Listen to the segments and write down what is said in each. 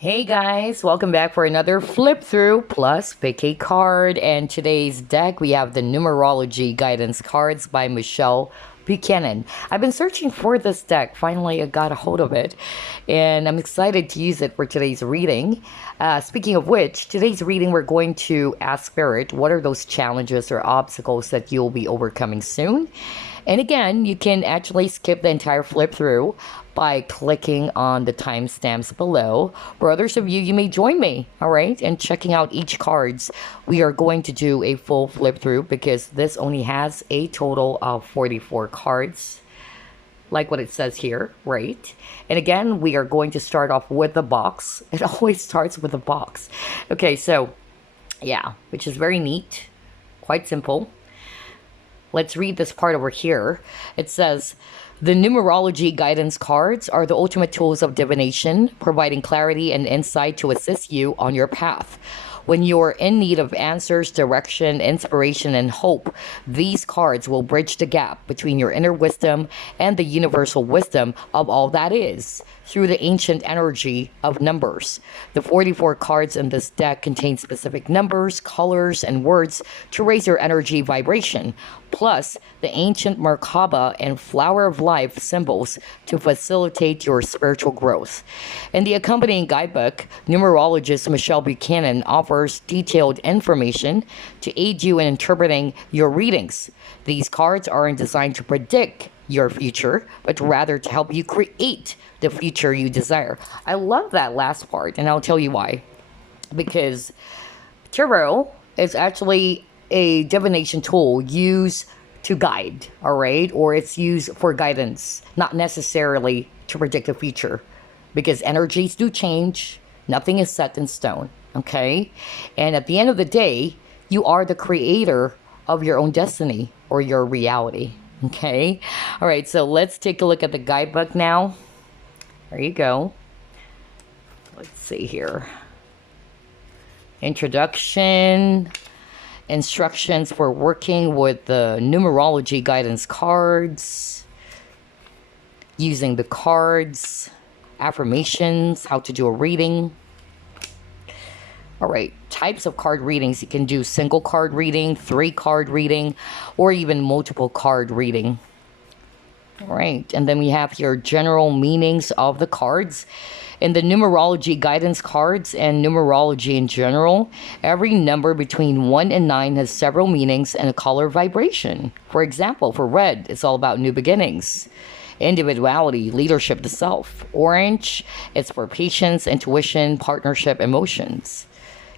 Hey guys, welcome back for another flip through plus pick a card. And today's deck we have the Numerology Guidance Cards by Michelle Buchanan. I've been searching for this deck. Finally, I got a hold of it, and I'm excited to use it for today's reading. Speaking of which, today's reading we're going to ask Spirit what are those challenges or obstacles that you'll be overcoming soon. And again, you can actually skip the entire flip through by clicking on the timestamps below. For others of you, you may join me, all right, and checking out each cards. We are going to do a full flip through because this only has a total of 44 cards, like what it says here, right? And again, we are going to start off with the box. It always starts with a box. Okay, so yeah, which is very neat, quite simple. Let's read this part over here. It says, the numerology guidance cards are the ultimate tools of divination, providing clarity and insight to assist you on your path. When you're in need of answers, direction, inspiration, and hope, these cards will bridge the gap between your inner wisdom and the universal wisdom of all that is through the ancient energy of numbers. The 44 cards in this deck contain specific numbers, colors, and words to raise your energy vibration, plus the ancient Merkaba and Flower of Life symbols to facilitate your spiritual growth. In the accompanying guidebook, numerologist Michelle Buchanan offers detailed information to aid you in interpreting your readings. These cards aren't designed to predict your future, but rather to help you create the future you desire. I love that last part, and I'll tell you why. Because tarot is actually a divination tool used to guide, all right? Or it's used for guidance, not necessarily to predict the future. Because energies do change, nothing is set in stone, okay? And at the end of the day, you are the creator of your own destiny or your reality, okay? All right, so let's take a look at the guidebook now. There you go. Let's see here. Introduction, instructions for working with the numerology guidance cards, using the cards, affirmations, how to do a reading. All right, types of card readings. You can do single card reading, 3-card reading, or even multiple card reading. All right, and then we have here general meanings of the cards. In the numerology guidance cards and numerology in general, every number between 1 and 9 has several meanings and a color vibration. For example, for red, it's all about new beginnings, individuality, leadership, the self. Orange, it's for patience, intuition, partnership, emotions.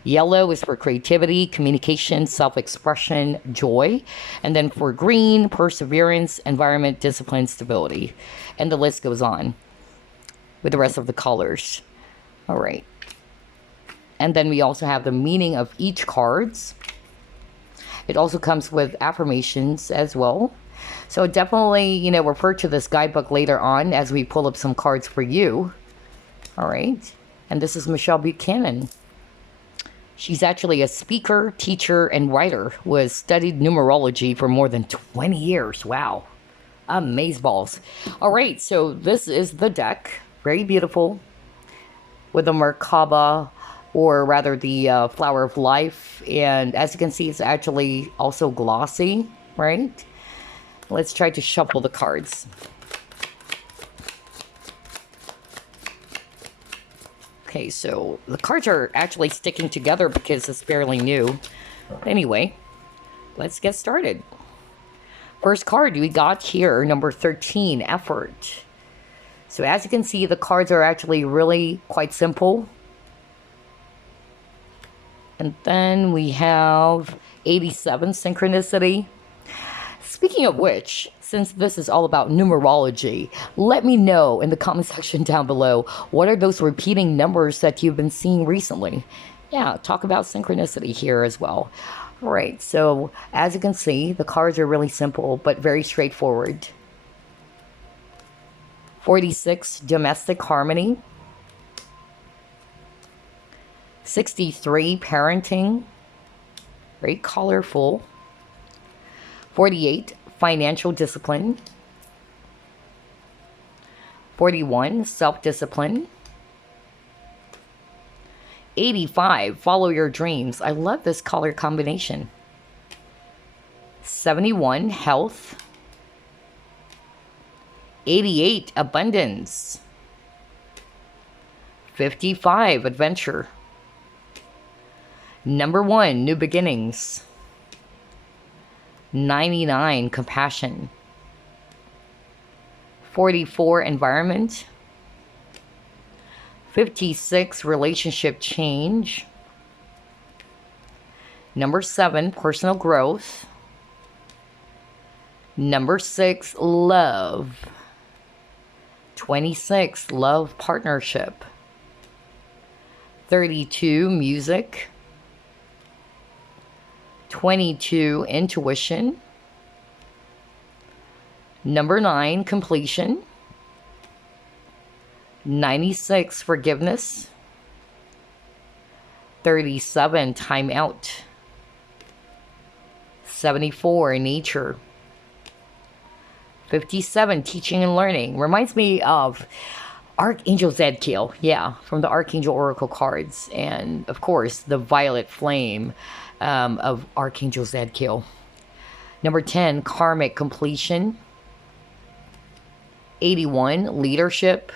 Yellow is for creativity, communication, self-expression, joy. And then for green, perseverance, environment, discipline, stability. And the list goes on with the rest of the colors. All right. And then we also have the meaning of each cards. It also comes with affirmations as well. So definitely, refer to this guidebook later on as we pull up some cards for you. All right. And this is Michelle Buchanan. She's actually a speaker, teacher, and writer who has studied numerology for more than 20 years. Wow. Amazeballs. All right, so this is the deck. Very beautiful. With the Merkaba, or rather the Flower of Life. And as you can see, it's actually also glossy, right? Let's try to shuffle the cards. Okay, so the cards are actually sticking together because it's fairly new. Anyway, let's get started. First card we got here, number 13, effort. So as you can see, the cards are actually really quite simple. And then we have 87, synchronicity. Speaking of which, since this is all about numerology, let me know in the comment section down below, what are those repeating numbers that you've been seeing recently? Yeah, talk about synchronicity here as well. All right, so as you can see, the cards are really simple, but very straightforward. 46, domestic harmony. 63, parenting. Very colorful. 48, financial discipline. 41, self-discipline. 85, follow your dreams. I love this color combination. 71, health. 88, abundance. 55, adventure. Number 1, new beginnings. 99, compassion. 44, environment. 56, relationship change. Number 7, personal growth. Number 6, love. 26, love partnership. 32, music. 22, intuition. Number 9, completion. 96, forgiveness. 37, time out. 74, nature. 57, teaching and learning. Reminds me of Archangel Zadkiel, yeah, from the Archangel Oracle cards. And of course, the violet flame of Archangel Zadkiel. Number 10, karmic completion. 81, leadership.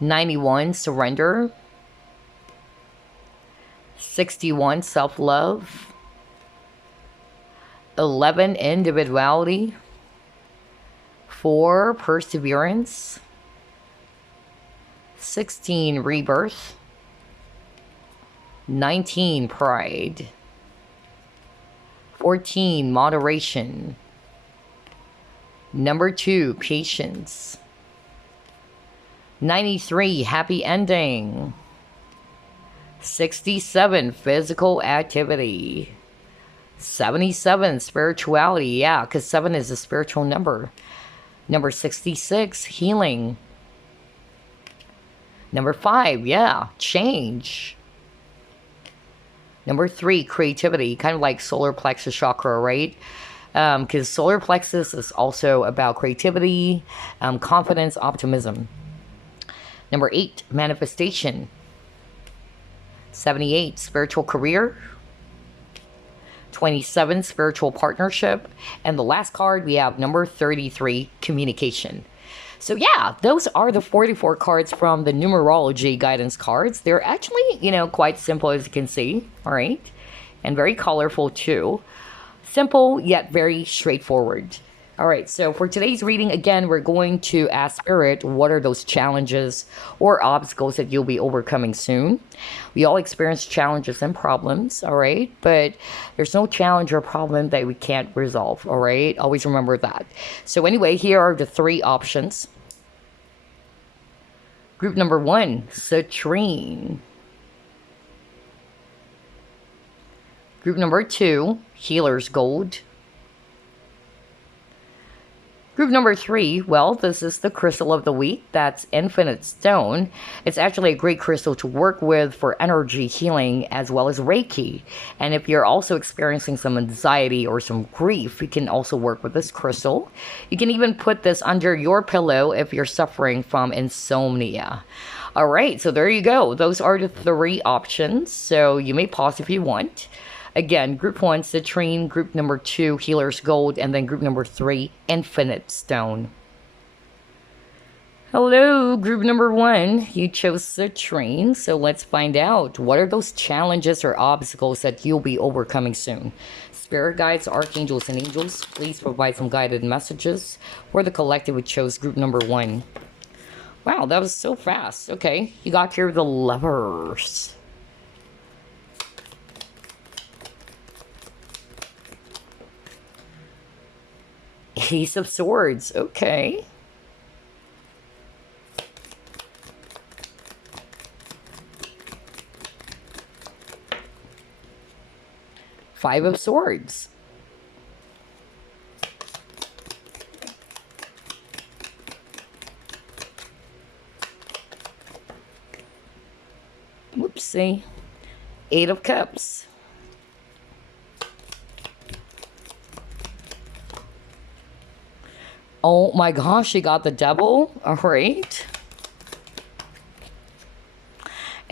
91, surrender. 61, self-love. 11, individuality. 4, perseverance. 16, rebirth. 19, pride. 14, moderation. Number 2, patience. 93, happy ending. 67, physical activity. 77, spirituality. Yeah, because 7 is a spiritual number. Number 66, healing. Number 5, yeah, change. Number 3, creativity. Kind of like solar plexus chakra, right? Because solar plexus is also about creativity, confidence, optimism. Number 8, manifestation. 78, spiritual career. 27, spiritual partnership. And the last card, we have number 33, communication. So yeah, those are the 44 cards from the numerology guidance cards. They're actually, quite simple, as you can see, all right? And very colorful too. Simple, yet very straightforward. All right, so for today's reading, again, we're going to ask Spirit, what are those challenges or obstacles that you'll be overcoming soon? We all experience challenges and problems, all right? But there's no challenge or problem that we can't resolve, all right? Always remember that. So anyway, here are the 3 options. Group number 1, Citrine. Group number 2, Healer's Gold. Group number 3, well, this is the crystal of the week. That's Infinite Stone. It's actually a great crystal to work with for energy healing as well as Reiki. And if you're also experiencing some anxiety or some grief, you can also work with this crystal. You can even put this under your pillow if you're suffering from insomnia. All right, so there you go. Those are the 3 options. So you may pause if you want. Again, group 1, Citrine, group number 2, Healer's Gold, and then group number 3, Infinite Stone. Hello, group number 1, you chose Citrine, so let's find out. What are those challenges or obstacles that you'll be overcoming soon? Spirit guides, archangels, and angels, please provide some guided messages for the collective who chose group number 1. Wow, that was so fast. Okay, you got here the Lovers. Ace of Swords, okay. Five of Swords. Whoopsie. 8 of Cups. Oh my gosh, she got the Devil. All right.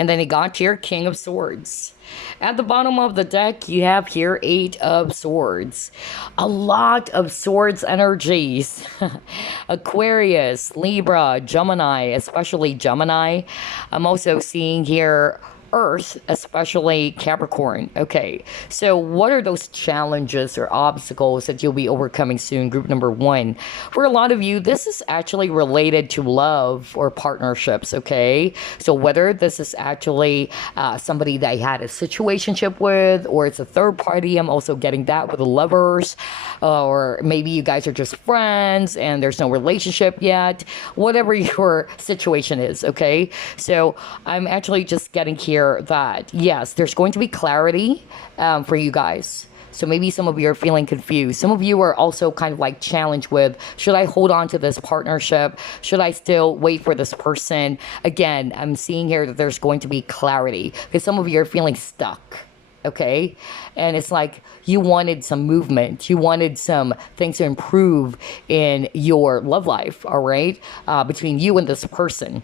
And then you got your King of Swords. At the bottom of the deck, you have here Eight of Swords. A lot of swords energies. Aquarius, Libra, Gemini, especially Gemini. I'm also seeing here Earth, especially Capricorn. Okay, so what are those challenges or obstacles that you'll be overcoming soon? Group number one. For a lot of you, this is actually related to love or partnerships. Okay, so whether this is actually somebody that you had a situationship with, or it's a third party, I'm also getting that with the lovers, or maybe you guys are just friends and there's no relationship yet. Whatever your situation is. Okay, so I'm actually just getting here that yes, there's going to be clarity for you guys. So maybe some of you are feeling confused. Some of you are also kind of like challenged with, should I hold on to this partnership? Should I still wait for this person? Again, I'm seeing here that there's going to be clarity because some of you are feeling stuck. Okay, and it's like you wanted some movement, you wanted some things to improve in your love life, all right, between you and this person.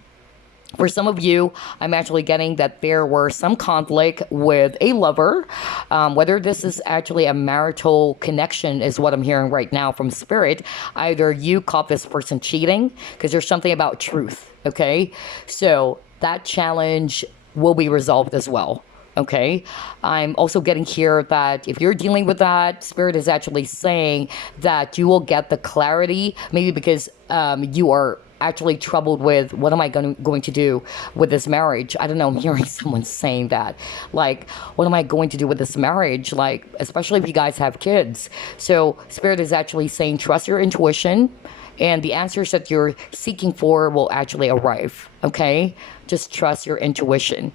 For some of you, I'm actually getting that there were some conflict with a lover. Whether this is actually a marital connection is what I'm hearing right now from Spirit. Either you caught this person cheating, because there's something about truth, okay? So that challenge will be resolved as well. Okay, I'm also getting here that if you're dealing with that, Spirit is actually saying that you will get the clarity, maybe because you are actually troubled with what am I going to do with this marriage. I don't know, I'm hearing someone saying that, like, what am I going to do with this marriage, like, especially if you guys have kids. So Spirit is actually saying trust your intuition, and the answers that you're seeking for will actually arrive. Okay, just trust your intuition.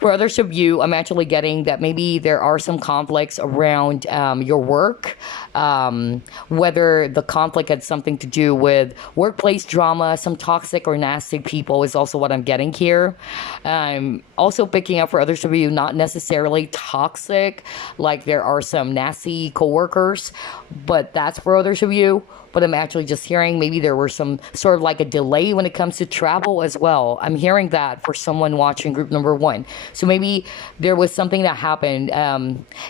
For others of you, I'm actually getting that maybe there are some conflicts around your work, whether the conflict had something to do with workplace drama, some toxic or nasty people is also what I'm getting here. I'm also picking up for others of you, not necessarily toxic, like there are some nasty coworkers, but that's for others of you. But I'm actually just hearing maybe there were some sort of like a delay when it comes to travel as well. I'm hearing that for someone watching group number one. So maybe there was something that happened.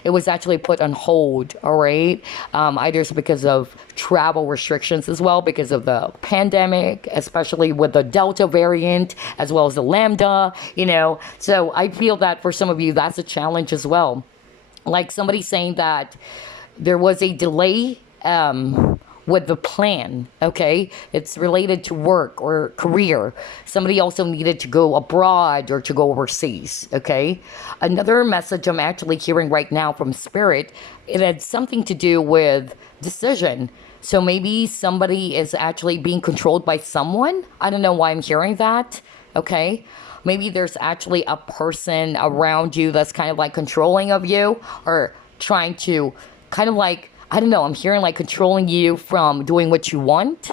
It was actually put on hold, all right? Either it's because of travel restrictions as well, because of the pandemic, especially with the Delta variant, as well as the Lambda, you know. So I feel that for some of you, that's a challenge as well. Like somebody saying that there was a delay with the plan, okay? It's related to work or career. Somebody also needed to go abroad or to go overseas, okay? Another message I'm actually hearing right now from Spirit, it had something to do with decision. So maybe somebody is actually being controlled by someone. I don't know why I'm hearing that, okay? Maybe there's actually a person around you that's kind of like controlling of you or trying to kind of like, I don't know, I'm hearing like controlling you from doing what you want.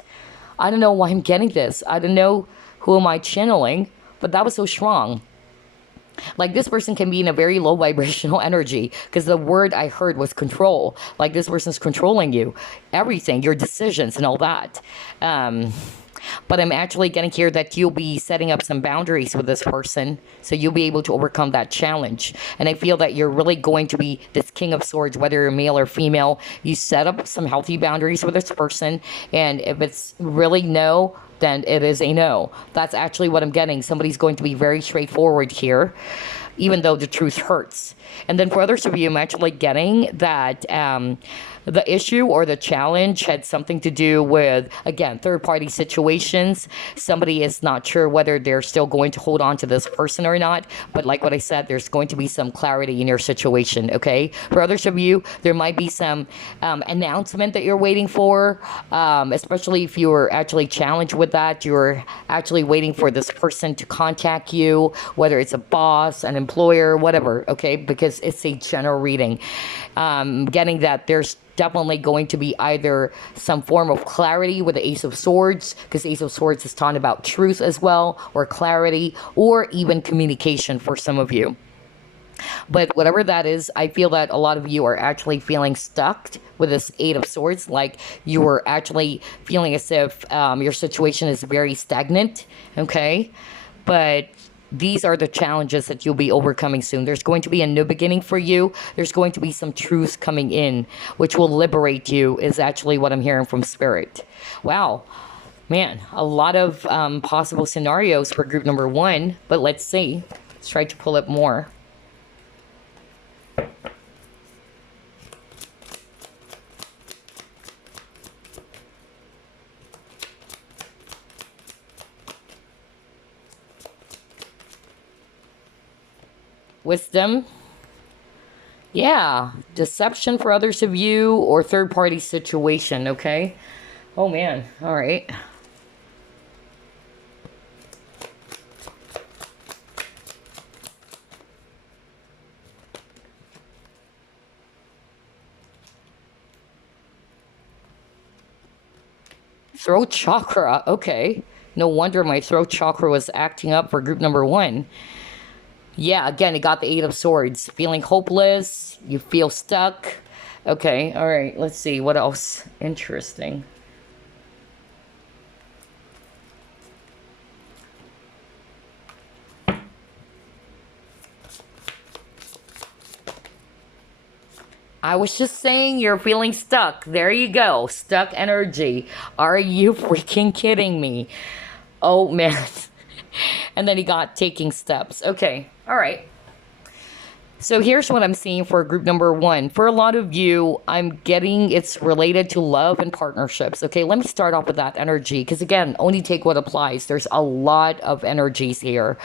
I don't know why I'm getting this. I don't know who am I channeling, but that was so strong. Like this person can be in a very low vibrational energy because the word I heard was control. Like this person's controlling you, everything, your decisions and all that. But I'm actually getting here that you'll be setting up some boundaries with this person. So you'll be able to overcome that challenge. And I feel that you're really going to be this King of Swords, whether you're male or female. You set up some healthy boundaries with this person. And if it's really no, then it is a no. That's actually what I'm getting. Somebody's going to be very straightforward here, even though the truth hurts. And then for others of you, I'm actually getting that the issue or the challenge had something to do with, again, third-party situations. Somebody is not sure whether they're still going to hold on to this person or not. But like what I said, there's going to be some clarity in your situation, okay? For others of you, there might be some announcement that you're waiting for, especially if you're actually challenged with that. You're actually waiting for this person to contact you, whether it's a boss, an employer, whatever, okay? Because it's a general reading. Getting that there's definitely going to be either some form of clarity with the Ace of Swords, because Ace of Swords is talking about truth as well, or clarity, or even communication for some of you. But whatever that is, I feel that a lot of you are actually feeling stuck with this Eight of Swords, like you are actually feeling as if your situation is very stagnant, okay? But these are the challenges that you'll be overcoming soon. There's going to be a new beginning for you. There's going to be some truth coming in, which will liberate you, is actually what I'm hearing from Spirit. Wow. Man, a lot of possible scenarios for group number one, but let's see. Let's try to pull up more. Wisdom. Yeah, deception for others of you or third party situation, okay? Oh man, all right. Throat chakra, okay. No wonder my throat chakra was acting up for group number one. Yeah, again, it got the Eight of Swords. Feeling hopeless, you feel stuck. Okay, all right, let's see. What else? Interesting. I was just saying you're feeling stuck. There you go. Stuck energy. Are you freaking kidding me? Oh, man. And then he got taking steps. Okay, all right. So here's what I'm seeing for group number one. For a lot of you, I'm getting it's related to love and partnerships. Okay, let me start off with that energy because, again, only take what applies. There's a lot of energies here.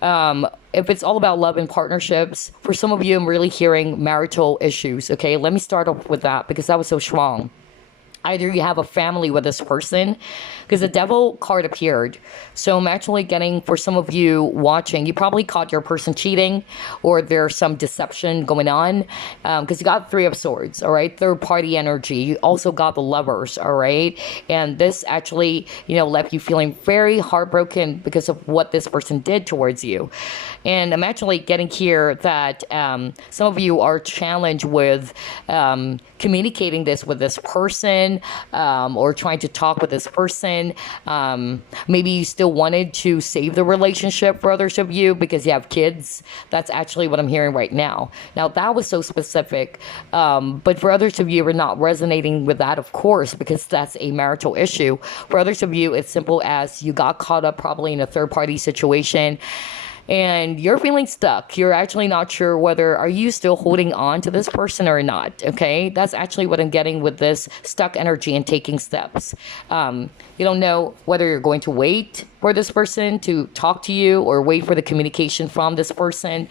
If it's all about love and partnerships, for some of you, I'm really hearing marital issues. Okay, let me start off with that because that was so strong. Either you have a family with this person, because the devil card appeared. So I'm actually getting, for some of you watching, you probably caught your person cheating or there's some deception going on, because you got Three of Swords, all right? Third party energy. You also got the Lovers, all right? And this actually, left you feeling very heartbroken because of what this person did towards you. And I'm actually getting here that some of you are challenged with communicating this with this person, or trying to talk with this person. Maybe you still wanted to save the relationship for others of you because you have kids. That's actually what I'm hearing right now. Now, that was so specific. But for others of you, we're not resonating with that, of course, because that's a marital issue. For others of you, it's simple as you got caught up probably in a third-party situation and you're feeling stuck. You're actually not sure whether are you still holding on to this person or not. Okay, that's actually what I'm getting with this stuck energy and taking steps. You don't know whether you're going to wait for this person to talk to you or wait for the communication from this person,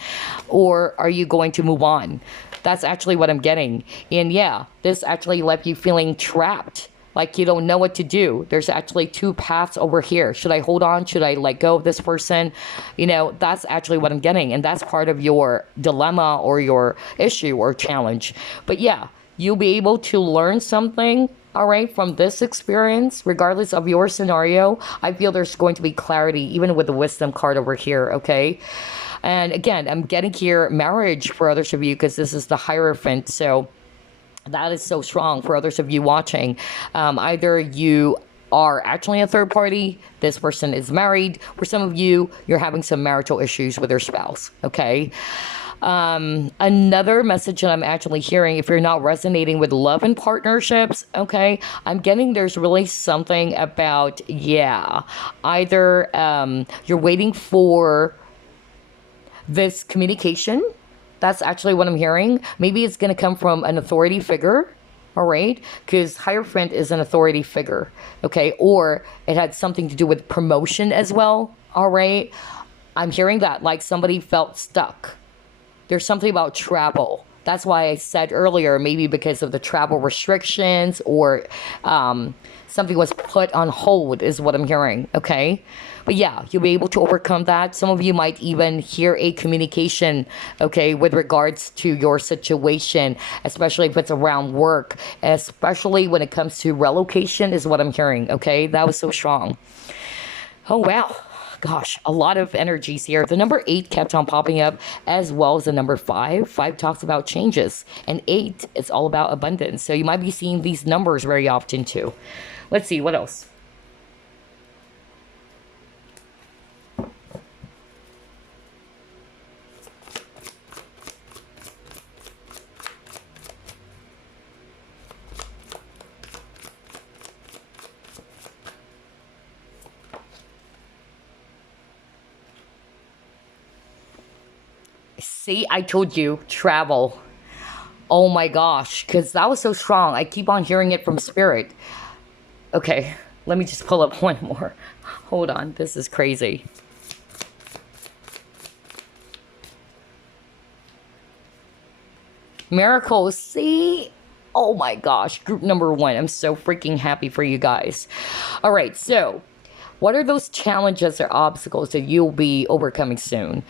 or are you going to move on? That's actually what I'm getting. And yeah, this actually left you feeling trapped. Like you don't know what to do. There's actually two paths over here. Should I hold on? Should I let go of this person? That's actually what I'm getting. And that's part of your dilemma or your issue or challenge. But yeah, you'll be able to learn something, all right, from this experience, regardless of your scenario. I feel there's going to be clarity, even with the Wisdom card over here, okay? And again, I'm getting here marriage for others of you because this is the Hierophant. So that is so strong for others of you watching. Either you are actually a third party, this person is married. For some of you, you're having some marital issues with your spouse, okay? Another message that I'm actually hearing, if you're not resonating with love and partnerships, okay, I'm getting there's really something about, either you're waiting for this communication. That's actually what I'm hearing. Maybe it's going to come from an authority figure, all right? Because Hierophant is an authority figure, okay? Or it had something to do with promotion as well, all right? I'm hearing that, like somebody felt stuck. There's something about travel. That's why I said earlier, maybe because of the travel restrictions or something was put on hold is what I'm hearing, okay? But yeah, you'll be able to overcome that. Some of you might even hear a communication, okay, with regards to your situation, especially if it's around work, especially when it comes to relocation is what I'm hearing, okay? That was so strong. Oh, wow. Gosh, a lot of energies here. The number 8 kept on popping up, as well as the number 5. 5 talks about changes, and 8 is all about abundance. So you might be seeing these numbers very often too. Let's see, what else? See, I told you, travel. Oh my gosh, because that was so strong. I keep on hearing it from spirit. Okay, let me just pull up one more. Hold on, this is crazy. Miracles, see? Oh my gosh, group number one. I'm so freaking happy for you guys. All right, so what are those challenges or obstacles that you'll be overcoming soon?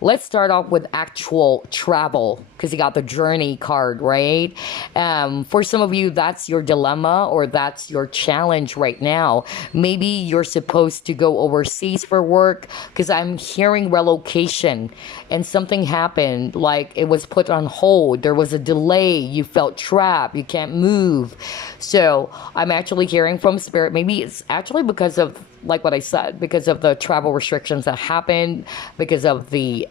Let's start off with actual travel because you got the journey card, right? For some of you, that's your dilemma or that's your challenge right now. Maybe you're supposed to go overseas for work because I'm hearing relocation and something happened, like it was put on hold. There was a delay. You felt trapped. You can't move. So I'm actually hearing from spirit. Maybe it's actually because of, like what I said, because of the travel restrictions that happened, because of the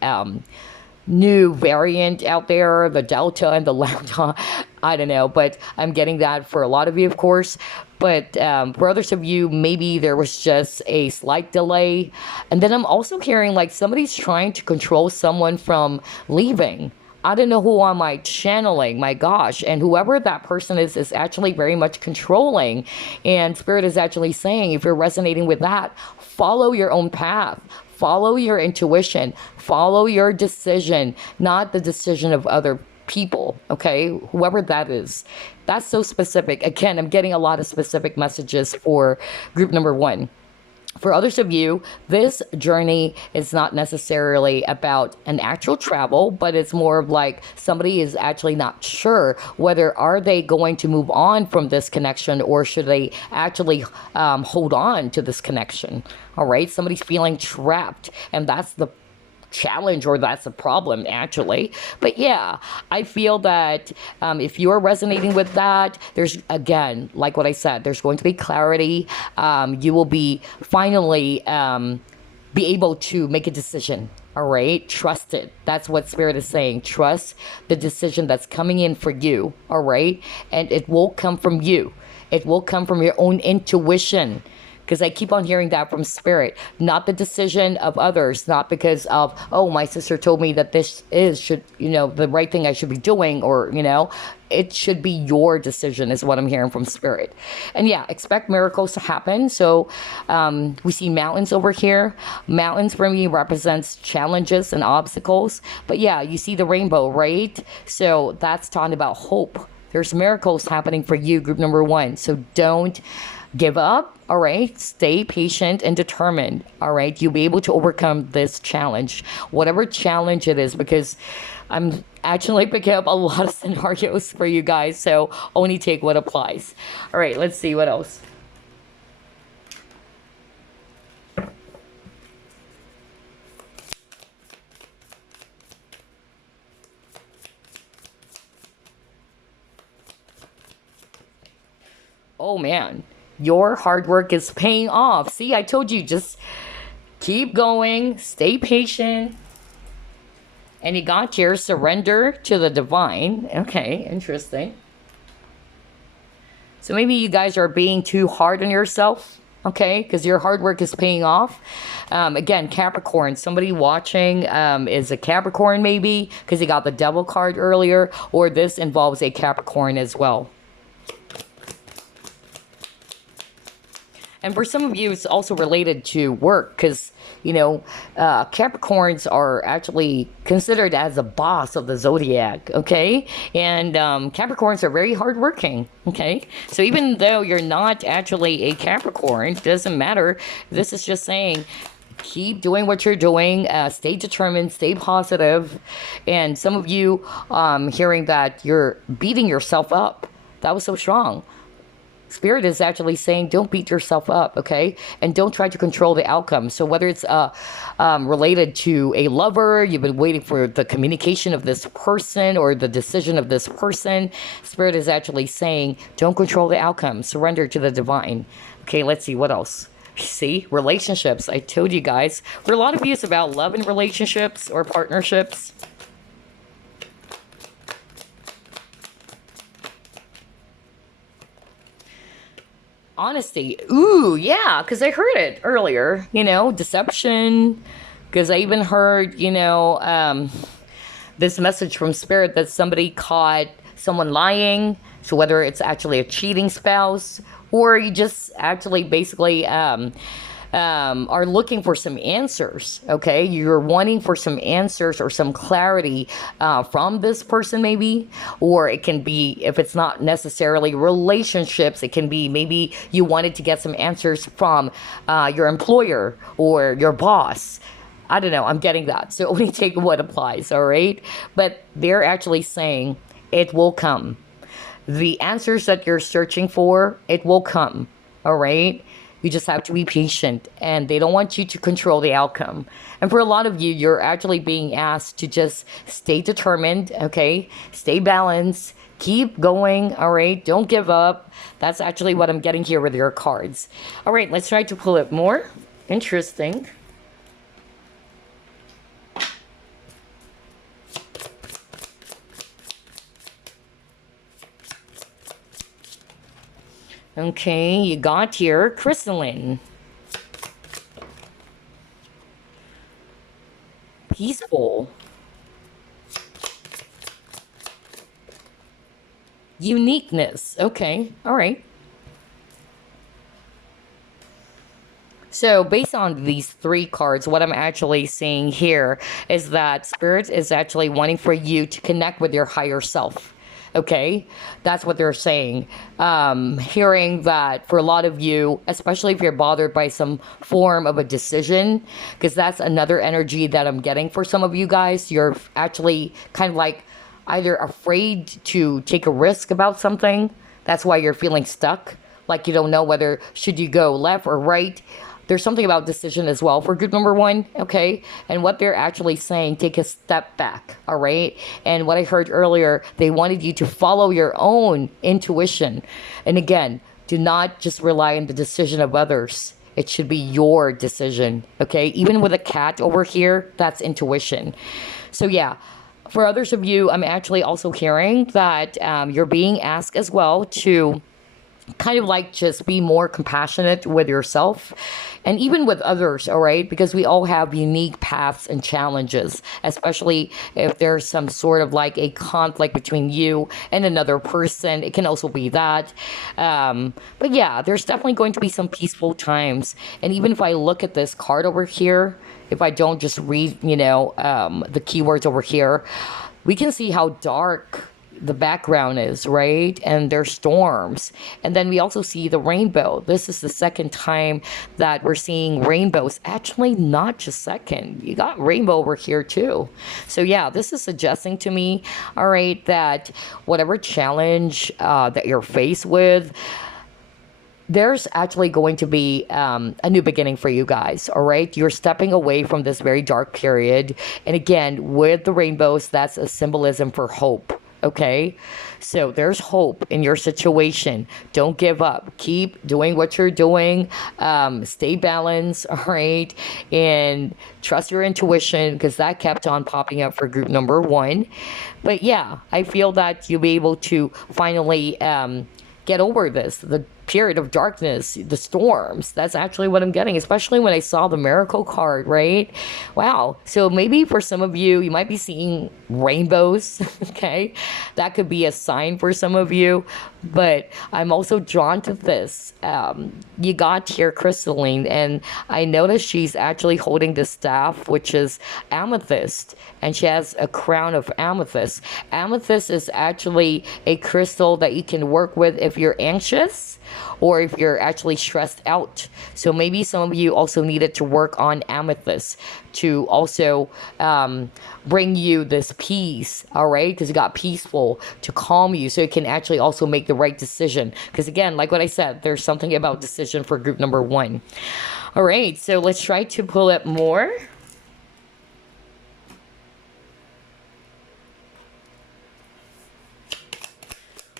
new variant out there, the Delta and the Lambda. I don't know, but I'm getting that for a lot of you, of course. But for others of you, maybe there was just a slight delay. And then I'm also hearing like somebody's trying to control someone from leaving. I don't know who am I channeling, my gosh. And whoever that person is actually very much controlling. And Spirit is actually saying, if you're resonating with that, follow your own path. Follow your intuition. Follow your decision, not the decision of other people, okay? Whoever that is. That's so specific. Again, I'm getting a lot of specific messages for group number one. For others of you, this journey is not necessarily about an actual travel, but it's more of like somebody is actually not sure whether are they going to move on from this connection or should they actually hold on to this connection. All right, somebody's feeling trapped, and that's the challenge or that's a problem actually. But yeah, I feel that if you're resonating with that, there's, again, like what I said, there's going to be clarity. You will be finally be able to make a decision. All right, trust it. That's what Spirit is saying. Trust the decision that's coming in for you. All right, and it will come from you. It will come from your own intuition, because I keep on hearing that from Spirit, not the decision of others, not because of, oh, my sister told me that this should, the right thing I should be doing, or, it should be your decision is what I'm hearing from Spirit. And yeah, expect miracles to happen. So we see mountains over here. Mountains for me represents challenges and obstacles. But yeah, you see the rainbow, right? So that's talking about hope. There's miracles happening for you, group number one. So don't give up, all right? Stay patient and determined, all right? You'll be able to overcome this challenge, whatever challenge it is, because I'm actually picking up a lot of scenarios for you guys, so only take what applies. All right, let's see what else. Oh man, your hard work is paying off. See, I told you, just keep going, stay patient. And you got your surrender to the divine. Okay, interesting. So maybe you guys are being too hard on yourself, okay? Because your hard work is paying off. Again, Capricorn, somebody watching is a Capricorn maybe, because you got the Devil card earlier, or this involves a Capricorn as well. And for some of you, it's also related to work because, Capricorns are actually considered as the boss of the zodiac, okay? And Capricorns are very hardworking, okay? So even though you're not actually a Capricorn, doesn't matter. This is just saying, keep doing what you're doing, stay determined, stay positive. And some of you hearing that you're beating yourself up. That was so strong. Spirit is actually saying, don't beat yourself up, okay? And don't try to control the outcome. So whether it's related to a lover, you've been waiting for the communication of this person or the decision of this person, Spirit is actually saying, don't control the outcome. Surrender to the divine. Okay, let's see, what else? See, relationships. I told you guys. For a lot of you, it's about love and relationships or partnerships. Honesty. Ooh, yeah, because I heard it earlier, deception. Because I even heard, this message from spirit that somebody caught someone lying. So whether it's actually a cheating spouse, or you just actually basically are looking for some answers, okay? You're wanting for some answers or some clarity from this person, maybe. Or it can be, if it's not necessarily relationships, it can be maybe you wanted to get some answers from your employer or your boss. I don't know, I'm getting that. So only take what applies, all right? But they're actually saying it will come. The answers that you're searching for, it will come, all right? You just have to be patient, and they don't want you to control the outcome. And for a lot of you, you're actually being asked to just stay determined, okay? Stay balanced, keep going, all right? Don't give up. That's actually what I'm getting here with your cards. All right, let's try to pull it more. Interesting. Okay, you got here crystalline, peaceful, uniqueness. Okay, all right. So based on these three cards, what I'm actually seeing here is that Spirit is actually wanting for you to connect with your higher self. Okay, that's what they're saying. Hearing that for a lot of you, especially if you're bothered by some form of a decision, because that's another energy that I'm getting for some of you guys. You're actually kind of like either afraid to take a risk about something. That's why you're feeling stuck. Like you don't know whether should you go left or right. There's something about decision as well for group number one, okay? And what they're actually saying, take a step back, all right? And what I heard earlier, they wanted you to follow your own intuition. And again, do not just rely on the decision of others. It should be your decision, okay? Even with a cat over here, that's intuition. So yeah, for others of you, I'm actually also hearing that you're being asked as well to kind of like just be more compassionate with yourself and even with others, all right? Because we all have unique paths and challenges, especially if there's some sort of like a conflict between you and another person. It can also be that. But yeah, there's definitely going to be some peaceful times. And even if I look at this card over here, if I don't just read, the keywords over here, we can see how dark the background is, right? And there's storms. And then we also see the rainbow. This is the second time that we're seeing rainbows. Actually, not just second. You got rainbow over here too. So yeah, this is suggesting to me, all right, that whatever challenge that you're faced with, there's actually going to be a new beginning for you guys, all right? You're stepping away from this very dark period. And again, with the rainbows, that's a symbolism for hope. Okay, so there's hope in your situation. Don't give up. Keep doing what you're doing. Stay balanced, all right? And trust your intuition, because that kept on popping up for group number one. But yeah, I feel that you'll be able to finally get over this, the period of darkness, the storms. That's actually what I'm getting, especially when I saw the miracle card, right? Wow. So maybe for some of you, you might be seeing rainbows, okay? That could be a sign for some of you. But I'm also drawn to this. You got here crystalline, and I noticed she's actually holding the staff, which is amethyst, and she has a crown of amethyst. Amethyst is actually a crystal that you can work with if you're anxious or if you're actually stressed out. So maybe some of you also needed to work on amethyst to also bring you this peace, all right? Because you got peaceful to calm you, so you can actually also make the right decision. Because again, like what I said, there's something about decision for group number one. All right, so let's try to pull it more.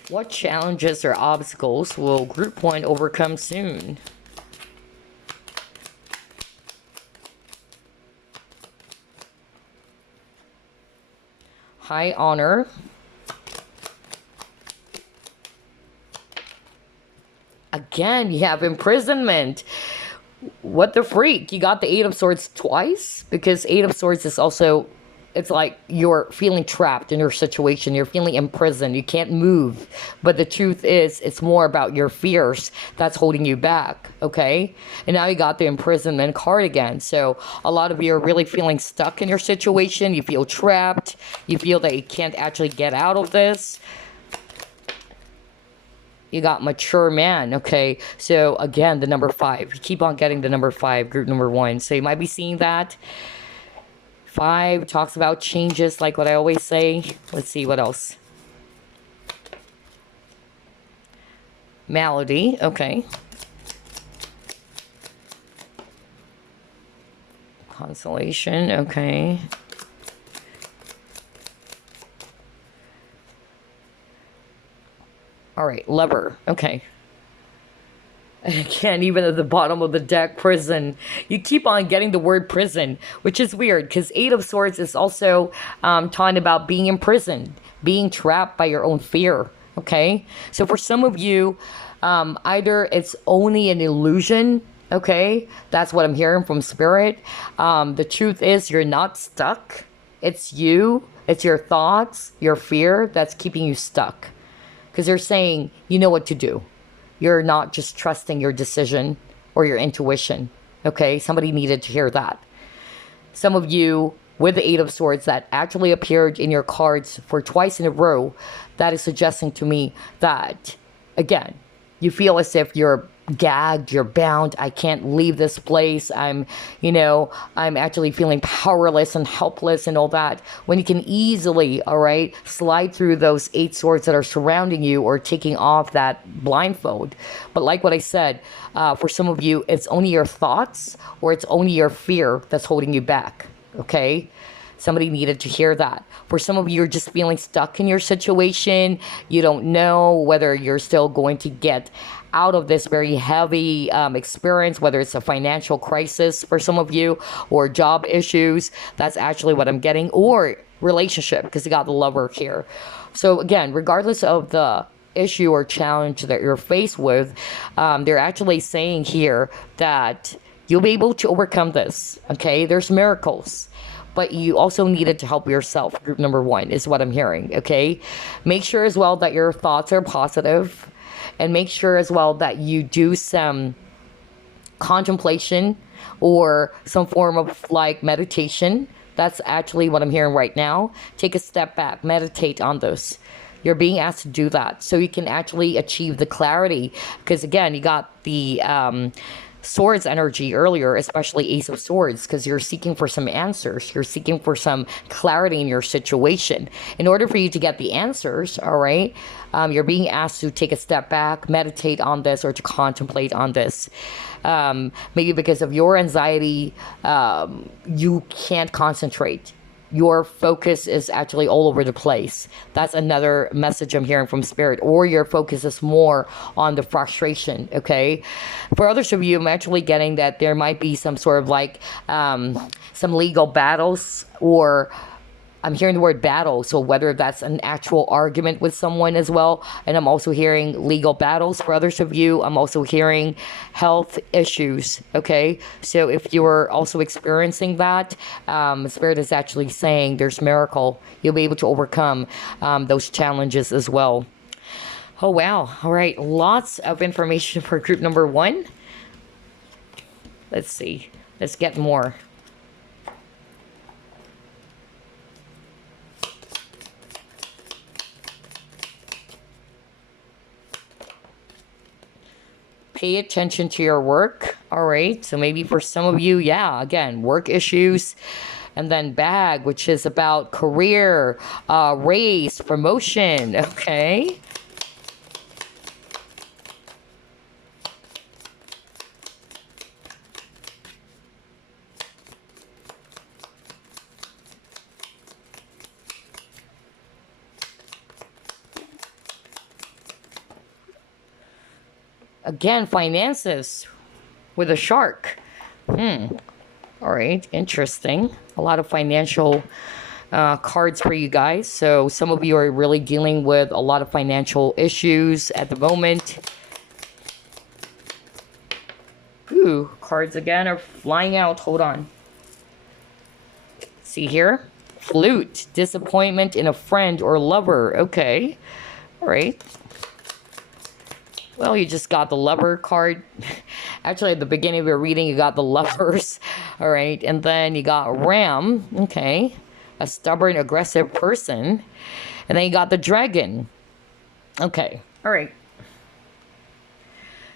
What challenges or obstacles will group one overcome soon? High honor. Again, you have imprisonment. What the freak? You got the Eight of Swords twice? Because Eight of Swords is also it's like you're feeling trapped in your situation. You're feeling imprisoned. You can't move. But the truth is, it's more about your fears that's holding you back. Okay. And now you got the imprisonment card again. So a lot of you are really feeling stuck in your situation. You feel trapped. You feel that you can't actually get out of this. You got mature man. Okay. So again, the number 5. You keep on getting the number 5, group number 1. So you might be seeing that. 5 talks about changes, like what I always say. Let's see what else. Malady, okay. Consolation, okay. All right, Lover, okay. Again, even at the bottom of the deck, prison. You keep on getting the word prison, which is weird because 8 of Swords is also talking about being imprisoned, being trapped by your own fear. Okay, so for some of you, either it's only an illusion. Okay, that's what I'm hearing from Spirit. The truth is, you're not stuck. It's you. It's your thoughts, your fear that's keeping you stuck. Because they're saying you know what to do. You're not just trusting your decision or your intuition. Okay, somebody needed to hear that. Some of you with the 8 of Swords that actually appeared in your cards for twice in a row, that is suggesting to me that, again, you feel as if you're gagged, you're bound. I can't leave this place. I'm actually feeling powerless and helpless and all that. When you can easily, all right, slide through those 8 swords that are surrounding you or taking off that blindfold. But like what I said, for some of you, it's only your thoughts or it's only your fear that's holding you back. Okay. Somebody needed to hear that. For some of you, you're just feeling stuck in your situation. You don't know whether you're still going to get out of this very heavy experience, whether it's a financial crisis for some of you or job issues. That's actually what I'm getting. Or relationship, because you got the Lover here. So again, regardless of the issue or challenge that you're faced with, they're actually saying here that you'll be able to overcome this. Okay, there's miracles. But you also needed to help yourself. Group number 1 is what I'm hearing, okay? Make sure as well that your thoughts are positive, and make sure as well that you do some contemplation or some form of like meditation. That's actually what I'm hearing right now. Take a step back, meditate on this. You're being asked to do that so you can actually achieve the clarity. Because again, you got the Swords energy earlier, especially Ace of Swords, because you're seeking for some answers. You're seeking for some clarity in your situation. In order for you to get the answers, all right, you're being asked to take a step back, meditate on this, or to contemplate on this. Maybe because of your anxiety, you can't concentrate. Your focus is actually all over the place. That's another message I'm hearing from Spirit. Or your focus is more on the frustration, okay? For others of you, I'm actually getting that there might be some sort of like some legal battles, or I'm hearing the word battle, so whether that's an actual argument with someone as well. And I'm also hearing legal battles for others of you. I'm also hearing health issues, okay? So if you're also experiencing that, Spirit is actually saying there's miracle. You'll be able to overcome those challenges as well. Oh, wow. All right. Lots of information for group number 1. Let's see. Let's get more. Pay attention to your work. All right. So maybe for some of you, yeah, again, work issues. And then bag, which is about career, raise, promotion. Okay. Again, finances with a shark. All right, interesting. A lot of financial cards for you guys. So some of you are really dealing with a lot of financial issues at the moment. Ooh, cards again are flying out. Hold on. See here? flute, disappointment in a friend or lover. Okay. All right. Well, you just got the lover card. Actually, at the beginning of your reading, you got the lovers. All right. And then you got ram. Okay. A stubborn, aggressive person. And then you got the dragon. Okay. All right.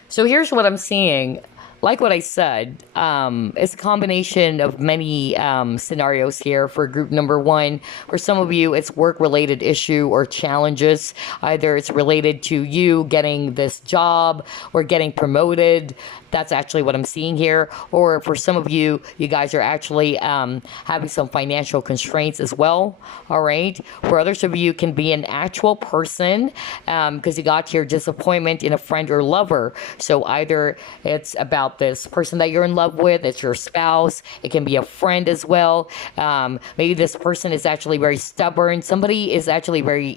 So here's what I'm seeing. Like what I said, it's a combination of many scenarios here for group number one. For some of you, it's work-related issue or challenges. Either it's related to you getting this job or getting promoted. That's actually what I'm seeing here. Or for some of you, you guys are actually having some financial constraints as well. All right. For others of you, can be an actual person because you got your disappointment in a friend or lover. So either it's about this person that you're in love with, it's your spouse, it can be a friend as well. Maybe this person is actually very stubborn. Somebody is actually very,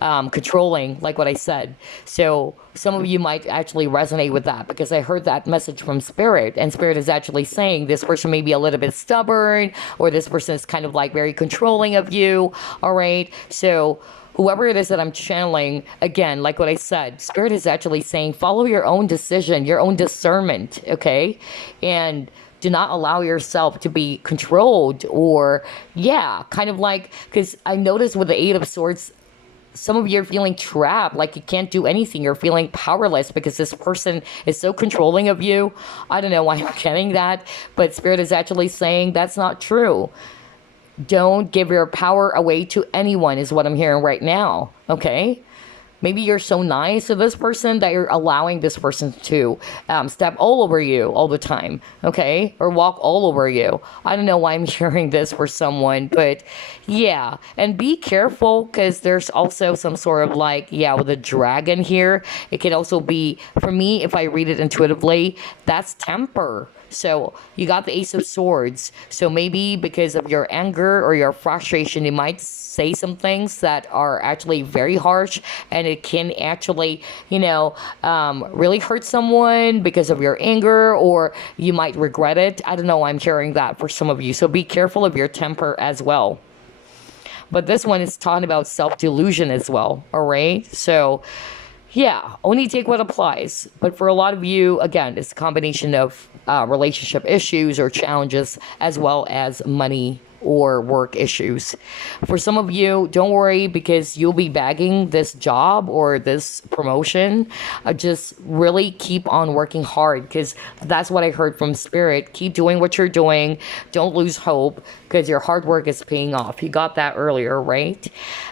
controlling, like what I said. So some of you might actually resonate with that because I heard that message from Spirit, and Spirit is actually saying this person may be a little bit stubborn, or this person is kind of like very controlling of you. All right. So whoever it is that I'm channeling, again, like what I said, Spirit is actually saying, follow your own decision, your own discernment. Okay. And do not allow yourself to be controlled or, kind of like, because I noticed with the Eight of Swords, some of you are feeling trapped, like you can't do anything. You're feeling powerless because this person is so controlling of you. I don't know why I'm getting that, but Spirit is actually saying that's not true. Don't give your power away to anyone is what I'm hearing right now, okay? Maybe you're so nice to this person that you're allowing this person to step all over you all the time, okay? Or walk all over you. I don't know why I'm hearing this for someone, but yeah. And be careful because there's also some sort of like, with a dragon here. It can also be, for me, if I read it intuitively, that's temper. So you got the Ace of Swords. So maybe because of your anger or your frustration, you might say some things that are actually very harsh, and it can actually, really hurt someone because of your anger, or you might regret it. I don't know. I'm hearing that for some of you. So be careful of your temper as well. But this one is talking about self-delusion as well. All right. So only take what applies. But for a lot of you, again, it's a combination of relationship issues or challenges as well as money or work issues. For some of you, don't worry because you'll be bagging this job or this promotion. Just really keep on working hard because that's what I heard from Spirit. Keep doing what you're doing. Don't lose hope because your hard work is paying off. You got that earlier, right?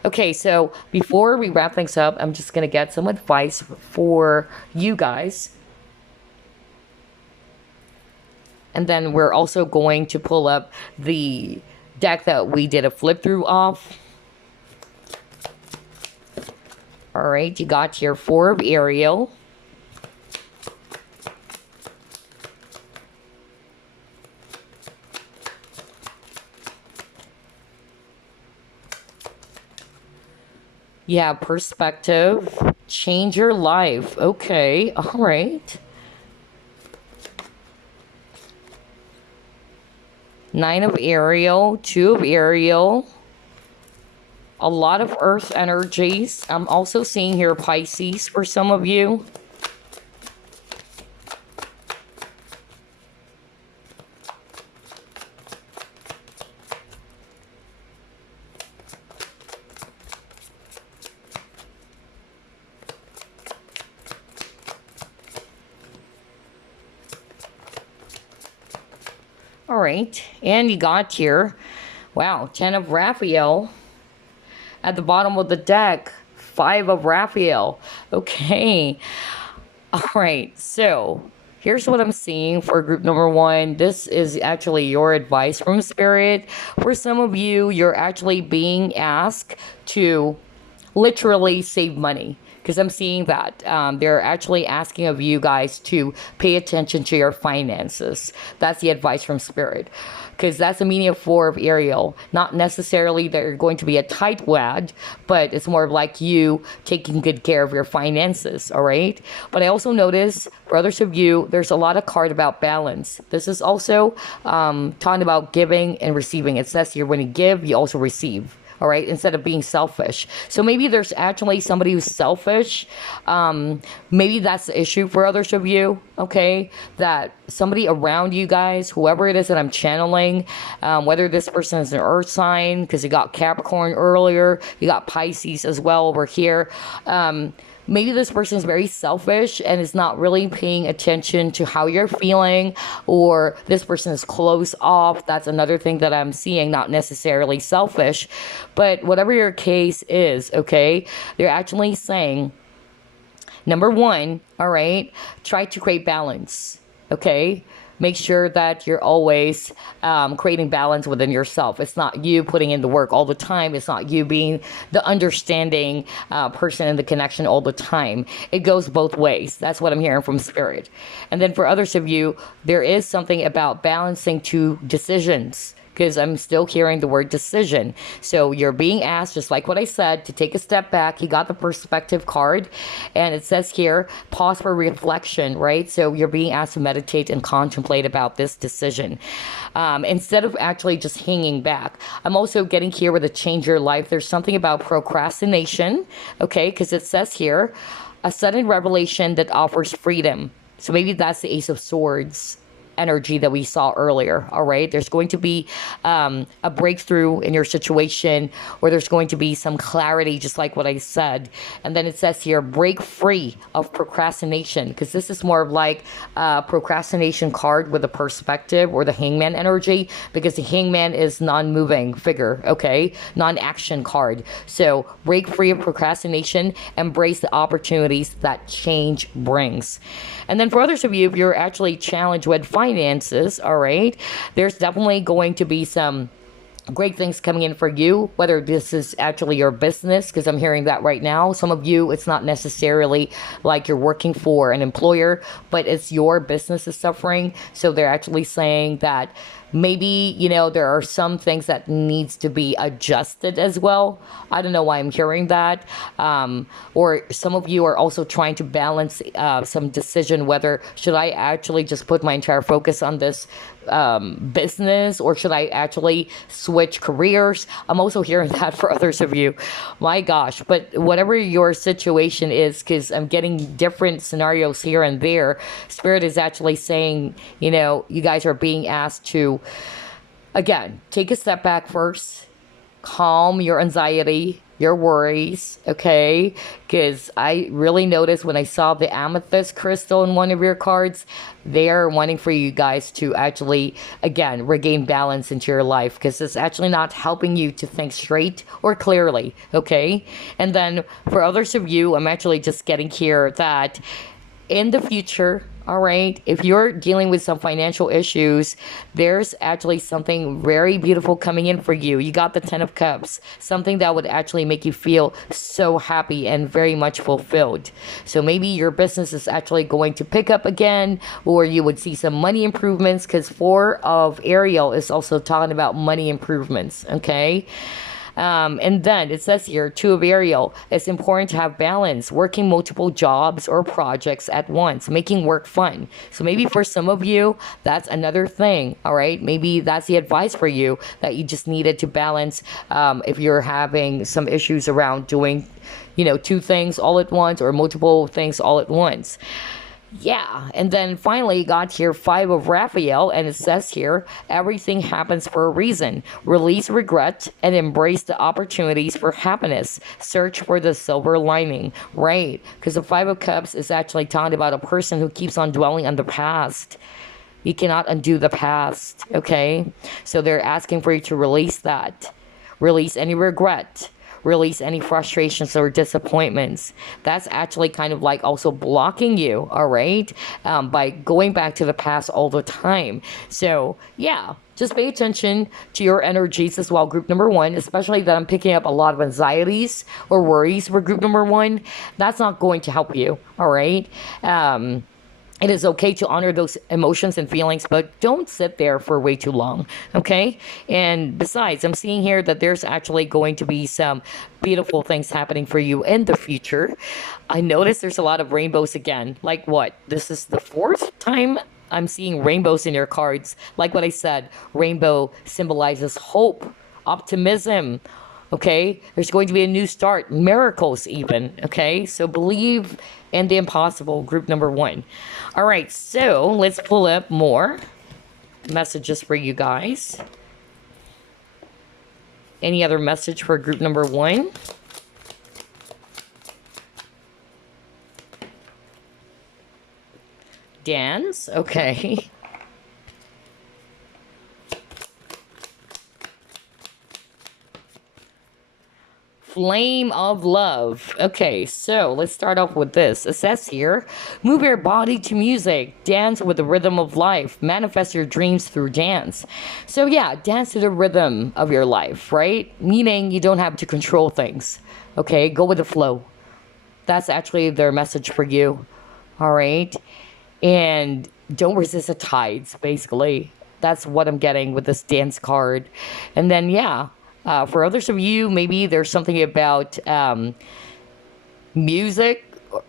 Okay, so before we wrap things up, I'm just going to get some advice for you guys. And then we're also going to pull up the deck that we did a flip through off. All right, you got your Four of Ariel. You have Perspective. Change your life. Okay, all right. Nine of Ariel, Two of Ariel, a lot of earth energies. I'm also seeing here Pisces for some of you. All right, and you got here, wow, 10 of Raphael. At the bottom of the deck, 5 of Raphael. Okay, all right, so here's what I'm seeing for group number one. This is actually your advice from Spirit. For some of you, you're actually being asked to literally save money. because I'm seeing that they're actually asking of you guys to pay attention to your finances. That's the advice from Spirit, because that's a meaning of four of Ariel. Not necessarily that you're going to be a tightwad, but it's more of like you taking good care of your finances, all right? But I also notice for others of you, there's a lot of card about balance. This is also talking about giving and receiving. It says here, when you give, you also receive. All right, instead of being selfish. So maybe there's actually somebody who's selfish. Maybe that's the issue for others of you, okay? That somebody around you guys, whoever it is that I'm channeling, whether this person is an earth sign, because you got Capricorn earlier, you got Pisces as well over here. Maybe this person is very selfish and is not really paying attention to how you're feeling, or this person is closed off. That's another thing that I'm seeing, not necessarily selfish, but whatever your case is, okay, they're actually saying, number one, all right, try to create balance, okay? Make sure that you're always creating balance within yourself. It's not you putting in the work all the time. It's not you being the understanding person in the connection all the time. It goes both ways. That's what I'm hearing from Spirit. And then for others of you, there is something about balancing two decisions, because I'm still hearing the word decision. So you're being asked, just like what I said, to take a step back. You got the perspective card, and it says here, pause for reflection, right? So you're being asked to meditate and contemplate about this decision. Instead of actually just hanging back. I'm also getting here with a change your life. There's something about procrastination, okay? Because it says here, a sudden revelation that offers freedom. So maybe that's the Ace of Swords energy that we saw earlier. All right, there's going to be a breakthrough in your situation, or there's going to be some clarity, just like what I said. And then it says here, break free of procrastination, because this is more of like a procrastination card with a perspective, or the Hangman energy, because the Hangman is non-moving figure, okay, non-action card. So break free of procrastination, embrace the opportunities that change brings. And then for others of you, if you're actually challenged with finances, all right, there's definitely going to be some great things coming in for you, whether this is actually your business, because I'm hearing that right now. Some of you, it's not necessarily like you're working for an employer, but it's your business is suffering. So they're actually saying that maybe, you know, there are some things that needs to be adjusted as well. I don't know why I'm hearing that. Or some of you are also trying to balance some decision, whether should I actually just put my entire focus on this business, or should I actually switch careers? I'm also hearing that for others of you. My gosh. But whatever your situation is, because I'm getting different scenarios here and there, Spirit is actually saying, you know, you guys are being asked to, again, take a step back first, calm your anxiety, your worries, okay? Because I really noticed when I saw the amethyst crystal in one of your cards, they're wanting for you guys to actually, again, regain balance into your life, because it's actually not helping you to think straight or clearly, okay? And then for others of you, I'm actually just getting here that in the future, all right, if you're dealing with some financial issues, there's actually something very beautiful coming in for you. You got the 10 of Cups, something that would actually make you feel so happy and very much fulfilled. So maybe your business is actually going to pick up again, or you would see some money improvements, because 4 of Ariel is also talking about money improvements, okay? And then it says here, 2 of Ariel, it's important to have balance, working multiple jobs or projects at once, making work fun. So maybe for some of you, that's another thing, all right? Maybe that's the advice for you, that you just needed to balance if you're having some issues around doing, you know, 2 things all at once, or multiple things all at once. Yeah, and then finally got here 5 of Raphael, and it says here, everything happens for a reason. Release regret and embrace the opportunities for happiness. Search for the silver lining, right? Because the 5 of Cups is actually talking about a person who keeps on dwelling on the past. You cannot undo the past, okay? So they're asking for you to release that. Release any regret. Release any frustrations or disappointments. That's actually kind of like also blocking you, all right, by going back to the past all the time. So yeah, just pay attention to your energies as well, group number one, especially that I'm picking up a lot of anxieties or worries for group number one. That's not going to help you, all right? It is okay to honor those emotions and feelings, but don't sit there for way too long, okay? And besides, I'm seeing here that there's actually going to be some beautiful things happening for you in the future. I noticed there's a lot of rainbows again. Like what? This is the fourth time I'm seeing rainbows in your cards. Like what I said, rainbow symbolizes hope, optimism, okay? There's going to be a new start, miracles even, okay? So believe in the impossible, group number one. All right, so let's pull up more messages for you guys. Any other message for group number one? Dance, okay. Flame of love. Okay, so let's start off with this. It says here, move your body to music, dance with the rhythm of life, manifest your dreams through dance. So yeah, dance to the rhythm of your life, right? Meaning you don't have to control things. Okay, go with the flow. That's actually their message for you. All right, and don't resist the tides, basically. That's what I'm getting with this dance card. And then yeah, for others of you, maybe there's something about music.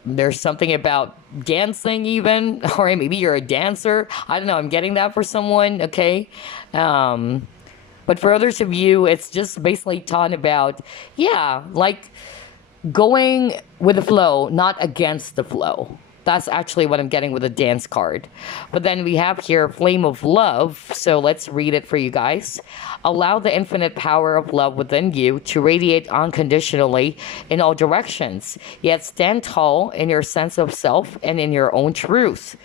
There's something about dancing even. Or maybe you're a dancer. I don't know. I'm getting that for someone. Okay. But for others of you, it's just basically talking about, yeah, like going with the flow, not against the flow. That's actually what I'm getting with the dance card. But then we have here Flame of Love. So let's read it for you guys. Allow the infinite power of love within you to radiate unconditionally in all directions. Yet stand tall in your sense of self and in your own truth.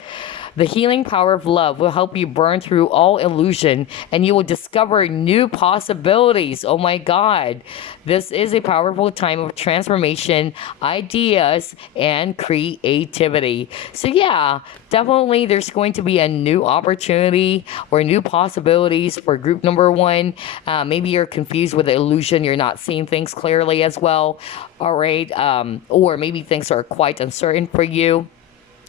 The healing power of love will help you burn through all illusion and you will discover new possibilities. Oh my God. This is a powerful time of transformation, ideas, and creativity. So yeah, definitely there's going to be a new opportunity or new possibilities for group number one. Maybe you're confused with the illusion. You're not seeing things clearly as well. All right. Or maybe things are quite uncertain for you.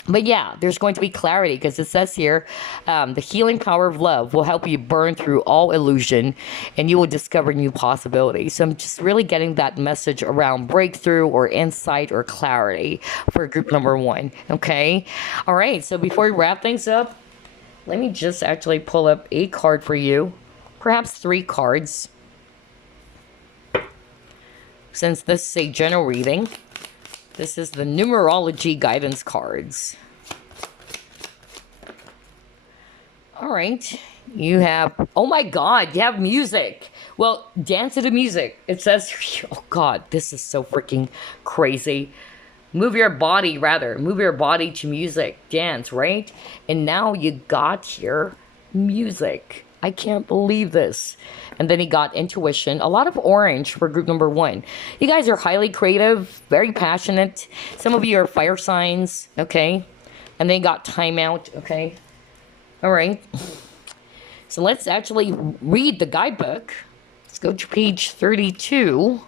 But yeah, there's going to be clarity because it says here, the healing power of love will help you burn through all illusion and you will discover new possibilities. So I'm just really getting that message around breakthrough or insight or clarity for group number one. Okay. All right. So before we wrap things up, let me just actually pull up a card for you, perhaps 3 cards. Since this is a general reading, this is the Numerology guidance cards. All right. You have, oh my God, you have music. Well, dance to the music. It says, oh God, this is so freaking crazy. Move your body, rather. Move your body to music. Dance, right? And now you got here music. I can't believe this. And then he got intuition. A lot of orange for group number one. You guys are highly creative, very passionate. Some of you are fire signs, okay? And then got timeout, okay? All right. So let's actually read the guidebook. Let's go to page 32.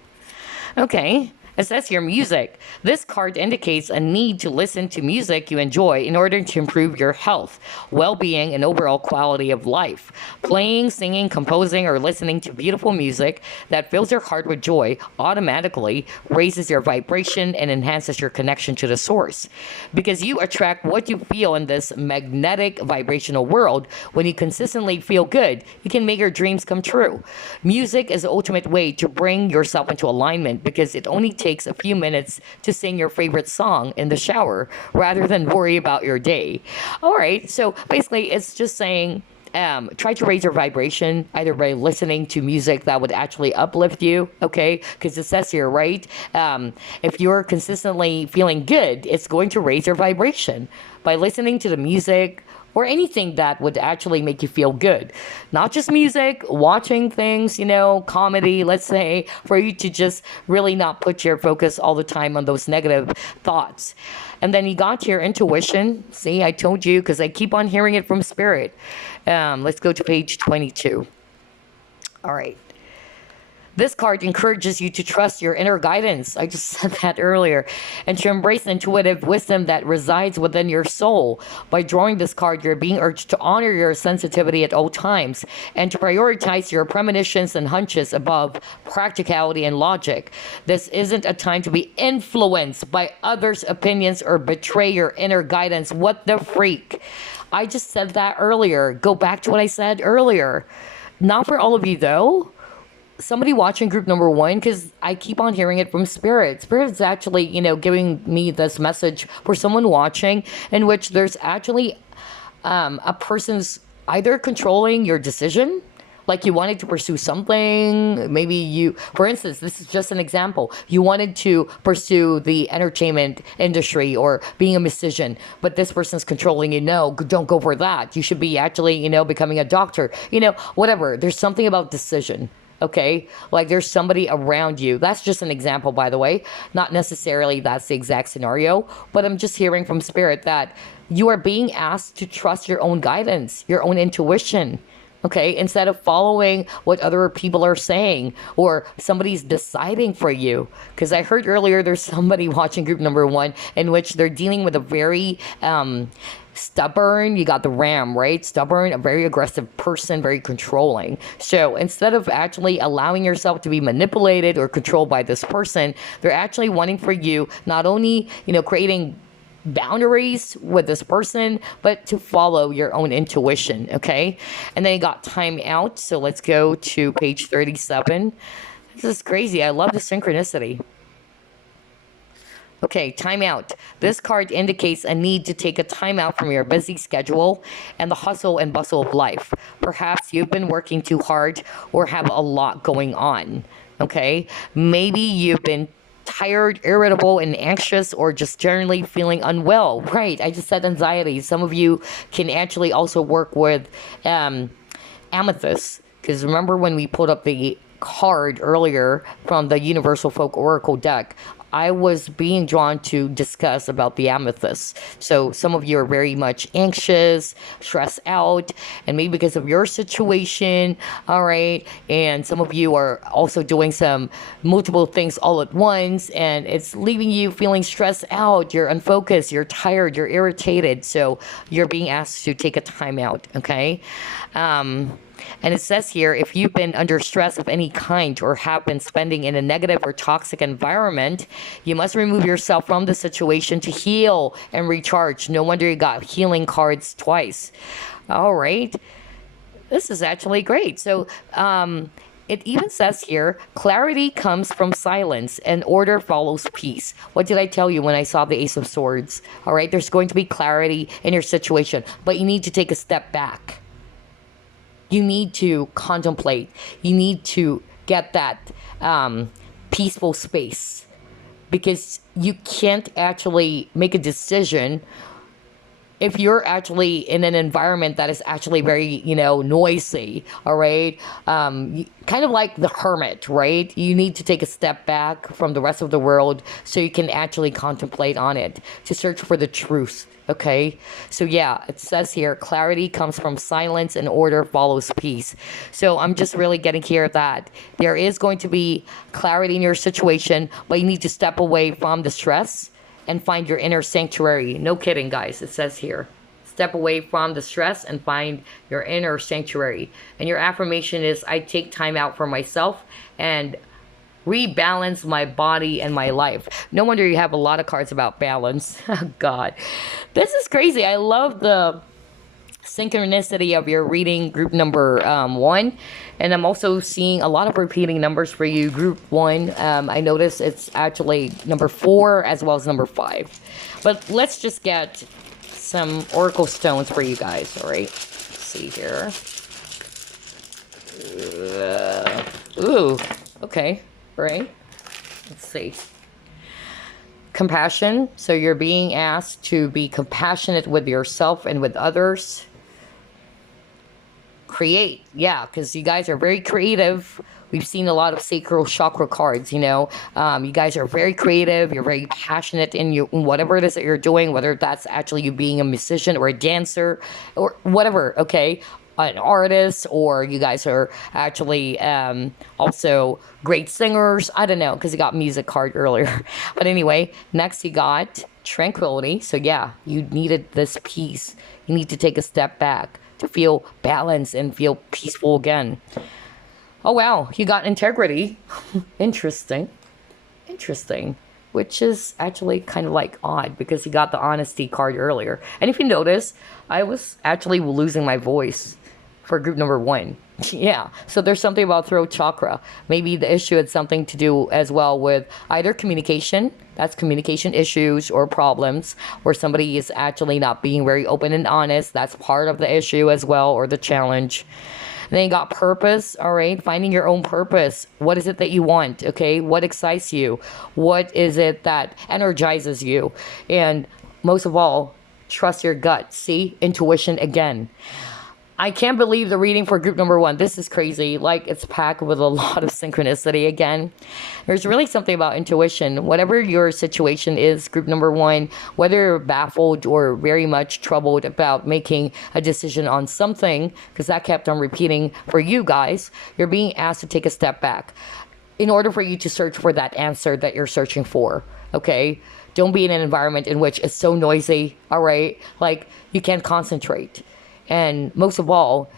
Okay. It says here, music. This card indicates a need to listen to music you enjoy in order to improve your health, well-being, and overall quality of life. Playing, singing, composing, or listening to beautiful music that fills your heart with joy automatically raises your vibration and enhances your connection to the source. Because you attract what you feel in this magnetic vibrational world, when you consistently feel good, you can make your dreams come true. Music is the ultimate way to bring yourself into alignment because it only takes a few minutes to sing your favorite song in the shower rather than worry about your day. All right, so basically it's just saying try to raise your vibration either by listening to music that would actually uplift you, okay? Because it says here, right? If you're consistently feeling good, it's going to raise your vibration by listening to the music or anything that would actually make you feel good. Not just music, watching things, comedy, let's say, for you to just really not put your focus all the time on those negative thoughts. And then you got your intuition. See, I told you because I keep on hearing it from spirit. Let's go to page 22. All right. This card encourages you to trust your inner guidance. I just said that earlier. And to embrace intuitive wisdom that resides within your soul. By drawing this card, you're being urged to honor your sensitivity at all times and to prioritize your premonitions and hunches above practicality and logic. This isn't a time to be influenced by others' opinions or betray your inner guidance. What the freak? I just said that earlier. Go back to what I said earlier. Not for all of you, though. Somebody watching group number 1, because I keep on hearing it from spirit. Spirit is actually, giving me this message for someone watching, in which there's actually a person's either controlling your decision, like you wanted to pursue something. Maybe you, for instance, this is just an example. You wanted to pursue the entertainment industry or being a musician, but this person's controlling you. No, don't go for that. You should be actually, becoming a doctor, whatever. There's something about decision. Okay, like there's somebody around you. That's just an example, by the way. Not necessarily that's the exact scenario, but I'm just hearing from spirit that you are being asked to trust your own guidance, your own intuition. Okay, instead of following what other people are saying or somebody's deciding for you. Because I heard earlier there's somebody watching group number 1 in which they're dealing with a very stubborn, you got the ram, right? Stubborn, a very aggressive person, very controlling. So instead of actually allowing yourself to be manipulated or controlled by this person, they're actually wanting for you not only, creating boundaries with this person, but to follow your own intuition. Okay. And then you got time out. So let's go to page 37. This is crazy. I love the synchronicity. Okay, time out. This card indicates a need to take a time out from your busy schedule and the hustle and bustle of life. Perhaps you've been working too hard or have a lot going on. Okay, maybe you've been tired, irritable, and anxious, or just generally feeling unwell. Right, I just said anxiety. Some of you can actually also work with amethyst, because remember when we pulled up the card earlier from the Universal Folk Oracle deck, I was being drawn to discuss about the amethyst. So some of you are very much anxious, stressed out, and maybe because of your situation, all right? And some of you are also doing some multiple things all at once, and it's leaving you feeling stressed out. You're unfocused, you're tired, you're irritated. So you're being asked to take a time out, okay? And it says here, if you've been under stress of any kind or have been spending in a negative or toxic environment, you must remove yourself from the situation to heal and recharge. No wonder you got healing cards twice. All right. This is actually great. So, it even says here, clarity comes from silence and order follows peace. What did I tell you when I saw the Ace of Swords? All right. There's going to be clarity in your situation, but you need to take a step back. You need to contemplate. You need to get that peaceful space, because you can't actually make a decision if you're actually in an environment that is actually very, noisy, all right? Kind of like the hermit, right? You need to take a step back from the rest of the world so you can actually contemplate on it, to search for the truth. Okay, so yeah, it says here, clarity comes from silence and order follows peace. So I'm just really getting here that there is going to be clarity in your situation, but you need to step away from the stress and find your inner sanctuary. No kidding, guys, it says here. Step away from the stress and find your inner sanctuary. And your affirmation is, I take time out for myself and rebalance my body and my life. No wonder you have a lot of cards about balance. Oh, God. This is crazy. I love the synchronicity of your reading, group number 1. And I'm also seeing a lot of repeating numbers for you, group 1. I notice it's actually number 4 as well as number 5. But let's just get some oracle stones for you guys, all right? Let's see here. Ooh, okay. Right? Let's see. compassion. So you're being asked to be compassionate with yourself and with others. Create, yeah, because you guys are very creative. We've seen a lot of sacral chakra cards, you know. You guys are very creative. You're very passionate in whatever it is that you're doing, whether that's actually you being a musician or a dancer or whatever, okay? An artist, or you guys are actually also great singers. I don't know, because you got music card earlier. But anyway, next you got tranquility. So yeah, you needed this peace. You need to take a step back to feel balanced and feel peaceful again. Oh wow, you got integrity. Interesting. Interesting. Which is actually kind of like odd because you got the honesty card earlier. And if you notice, I was actually losing my voice for group number 1. Yeah, so there's something about throat chakra. Maybe the issue had something to do as well with either communication, that's communication issues or problems, or somebody is actually not being very open and honest. That's part of the issue as well, or the challenge. Then you got purpose, all right? Finding your own purpose. What is it that you want, okay? What excites you? What is it that energizes you? And most of all, trust your gut. See? Intuition again. I can't believe the reading for group number 1. This is crazy. Like, it's packed with a lot of synchronicity again. There's really something about intuition. Whatever your situation is, group number 1, whether you're baffled or very much troubled about making a decision on something, because that kept on repeating for you guys, you're being asked to take a step back in order for you to search for that answer that you're searching for, okay? Don't be in an environment in which it's so noisy, all right? Like, you can't concentrate. And most of all,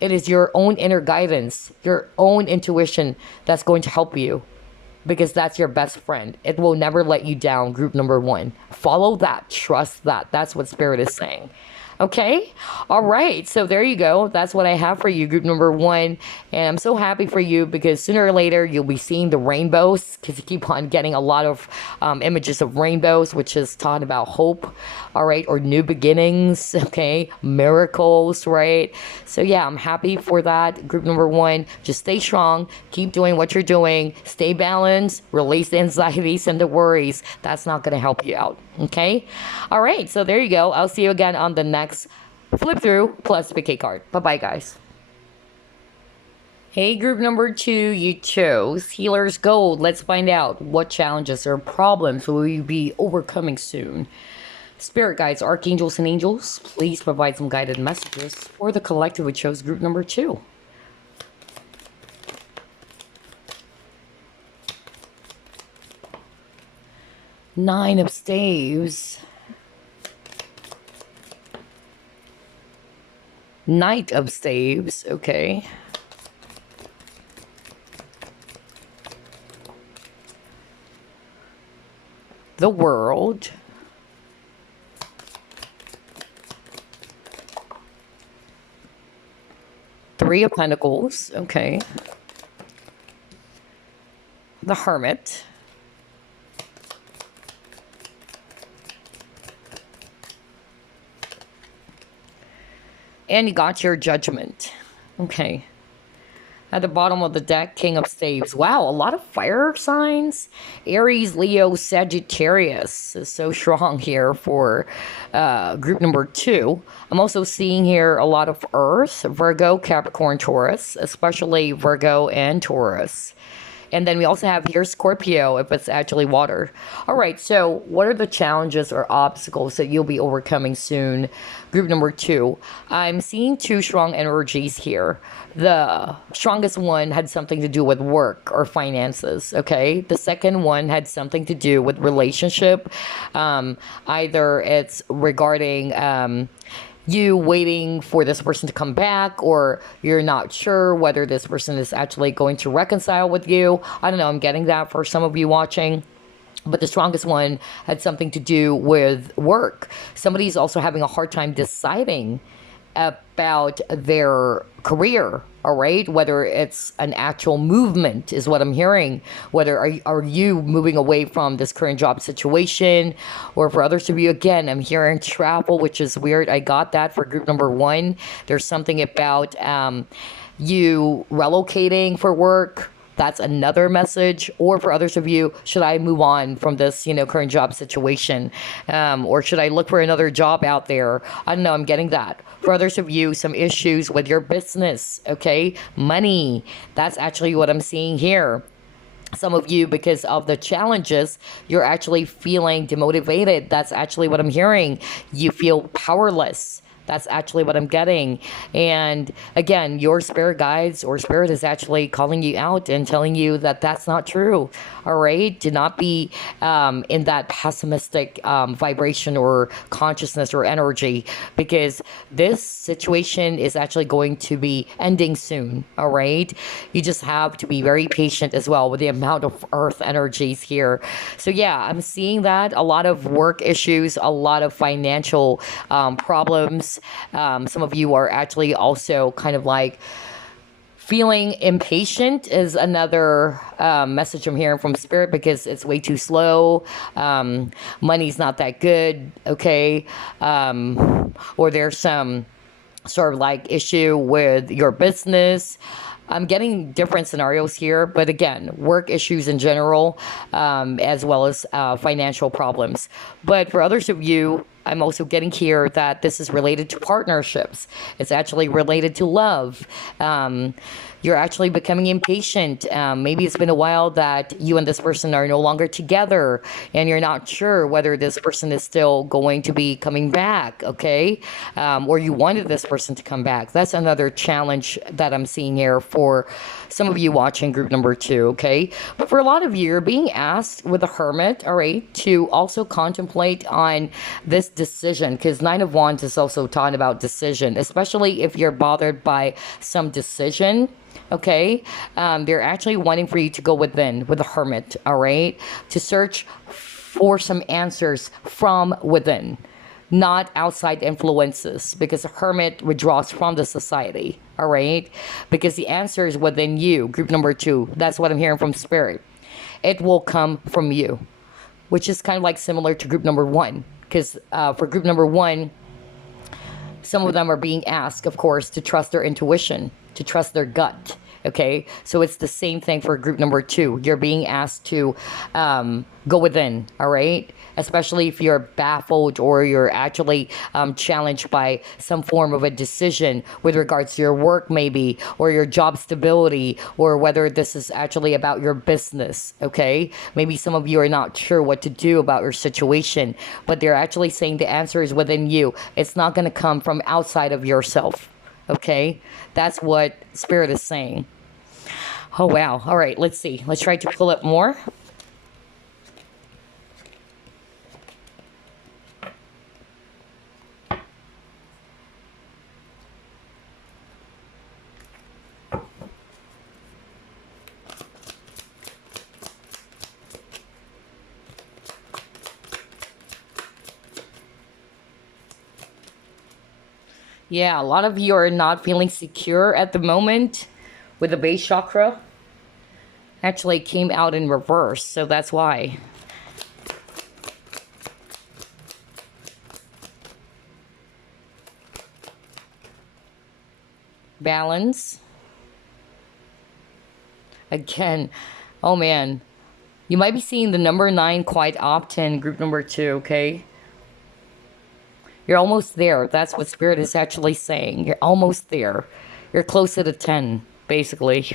it is your own inner guidance, your own intuition that's going to help you, because that's your best friend. It will never let you down, group number 1. Follow that. Trust that. That's what Spirit is saying. Okay? All right. So there you go. That's what I have for you, group number 1. And I'm so happy for you because sooner or later you'll be seeing the rainbows, because you keep on getting a lot of images of rainbows, which is taught about hope, all right, or new beginnings, okay, miracles, right? So yeah, I'm happy for that, group number 1. Just stay strong. Keep doing what you're doing. Stay balanced. Release the anxieties and the worries. That's not going to help you out. Okay? All right. So there you go. I'll see you again on the next flip through plus PK card. Bye-bye, guys. Hey, group number 2, you chose Healer's Gold. Let's find out what challenges or problems will you be overcoming soon. Spirit guides, archangels, and angels, please provide some guided messages for the collective who chose group number 2. Nine of Staves. Knight of Staves, okay. The World. Three of Pentacles, okay. The Hermit. And you got your Judgment. Okay. At the bottom of the deck, King of Staves. Wow, a lot of fire signs. Aries, Leo, Sagittarius is so strong here for group number 2. I'm also seeing here a lot of Earth, Virgo, Capricorn, Taurus, especially Virgo and Taurus. And then we also have here Scorpio, if it's actually water. All right, so what are the challenges or obstacles that you'll be overcoming soon? Group number 2. I'm seeing 2 strong energies here. The strongest one had something to do with work or finances, okay? The second one had something to do with relationship. Either it's regarding... you waiting for this person to come back, or you're not sure whether this person is actually going to reconcile with you. I don't know, I'm getting that for some of you watching. But the strongest one had something to do with work. Somebody's also having a hard time deciding about their career, all right? Whether it's an actual movement is what I'm hearing. Whether are you moving away from this current job situation, or for others of you, again, I'm hearing travel, which is weird. I got that for group number 1. There's something about you relocating for work, That's another message. Or for others of you, should I move on from this, current job situation? Or should I look for another job out there? I don't know. I'm getting that. For others of you, some issues with your business, okay? Money. That's actually what I'm seeing here. Some of you, because of the challenges, you're actually feeling demotivated. That's actually what I'm hearing. You feel powerless. That's actually what I'm getting. And again, your spirit guides or spirit is actually calling you out and telling you that that's not true. All right. Do not be in that pessimistic vibration or consciousness or energy, because this situation is actually going to be ending soon. All right. You just have to be very patient as well with the amount of earth energies here. So, yeah, I'm seeing that a lot of work issues, a lot of financial problems. Some of you are actually also kind of like feeling impatient is another message I'm hearing from spirit, because it's way too slow. Money's not that good. Okay. Or there's some sort of like issue with your business. I'm getting different scenarios here, but again, work issues in general, as well as financial problems. But for others of you, I'm also getting here that this is related to partnerships. It's actually related to love. You're actually becoming impatient. Maybe it's been a while that you and this person are no longer together, and you're not sure whether this person is still going to be coming back, okay? Or you wanted this person to come back. That's another challenge that I'm seeing here for some of you watching group number 2, okay? But for a lot of you, you're being asked with the Hermit, all right, to also contemplate on this decision, because Nine of Wands is also talking about decision, especially if you're bothered by some decision. Okay, they're actually wanting for you to go within with the Hermit, all right, to search for some answers from within, not outside influences, because the Hermit withdraws from the society, all right, because the answer is within you. Group number 2, that's what I'm hearing from spirit. It will come from you, which is kind of like similar to group number 1, because for group number 1, some of them are being asked, of course, to trust their intuition, to trust their gut. Okay, so it's the same thing for group number 2. You're being asked to go within, all right? Especially if you're baffled or you're actually challenged by some form of a decision with regards to your work, maybe, or your job stability, or whether this is actually about your business, okay? Maybe some of you are not sure what to do about your situation, but they're actually saying the answer is within you. It's not going to come from outside of yourself, okay? That's what spirit is saying. Oh, wow. All right, let's see. Let's try to pull up more. Yeah, a lot of you are not feeling secure at the moment with the base chakra. Actually came out in reverse, so that's why. Balance. Again, oh man. You might be seeing the number 9 quite often, group number 2, okay? You're almost there. That's what spirit is actually saying. You're almost there. You're close to the 10, basically.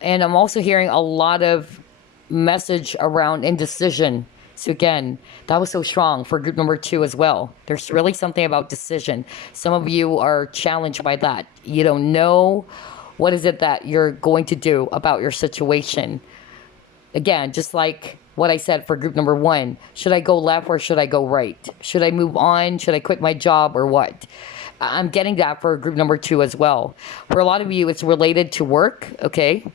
And I'm also hearing a lot of message around indecision. So again, that was so strong for group number 2 as well. There's really something about decision. Some of you are challenged by that. You don't know what is it that you're going to do about your situation. Again, just like what I said for group number 1, should I go left or should I go right? Should I move on? Should I quit my job or what? I'm getting that for group number 2 as well. For a lot of you, it's related to work, okay?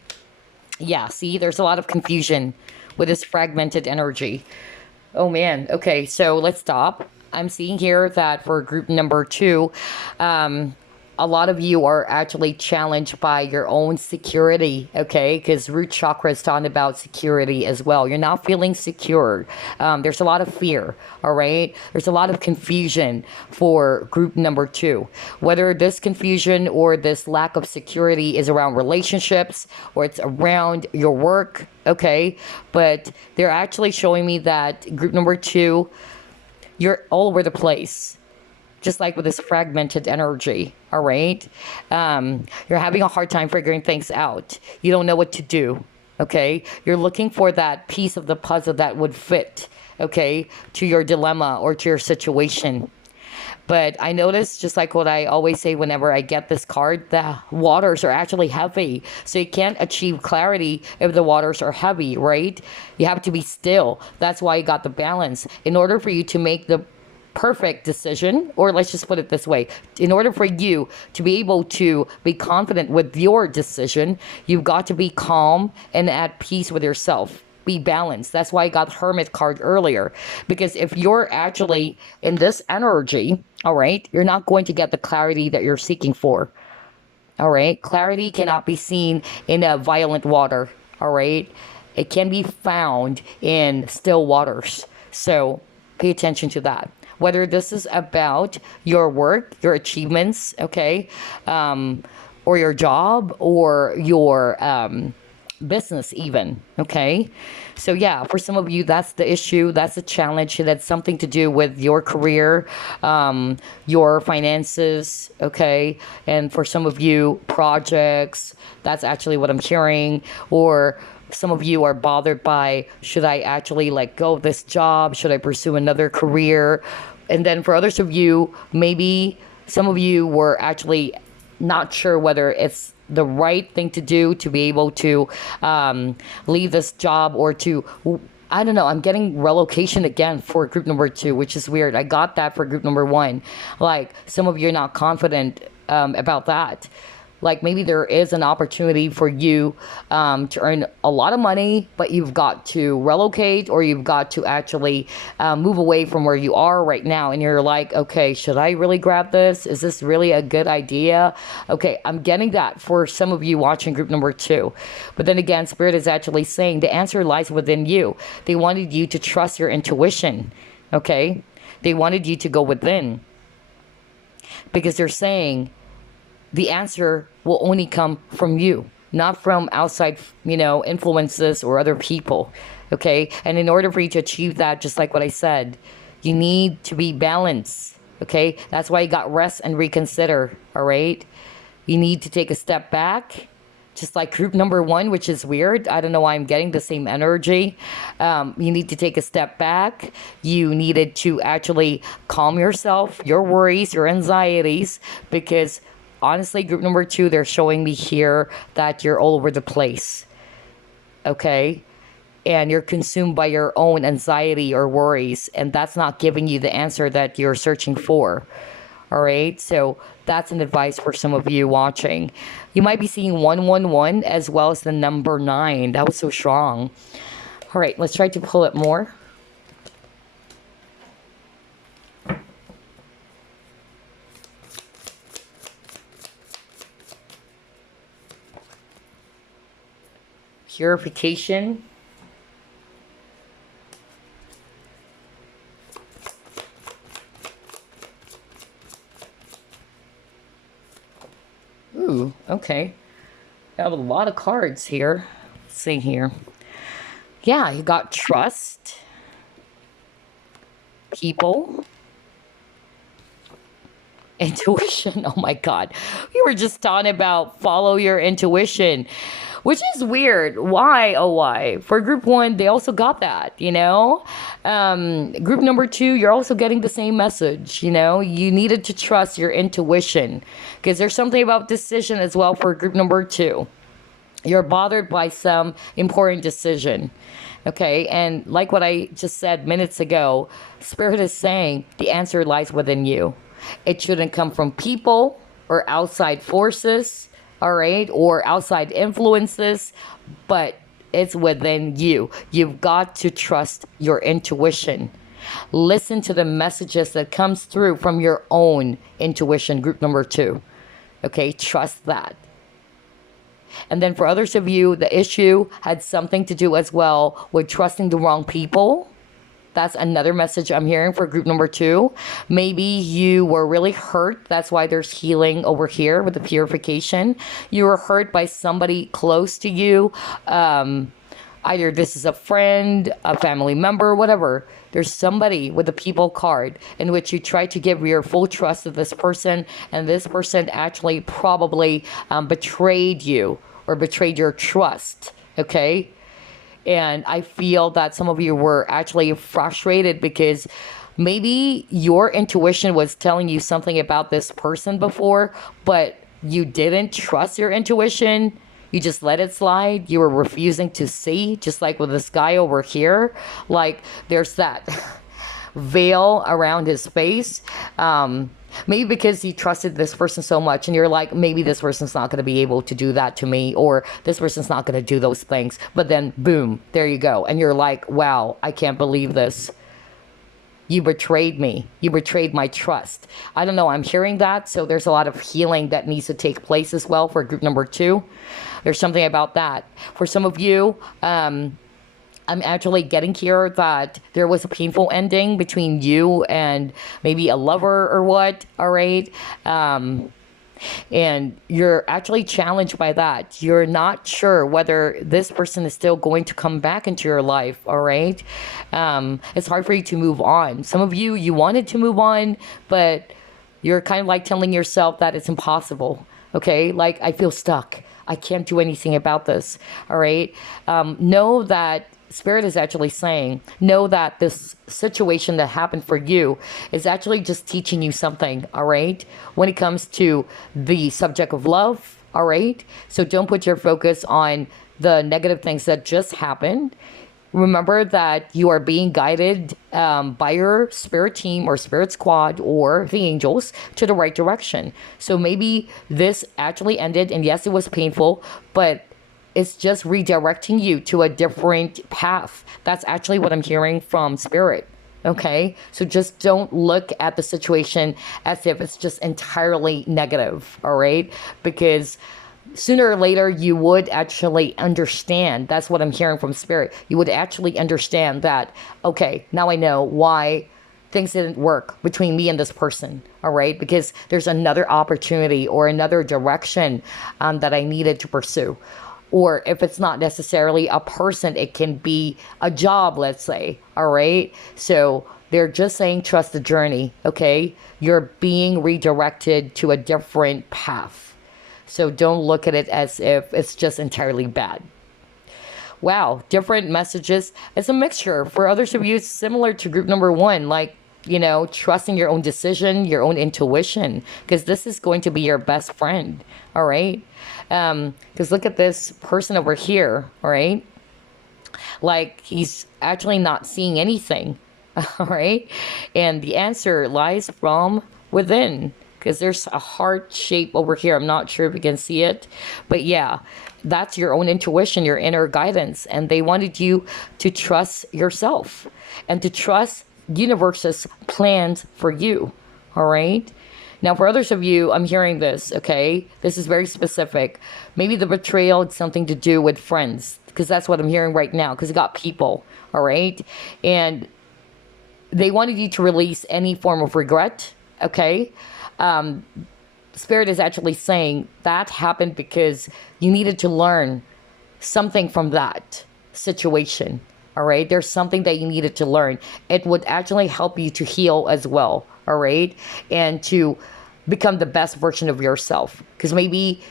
Yeah, see, there's a lot of confusion with this fragmented energy. Oh man, okay, so let's stop. I'm seeing here that for group number 2, a lot of you are actually challenged by your own security, okay? Because root chakra is talking about security as well. You're not feeling secure. There's a lot of fear, all right? There's a lot of confusion for group number 2. Whether this confusion or this lack of security is around relationships or it's around your work, okay? But they're actually showing me that group number 2, you're all over the place. Just like with this fragmented energy, all right? You're having a hard time figuring things out. You don't know what to do, okay? You're looking for that piece of the puzzle that would fit, okay, to your dilemma or to your situation. But I noticed, just like what I always say whenever I get this card, the waters are actually heavy. So you can't achieve clarity if the waters are heavy, right? You have to be still. That's why you got the balance. In order for you to make the perfect decision, or let's just put it this way, in order for you to be able to be confident with your decision, you've got to be calm and at peace with yourself. Be balanced. That's why I got Hermit card earlier, because if you're actually in this energy, all right, you're not going to get the clarity that you're seeking for. All right, clarity cannot be seen in a violent water. All right, it can be found in still waters. So pay attention to that. Whether this is about your work, your achievements, okay, or your job, or your business even, okay? So yeah, for some of you, that's the issue, that's the challenge, that's something to do with your career, your finances, okay? And for some of you, projects, that's actually what I'm hearing. Or some of you are bothered by, should I actually let go of this job? Should I pursue another career? And then for others of you, maybe some of you were actually not sure whether it's the right thing to do to be able to leave this job, or to, I don't know, I'm getting relocation again for group number 2, which is weird. I got that for group number 1. Like, some of you are not confident about that. Like, maybe there is an opportunity for you to earn a lot of money, but you've got to relocate, or you've got to actually move away from where you are right now. And you're like, okay, should I really grab this? Is this really a good idea? Okay, I'm getting that for some of you watching group number 2. But then again, Spirit is actually saying the answer lies within you. They wanted you to trust your intuition, okay? They wanted you to go within, because they're saying the answer will only come from you, not from outside, influences or other people, okay? And in order for you to achieve that, just like what I said, you need to be balanced, okay? That's why you got rest and reconsider, all right? You need to take a step back, just like group number 1, which is weird. I don't know why I'm getting the same energy. You need to take a step back. You needed to actually calm yourself, your worries, your anxieties, because honestly, group number 2, they're showing me here that you're all over the place, okay? And you're consumed by your own anxiety or worries, and that's not giving you the answer that you're searching for, all right? So that's an advice for some of you watching. You might be seeing 111 as well as the number 9. That was so strong. All right, let's try to pull it more. Purification. Ooh, okay. I have a lot of cards here. Let's see here. Yeah, you got trust, people, intuition. Oh my God. We were just talking about follow your intuition, which is weird. Why? Oh, why? For group 1, they also got that, Group number 2, you're also getting the same message, You needed to trust your intuition, because there's something about decision as well for group number 2. You're bothered by some important decision, okay? And like what I just said minutes ago, Spirit is saying the answer lies within you. It shouldn't come from people or outside forces, all right, or outside influences, but it's within you. You've got to trust your intuition. Listen to the messages that comes through from your own intuition, group number 2. Okay, trust that. And then for others of you, the issue had something to do as well with trusting the wrong people. That's another message I'm hearing for group number 2. Maybe you were really hurt. That's why there's healing over here with the purification. You were hurt by somebody close to you. Either this is a friend, a family member, whatever. There's somebody with the people card in which you try to give your full trust to this person, and this person actually probably betrayed you or betrayed your trust. Okay? And I feel that some of you were actually frustrated because maybe your intuition was telling you something about this person before, but you didn't trust your intuition. You just let it slide. You were refusing to see, just like with this guy over here. Like, there's that veil around his face. Maybe because you trusted this person so much and you're like, maybe this person's not going to be able to do that to me, or this person's not going to do those things. But then, boom, there you go. And you're like, wow, I can't believe this. You betrayed me. You betrayed my trust. I don't know. I'm hearing that. So there's a lot of healing that needs to take place as well for group number 2. There's something about that. For some of you, I'm actually getting here that there was a painful ending between you and maybe a lover or what, all right? And you're actually challenged by that. You're not sure whether this person is still going to come back into your life, all right? It's hard for you to move on. Some of you, you wanted to move on, but you're kind of like telling yourself that it's impossible, okay? Like, I feel stuck. I can't do anything about this, all right? Know that Spirit is actually saying, know that this situation that happened for you is actually just teaching you something, all right? When it comes to the subject of love, all right? So don't put your focus on the negative things that just happened. Remember that you are being guided by your spirit team or spirit squad or the angels to the right direction. So maybe this actually ended, and yes, it was painful, but it's just redirecting you to a different path. That's actually what I'm hearing from Spirit, okay? So just don't look at the situation as if it's just entirely negative, all right? Because sooner or later, you would actually understand. That's what I'm hearing from Spirit. You would actually understand that, okay, now I know why things didn't work between me and this person, all right? Because there's another opportunity or another direction that I needed to pursue. Or if it's not necessarily a person, it can be a job, let's say, all right? So they're just saying trust the journey, okay? You're being redirected to a different path. So don't look at it as if it's just entirely bad. Wow, different messages. It's a mixture. For others of you, it's similar to group number 1, like, you know, trusting your own decision, your own intuition, because this is going to be your best friend, all right? Because look at this person over here, all right? Like, he's actually not seeing anything, all right? And the answer lies from within, because there's a heart shape over here. I'm not sure if you can see it, but yeah, that's your own intuition, your inner guidance. And they wanted you to trust yourself and to trust universe's plans for you, all right? Now, for others of you, I'm hearing this, okay? This is very specific. Maybe the betrayal had something to do with friends, because that's what I'm hearing right now, because it got people, all right? And they wanted you to release any form of regret, okay? Spirit is actually saying that happened because you needed to learn something from that situation, all right? There's something that you needed to learn. It would actually help you to heal as well, all right? And to become the best version of yourself. Because maybe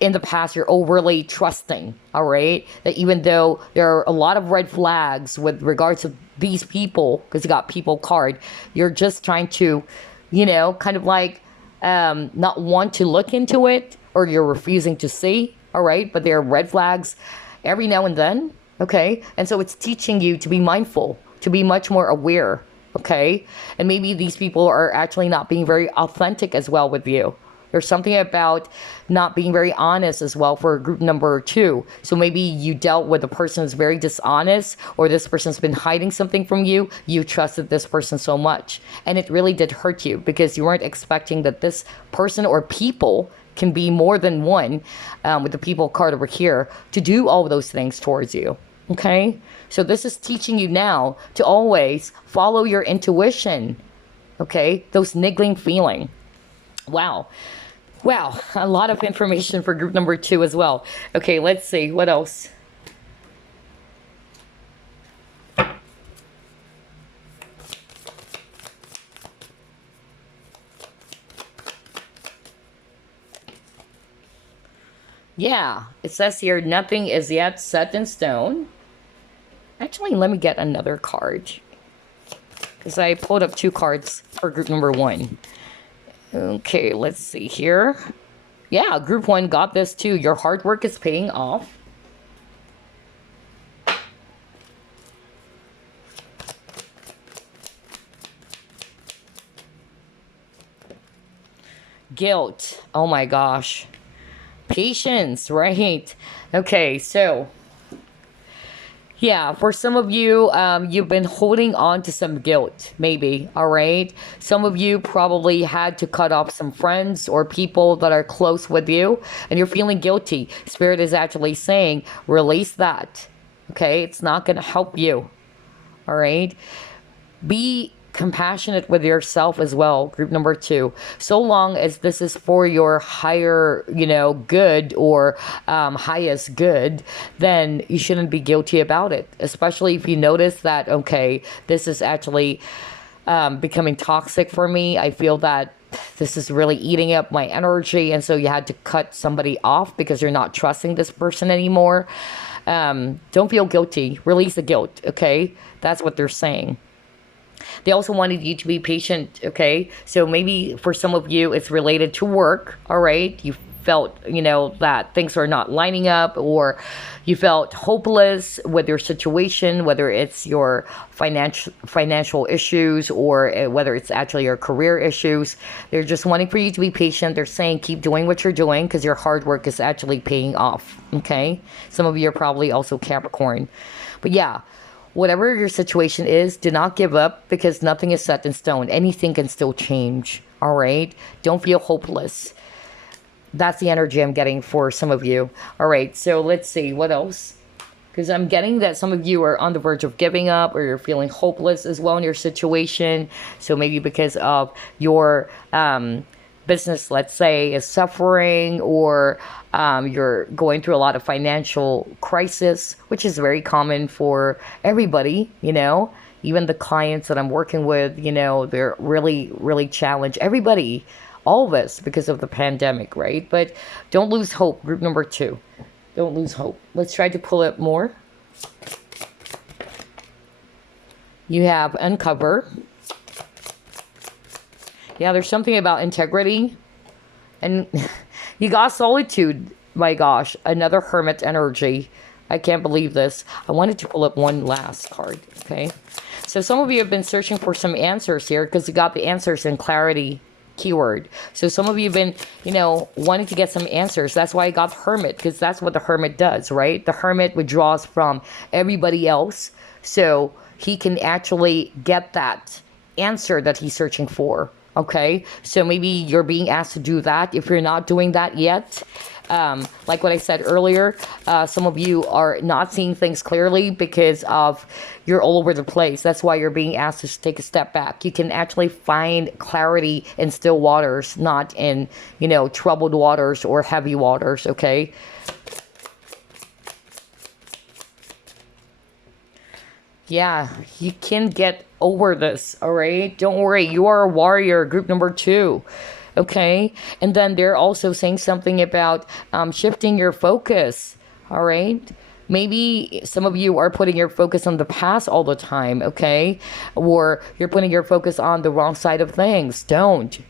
in the past, you're overly trusting, all right? That even though there are a lot of red flags with regards to these people, because you got people card, you're just trying to, you know, kind of like not want to look into it, or you're refusing to see, all right? But there are red flags every now and then, okay? And so it's teaching you to be mindful, to be much more aware, okay? And maybe these people are actually not being very authentic as well with you, There's something about not being very honest as well for group number 2. So maybe you dealt with a person who's very dishonest, or this person's been hiding something from you. You trusted this person so much, and it really did hurt you because you weren't expecting that this person or people can be more than one, with the people card over here, to do all of those things towards you. Okay? So this is teaching you now to always follow your intuition. Okay? Those niggling feeling. Wow. Wow. A lot of information for group number 2 as well. Okay, let's see. What else? Yeah, it says here, nothing is yet set in stone. Actually, let me get another card, because I pulled up 2 cards for group number 1. Okay, let's see here. Yeah, group 1 got this too. Your hard work is paying off. Guilt. Oh my gosh. Patience, right? Okay, so yeah, for some of you, you've been holding on to some guilt, maybe, all right? Some of you probably had to cut off some friends or people that are close with you, and you're feeling guilty. Spirit is actually saying, release that, okay? It's not going to help you, all right? Be compassionate with yourself as well, group number 2. So long as this is for your higher, good, or highest good, then you shouldn't be guilty about it. Especially if you notice that, okay, this is actually becoming toxic for me. I feel that this is really eating up my energy, and so you had to cut somebody off because you're not trusting this person anymore. Don't feel guilty. Release the guilt, okay? That's what they're saying. They also wanted you to be patient, okay? So maybe for some of you, it's related to work, all right? You felt, that things are not lining up, or you felt hopeless with your situation, whether it's your financial issues, or whether it's actually your career issues. They're just wanting for you to be patient. They're saying keep doing what you're doing because your hard work is actually paying off, okay? Some of you are probably also Capricorn. But yeah, whatever your situation is, do not give up because nothing is set in stone. Anything can still change, all right? Don't feel hopeless. That's the energy I'm getting for some of you. All right, so let's see. What else? Because I'm getting that some of you are on the verge of giving up, or you're feeling hopeless as well in your situation. So maybe because of your business, let's say, is suffering, or you're going through a lot of financial crisis, which is very common for everybody, even the clients that I'm working with, they're really, really challenged. Everybody, all of us, because of the pandemic, right? But don't lose hope, group number 2. Don't lose hope. Let's try to pull it more. You have uncover. Yeah, there's something about integrity. And you got solitude. My gosh, another hermit energy. I can't believe this. I wanted to pull up one last card, okay? So some of you have been searching for some answers here because you got the answers in clarity keyword. So some of you have been, wanting to get some answers. That's why I got hermit, because that's what the hermit does, right? The hermit withdraws from everybody else, so he can actually get that answer that he's searching for. Okay, so maybe you're being asked to do that. If you're not doing that yet, like what I said earlier, some of you are not seeing things clearly because of you're all over the place. That's why you're being asked to take a step back. You can actually find clarity in still waters, not in, troubled waters or heavy waters, okay? Yeah, you can get over this, all right? Don't worry, you are a warrior, group number 2, okay? And then they're also saying something about shifting your focus, all right? Maybe some of you are putting your focus on the past all the time, okay? Or you're putting your focus on the wrong side of things. Don't.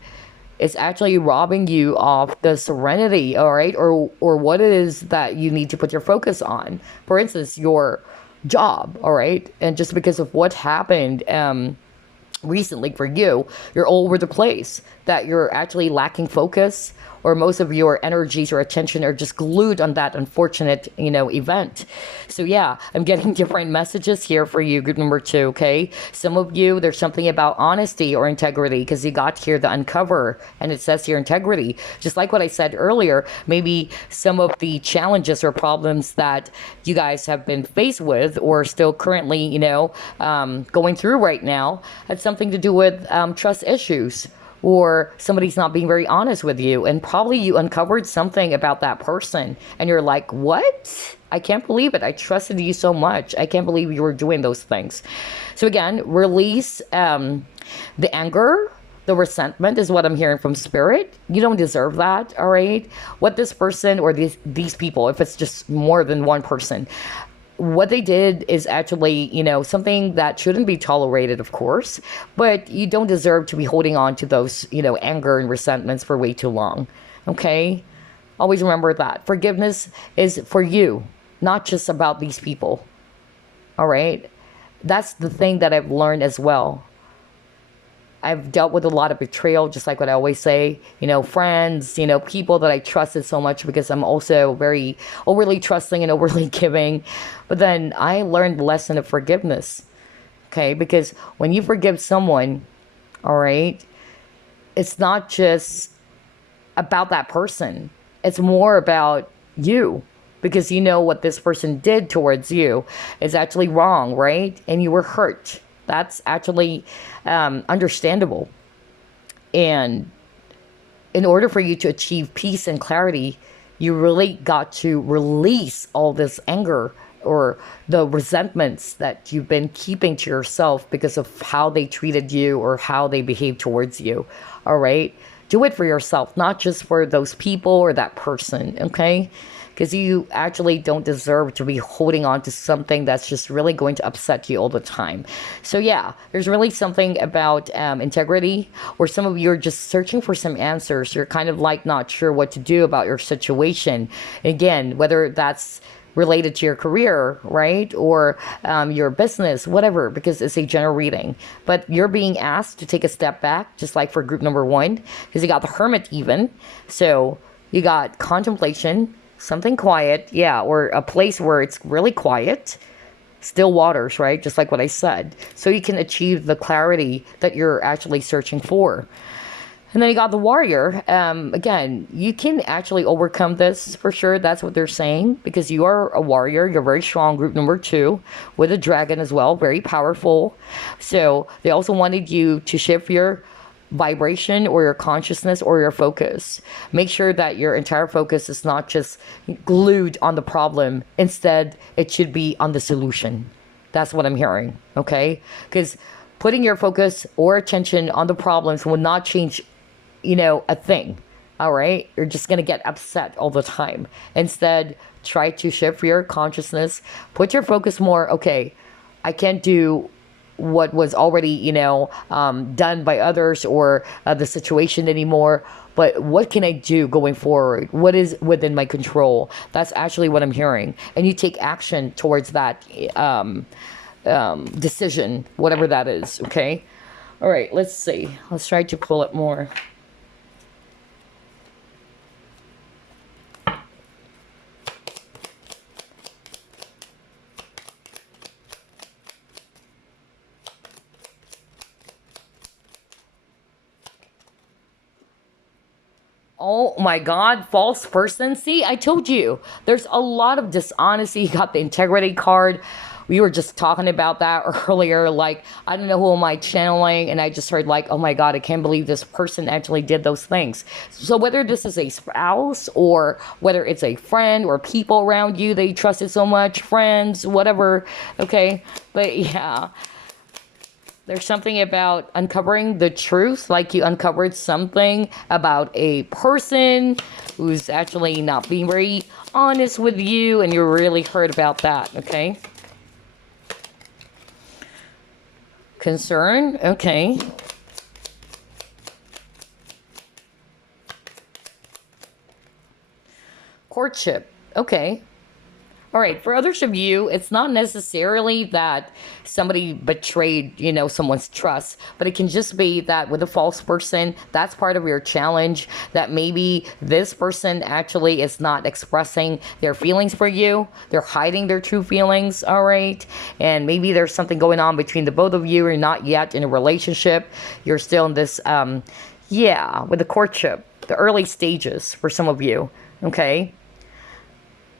It's actually robbing you of the serenity, all right? Or what it is that you need to put your focus on. For instance, your job, all right? And just because of what happened recently for you, you're all over the place, that you're actually lacking focus, or most of your energies or attention are just glued on that unfortunate, event. So yeah, I'm getting different messages here for you, group number 2, okay? Some of you, there's something about honesty or integrity, because you got here the uncover, and it says here integrity. Just like what I said earlier, maybe some of the challenges or problems that you guys have been faced with or still currently, going through right now had something to do with trust issues, or somebody's not being very honest with you, and probably you uncovered something about that person and you're like, what? I can't believe it. I trusted you so much. I can't believe you were doing those things. So again, release the anger, the resentment is what I'm hearing from spirit. You don't deserve that, all right? What this person or these people, if it's just more than one person, what they did is actually, something that shouldn't be tolerated, of course, but you don't deserve to be holding on to those, anger and resentments for way too long, okay? Always remember that. Forgiveness is for you, not just about these people, all right? That's the thing that I've learned as well. I've dealt with a lot of betrayal, just like what I always say, friends, people that I trusted so much, because I'm also very overly trusting and overly giving. But then I learned the lesson of forgiveness, okay? Because when you forgive someone, all right, it's not just about that person. It's more about you, because you know what this person did towards you is actually wrong, right? And you were hurt. That's actually understandable. And in order for you to achieve peace and clarity, you really got to release all this anger or the resentments that you've been keeping to yourself because of how they treated you or how they behaved towards you. All right? Do it for yourself, not just for those people or that person, okay? Because you actually don't deserve to be holding on to something that's just really going to upset you all the time. So yeah, there's really something about integrity, or some of you are just searching for some answers. You're kind of like not sure what to do about your situation. Again, whether that's related to your career, right? Or your business, whatever, because it's a general reading. But you're being asked to take a step back, just like for group number 1, because you got the Hermit even. So you got contemplation, something quiet, yeah, or a place where it's really quiet, still waters, right? Just like what I said. So you can achieve the clarity that you're actually searching for. And then you got the Warrior. Again, you can actually overcome this for sure. That's what they're saying, because you are a warrior. You're very strong, group number 2, with a dragon as well, very powerful. So they also wanted you to shift your vibration or your consciousness or your focus. Make sure that your entire focus is not just glued on the problem. Instead, it should be on the solution. That's what I'm hearing, okay? Because putting your focus or attention on the problems will not change, a thing, all right? You're just going to get upset all the time. Instead, try to shift your consciousness. Put your focus more, okay, I can't do what was already, done by others or the situation anymore. But what can I do going forward? What is within my control? That's actually what I'm hearing. And you take action towards that decision, whatever that is, okay? All right, let's see. Let's try to pull it more. Oh my God, false person. See, I told you, there's a lot of dishonesty. You got the integrity card. We were just talking about that earlier. Like, I don't know who am I channeling, and I just heard like, oh my God, I can't believe this person actually did those things. So whether this is a spouse or whether it's a friend or people around you that you trusted so much, friends, whatever, okay? But yeah. There's something about uncovering the truth, like you uncovered something about a person who's actually not being very honest with you, and you're really hurt about that, okay? Concern, okay. Courtship, okay. All right, for others of you, it's not necessarily that somebody betrayed, someone's trust, but it can just be that with a false person, that's part of your challenge, that maybe this person actually is not expressing their feelings for you. They're hiding their true feelings, all right? And maybe there's something going on between the both of you. You're not yet in a relationship. You're still in this, with the courtship, the early stages for some of you, okay?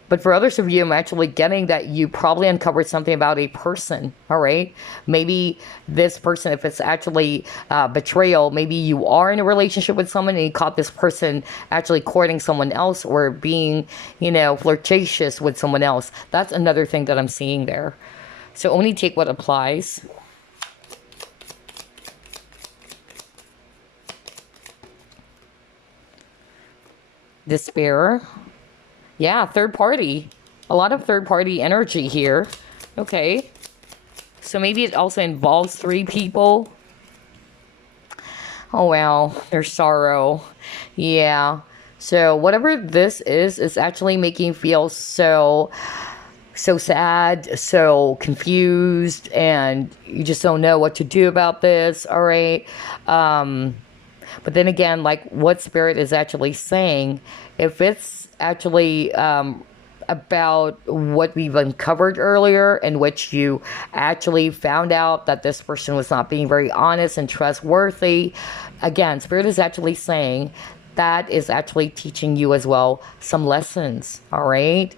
But for others of you, I'm actually getting that you probably uncovered something about a person, all right? Maybe this person, if it's actually betrayal, maybe you are in a relationship with someone and you caught this person actually courting someone else or being, flirtatious with someone else. That's another thing that I'm seeing there. So only take what applies. Despair. Yeah, third party. A lot of third party energy here. Okay. So maybe it also involves 3 people. Oh, wow. There's sorrow. Yeah. So whatever this is actually making you feel so sad, so confused, and you just don't know what to do about this. All right. But then again, like what Spirit is actually saying, if it's actually about what we've uncovered earlier, in which you actually found out that this person was not being very honest and trustworthy, again, Spirit is actually saying that is actually teaching you as well some lessons, all right?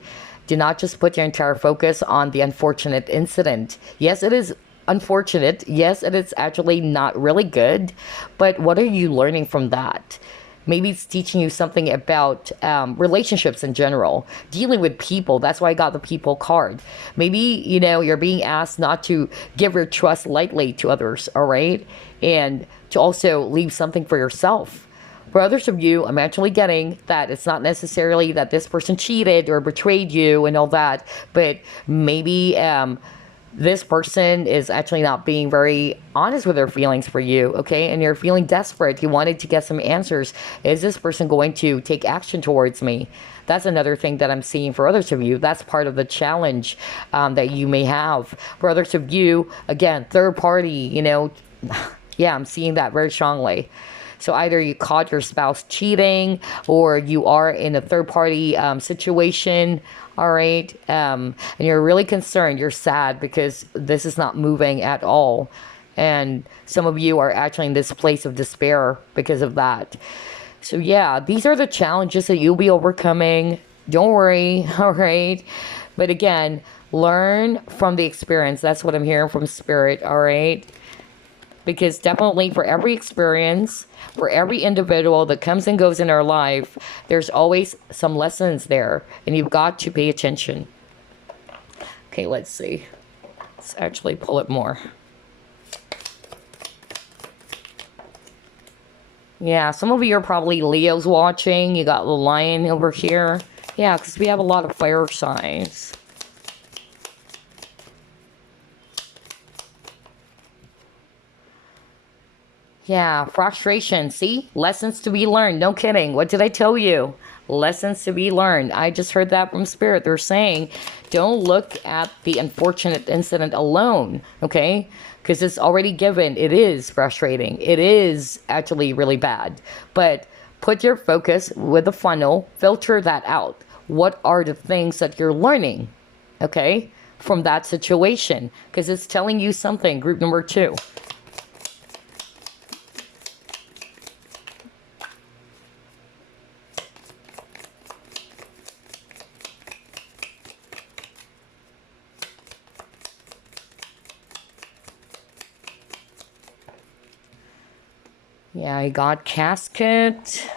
Do not just put your entire focus on the unfortunate incident. Yes, it is unfortunate. Yes, it is actually not really good. But what are you learning from that? Maybe it's teaching you something about relationships in general, dealing with people. That's why I got the people card. Maybe, you're being asked not to give your trust lightly to others, all right? And to also leave something for yourself. For others of you, I'm actually getting that it's not necessarily that this person cheated or betrayed you and all that, but maybe this person is actually not being very honest with their feelings for you, okay? And you're feeling desperate. You wanted to get some answers. Is this person going to take action towards me? That's another thing that I'm seeing for others of you. That's part of the challenge that you may have. For others of you, again, third party, yeah, I'm seeing that very strongly. So either you caught your spouse cheating or you are in a third party situation, all right? And you're really concerned, you're sad because this is not moving at all. And some of you are actually in this place of despair because of that. So yeah, these are the challenges that you'll be overcoming. Don't worry, all right? But again, learn from the experience. That's what I'm hearing from Spirit, all right? Because definitely for every experience, for every individual that comes and goes in our life, there's always some lessons there. And you've got to pay attention. Okay, let's see. Let's actually pull it more. Yeah, some of you are probably Leos watching. You got the lion over here. Yeah, because we have a lot of fire signs. Yeah, frustration. See? Lessons to be learned. No kidding. What did I tell you? Lessons to be learned. I just heard that from Spirit. They're saying, don't look at the unfortunate incident alone, okay? Because it's already given. It is frustrating. It is actually really bad. But put your focus with a funnel. Filter that out. What are the things that you're learning, okay, from that situation? Because it's telling you something. Group number 2. Yeah, I got casket.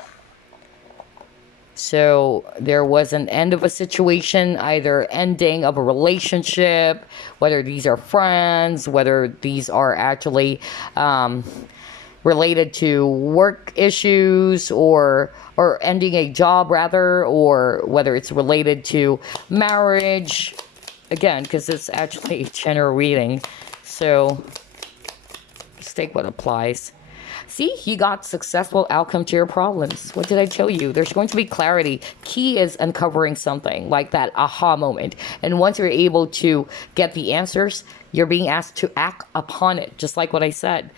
So there was an end of a situation, either ending of a relationship, whether these are friends, whether these are actually related to work issues or ending a job rather, or whether it's related to marriage. Again, because it's actually a general reading. So let's take what applies. See, you got successful outcome to your problems. What did I tell you? There's going to be clarity. Key is uncovering something like that aha moment. And once you're able to get the answers, you're being asked to act upon it, just like what I said.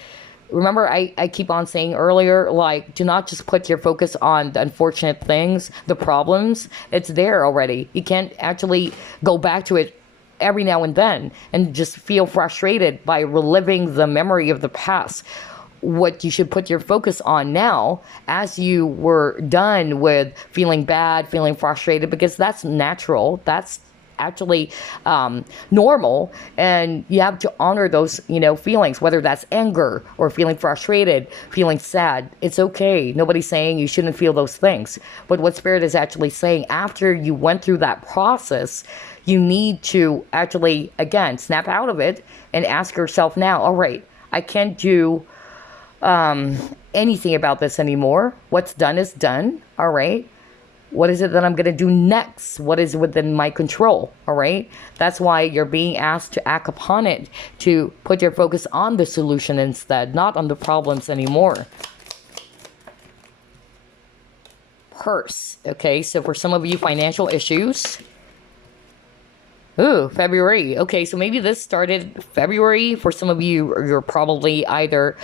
Remember, I keep on saying earlier, like, do not just put your focus on the unfortunate things, the problems. It's there already. You can't actually go back to it every now and then and just feel frustrated by reliving the memory of the past. What you should put your focus on now, as you were done with feeling bad, feeling frustrated, because that's natural. That's actually normal, and you have to honor those feelings, whether that's anger or feeling frustrated, feeling sad. It's okay. Nobody's saying you shouldn't feel those things, but what Spirit is actually saying, after you went through that process, you need to actually again snap out of it and ask yourself now, all right, I can't do anything about this anymore. What's done is done. All right, what is it that I'm going to do next? What is within my control? All right. That's why you're being asked to act upon it, to put your focus on the solution instead, not on the problems anymore. Purse. Okay. So for some of you, financial issues. Ooh, February. Okay, so maybe this started February. For some of you, you're probably either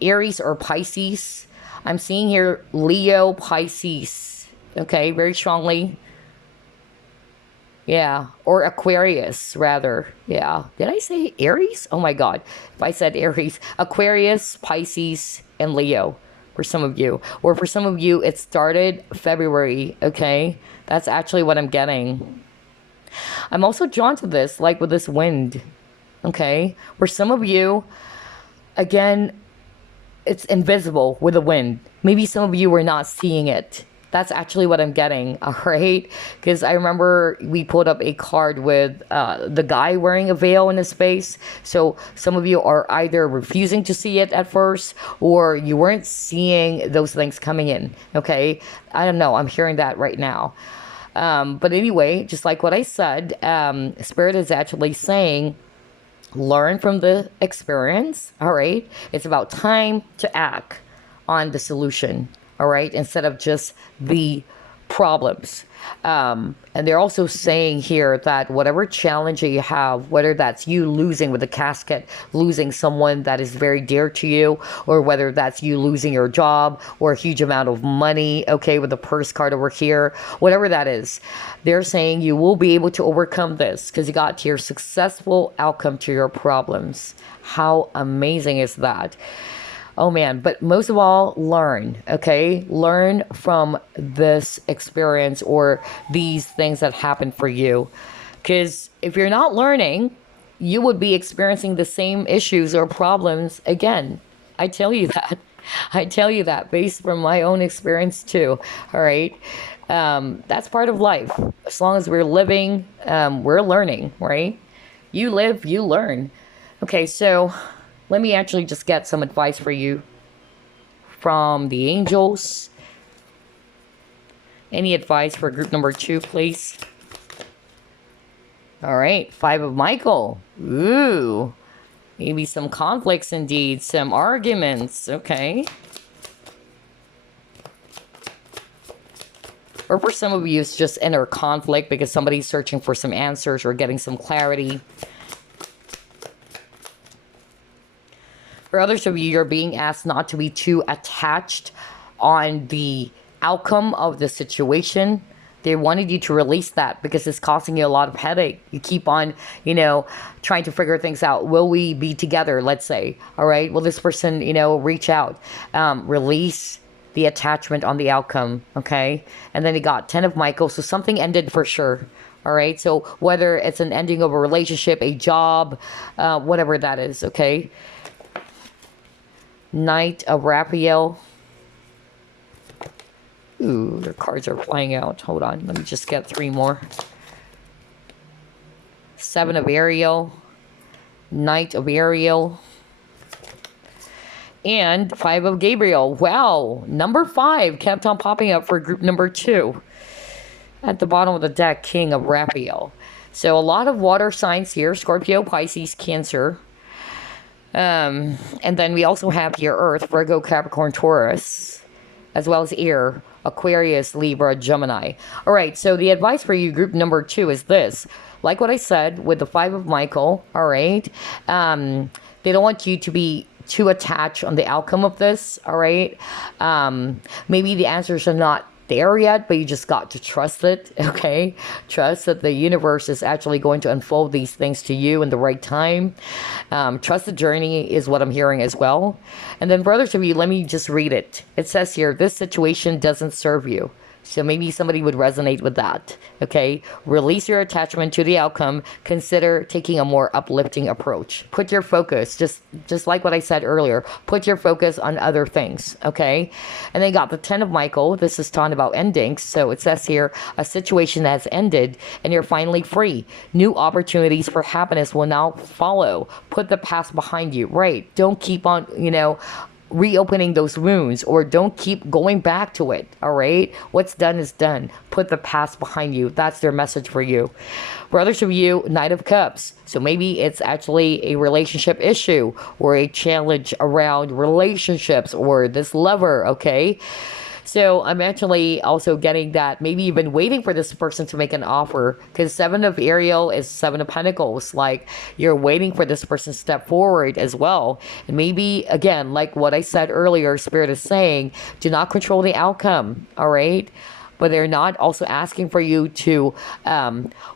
Aries or Pisces. I'm seeing here Leo, Pisces. Okay, very strongly. Yeah, or Aquarius, rather. Yeah. Did I say Aries? Oh my God. If I said Aries, Aquarius, Pisces, and Leo for some of you. Or for some of you, it started February. Okay, that's actually what I'm getting. I'm also drawn to this, like with this wind, okay? For some of you, again, it's invisible with the wind. Maybe some of you were not seeing it. That's actually what I'm getting, all right? Because I remember we pulled up a card with the guy wearing a veil in his face. So some of you are either refusing to see it at first, or you weren't seeing those things coming in, okay? I don't know. I'm hearing that right now. But anyway, just like what I said, Spirit is actually saying, learn from the experience, all right? It's about time to act on the solution, all right? Instead of just the problems. And they're also saying here that whatever challenge that you have, whether that's you losing with the casket, losing someone that is very dear to you, or whether that's you losing your job or a huge amount of money, okay, with the purse card over here, whatever that is, they're saying you will be able to overcome this because you got to your successful outcome to your problems. How amazing is that? Oh man, but most of all, learn, okay? Learn from this experience or these things that happen for you. Because if you're not learning, you would be experiencing the same issues or problems again. I tell you that. I tell you that based from my own experience too, all right? That's part of life. As long as we're living, we're learning, right? You live, you learn. Okay, so let me actually just get some advice for you from the angels. Any advice for group number 2, please? All right, 5 of Michael. Ooh, maybe some conflicts indeed, some arguments. Okay. Or for some of you, it's just inner conflict because somebody's searching for some answers or getting some clarity. For others of you, you're being asked not to be too attached on the outcome of the situation. They wanted you to release that because it's causing you a lot of headache. You keep on, trying to figure things out. Will we be together, let's say? All right. Will this person, reach out? Release the attachment on the outcome. Okay. And then you got 10 of Michael. So something ended for sure. All right. So whether it's an ending of a relationship, a job, whatever that is. Okay. Knight of Raphael. Ooh, their cards are flying out. Hold on. Let me just get 3 more. 7 of Ariel. Knight of Ariel. And 5 of Gabriel. Wow. Number 5 kept on popping up for group number 2. At the bottom of the deck, King of Raphael. So a lot of water signs here. Scorpio, Pisces, Cancer. And then we also have here Earth, Virgo, Capricorn, Taurus, as well as air, Aquarius, Libra, Gemini. All right, so the advice for you, group number 2, is this. Like what I said with the 5 of Michael, all right, they don't want you to be too attached on the outcome of this, all right? Maybe the answers are not there yet, but you just got to trust it, okay? Trust that the universe is actually going to unfold these things to you in the right time. Trust the journey is what I'm hearing as well. And then for others of you, let me just read it. It says here, this situation doesn't serve you. So maybe somebody would resonate with that, okay? Release your attachment to the outcome. Consider taking a more uplifting approach. Put your focus, just like what I said earlier, put your focus on other things, okay? And then got the 10 of Michael. This is talking about endings. So it says here, a situation has ended and you're finally free. New opportunities for happiness will now follow. Put the past behind you, right? Don't keep on, reopening those wounds, or don't keep going back to it. All right, what's done is done. Put the past behind you. That's their message for you. For others of you, Knight of Cups. So maybe it's actually a relationship issue or a challenge around relationships or this lover. Okay, so I'm actually also getting that maybe you've been waiting for this person to make an offer, because 7 of Ariel is 7 of Pentacles. Like, you're waiting for this person to step forward as well. And maybe, again, like what I said earlier, Spirit is saying, do not control the outcome, all right? But they're not also asking for you to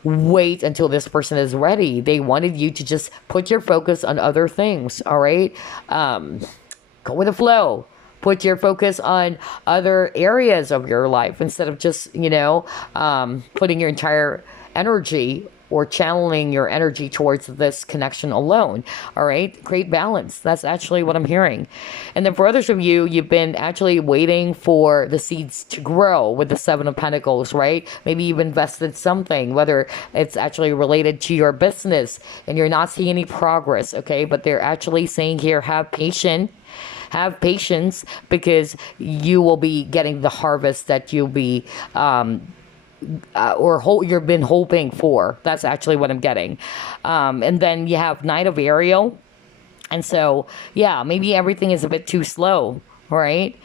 wait until this person is ready. They wanted you to just put your focus on other things, all right? Go with the flow. Put your focus on other areas of your life instead of just, putting your entire energy or channeling your energy towards this connection alone. All right. Create balance. That's actually what I'm hearing. And then for others of you, you've been actually waiting for the seeds to grow with the 7 of Pentacles, right? Maybe you've invested something, whether it's actually related to your business and you're not seeing any progress. Okay. But they're actually saying here, have patience. Have patience, because you will be getting the harvest that you'll be you've been hoping for. That's actually what I'm getting. And then you have Knight of Ariel. And so, yeah, maybe everything is a bit too slow, right?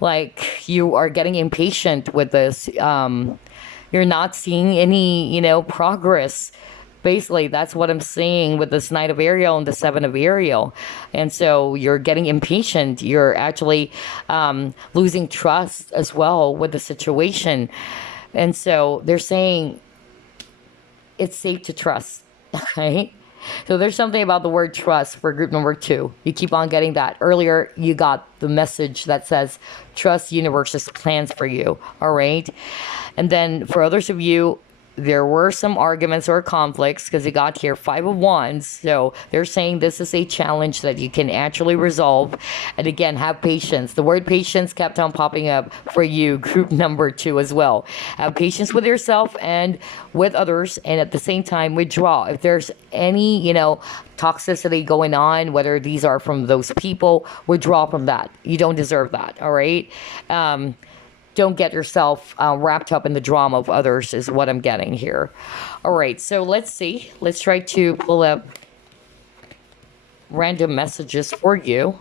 Like, you are getting impatient with this. You're not seeing any, progress. Basically, that's what I'm seeing with this Knight of Ariel and the 7 of Ariel. And so you're getting impatient. You're actually losing trust as well with the situation. And so they're saying it's safe to trust, right? So there's something about the word trust for group number 2. You keep on getting that. Earlier, you got the message that says, trust universe's plans for you, all right? And then for others of you, there were some arguments or conflicts, because you got here 5 of Wands. So they're saying this is a challenge that you can actually resolve. And again, have patience. The word patience kept on popping up for you, group number 2 as well. Have patience with yourself and with others, and at the same time, withdraw. If there's any, toxicity going on, whether these are from those people, withdraw from that. You don't deserve that, all right? Don't get yourself wrapped up in the drama of others is what I'm getting here. All right, so let's see. Let's try to pull up random messages for you.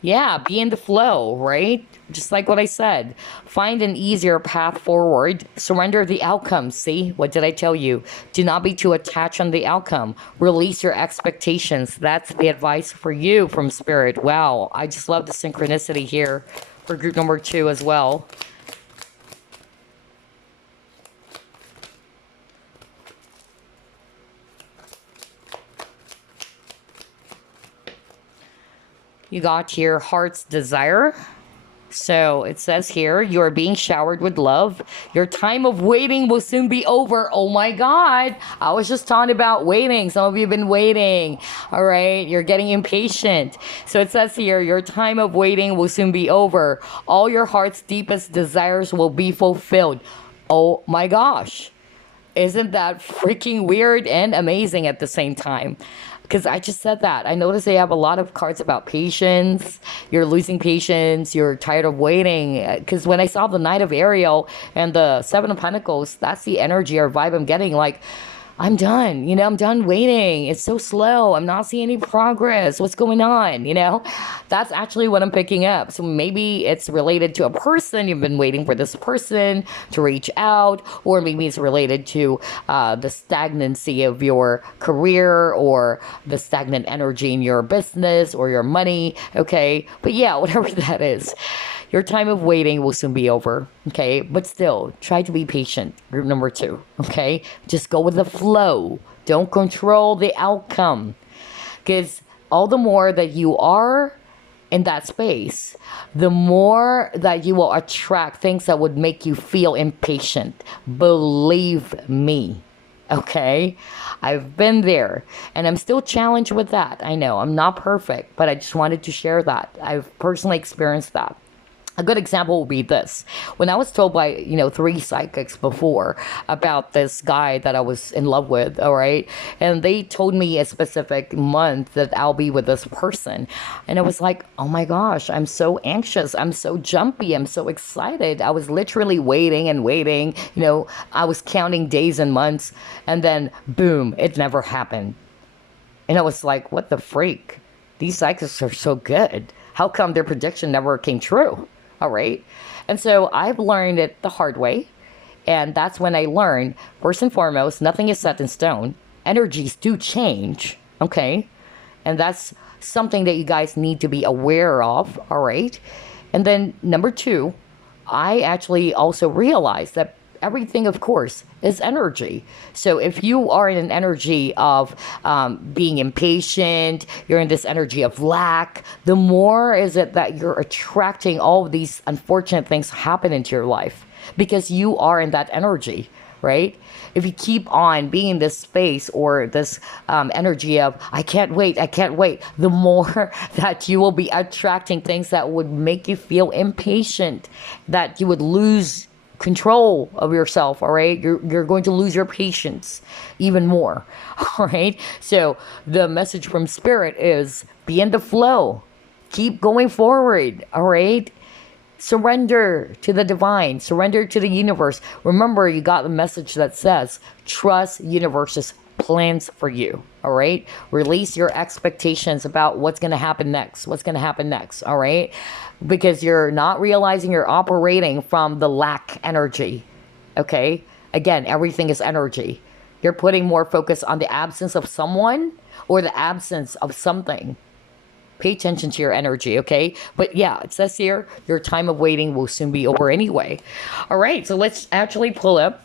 Yeah, be in the flow, right? Just like what I said. Find an easier path forward. Surrender the outcome. See, what did I tell you? Do not be too attached on the outcome. Release your expectations. That's the advice for you from Spirit. Wow, I just love the synchronicity here for group number 2 as well. You got here heart's desire. So it says here, you are being showered with love. Your time of waiting will soon be over. Oh my God. I was just talking about waiting. Some of you have been waiting. All right. You're getting impatient. So it says here, your time of waiting will soon be over. All your heart's deepest desires will be fulfilled. Oh my gosh. Isn't that freaking weird and amazing at the same time? Because I just said that. I noticed they have a lot of cards about patience. You're losing patience. You're tired of waiting. Because when I saw the Knight of Ariel and the Seven of Pentacles, that's the energy or vibe I'm getting. Like, I'm done. I'm done waiting. It's so slow. I'm not seeing any progress. What's going on? That's actually what I'm picking up. So maybe it's related to a person. You've been waiting for this person to reach out, or maybe it's related to the stagnancy of your career or the stagnant energy in your business or your money. Okay. But yeah, whatever that is. Your time of waiting will soon be over, okay? But still, try to be patient. Group number 2, okay? Just go with the flow. Don't control the outcome. Because all the more that you are in that space, the more that you will attract things that would make you feel impatient. Believe me, okay? I've been there, and I'm still challenged with that. I know, I'm not perfect, but I just wanted to share that. I've personally experienced that. A good example will be this. When I was told by, 3 psychics before about this guy that I was in love with, all right? And they told me a specific month that I'll be with this person. And I was like, oh my gosh, I'm so anxious. I'm so jumpy. I'm so excited. I was literally waiting and waiting. I was counting days and months. And then, boom, it never happened. And I was like, what the freak? These psychics are so good. How come their prediction never came true? All right. And so I've learned it the hard way. And that's when I learned, first and foremost, nothing is set in stone. Energies do change. Okay. And that's something that you guys need to be aware of. All right. And then number 2, I actually also realized that everything, of course, is energy. So if you are in an energy of being impatient, you're in this energy of lack, the more is it that you're attracting all of these unfortunate things happen into your life because you are in that energy, right? If you keep on being in this space or this energy of, I can't wait, the more that you will be attracting things that would make you feel impatient, that you would lose control of yourself. All right, you're going to lose your patience even more. All right, so the message from spirit is be in the flow, keep going forward. All right, surrender to the divine, surrender to the universe. Remember, you got the message that says trust universe's plans for you. All right, release your expectations about what's going to happen next. All right, because you're not realizing you're operating from the lack energy. Okay, again, everything is energy. You're putting more focus on the absence of someone or the absence of something. Pay attention to your energy, okay? But yeah, it says here your time of waiting will soon be over anyway. All right, so let's actually pull up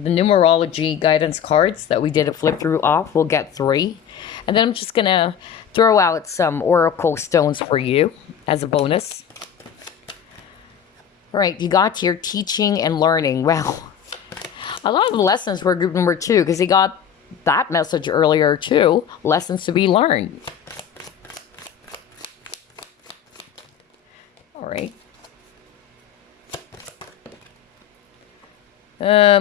the numerology guidance cards that we did a flip through off. We'll get 3. And then I'm just going to throw out some oracle stones for you as a bonus. All right, you got here teaching and learning. Well, a lot of lessons were group number 2 because he got that message earlier too. Lessons to be learned. All right.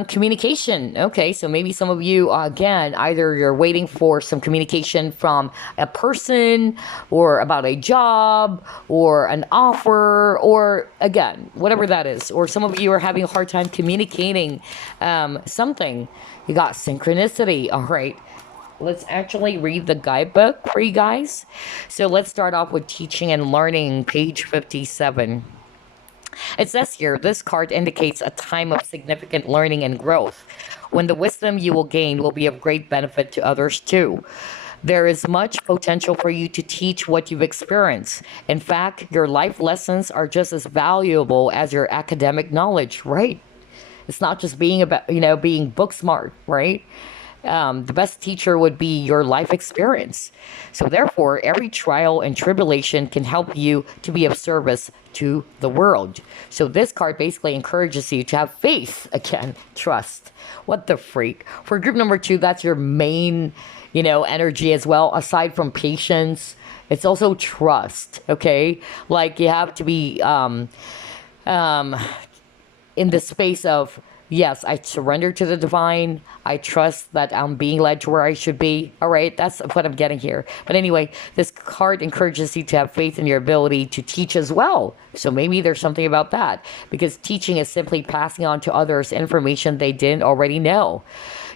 Communication. Okay, so maybe some of you, again, either you're waiting for some communication from a person or about a job or an offer or, again, whatever that is. Or some of you are having a hard time communicating something. You got synchronicity. All right. Let's actually read the guidebook for you guys. So let's start off with teaching and learning, page 57. It says here, this card indicates a time of significant learning and growth, when the wisdom you will gain will be of great benefit to others too. There is much potential for you to teach what you've experienced. In fact, your life lessons are just as valuable as your academic knowledge, right? It's not just being about, being book smart, right? The best teacher would be your life experience. So therefore, every trial and tribulation can help you to be of service to the world. So this card basically encourages you to have faith, again, trust. What the freak? For group number 2, that's your main, energy as well. Aside from patience, it's also trust, okay? Like you have to be in the space of Yes, I surrender to the divine. I trust that I'm being led to where I should be. All right, that's what I'm getting here. But anyway, this card encourages you to have faith in your ability to teach as well. So maybe there's something about that, because teaching is simply passing on to others information they didn't already know.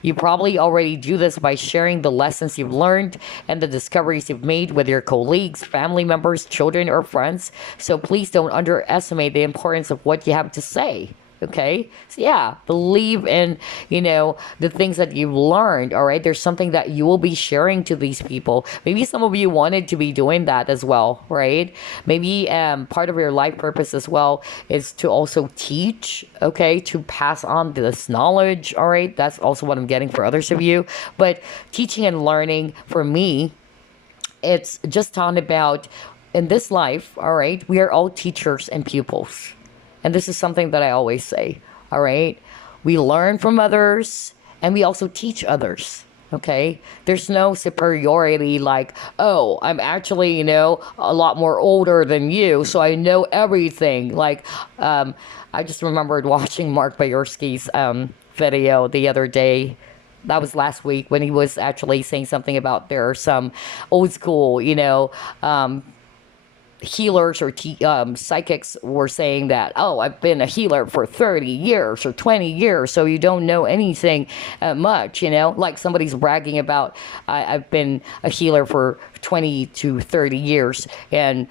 You probably already do this by sharing the lessons you've learned and the discoveries you've made with your colleagues, family members, children, or friends. So please don't underestimate the importance of what you have to say. Okay, so yeah, believe in, the things that you've learned. All right, there's something that you will be sharing to these people. Maybe some of you wanted to be doing that as well, right? Maybe part of your life purpose as well is to also teach, okay, to pass on this knowledge. All right, that's also what I'm getting for others of you. But teaching and learning for me, it's just talking about in this life. All right, we are all teachers and pupils. And this is something that I always say, all right? We learn from others and we also teach others, okay? There's no superiority like, oh, I'm actually, a lot more older than you, so I know everything. Like, I just remembered watching Mark Bayersky's video the other day. That was last week when he was actually saying something about there are some old school, healers or psychics were saying that, oh, I've been a healer for 30 years or 20 years, so you don't know anything much, like somebody's bragging about, I've been a healer for 20 to 30 years, and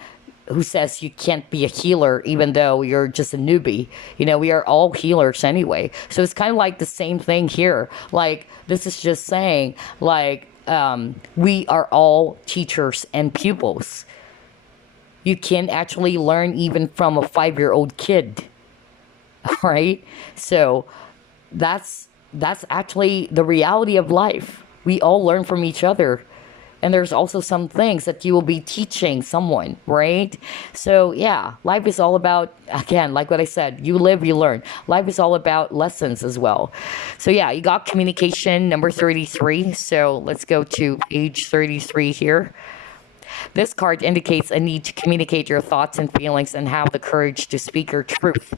who says you can't be a healer even though you're just a newbie? We are all healers anyway. So it's kind of like the same thing here. Like, this is just saying, like, we are all teachers and pupils. You can actually learn even from a 5-year-old kid. All right? So that's actually the reality of life. We all learn from each other. And there's also some things that you will be teaching someone, right? So yeah, life is all about, again, like what I said, you live, you learn. Life is all about lessons as well. So yeah, you got communication, number 33. So let's go to page 33 here. This card indicates a need to communicate your thoughts and feelings and have the courage to speak your truth.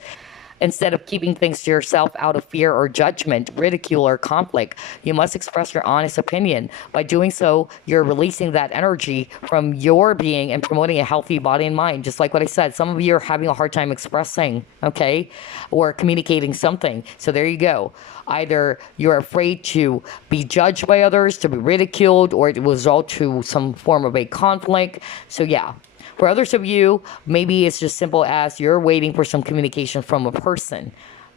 Instead of keeping things to yourself out of fear or judgment, ridicule, or conflict, you must express your honest opinion. By doing so, you're releasing that energy from your being and promoting a healthy body and mind. Just like what I said, some of you are having a hard time expressing, okay, or communicating something. So there you go. Either you're afraid to be judged by others, to be ridiculed, or it will result to some form of a conflict. So yeah. For others of you, maybe it's just simple as you're waiting for some communication from a person.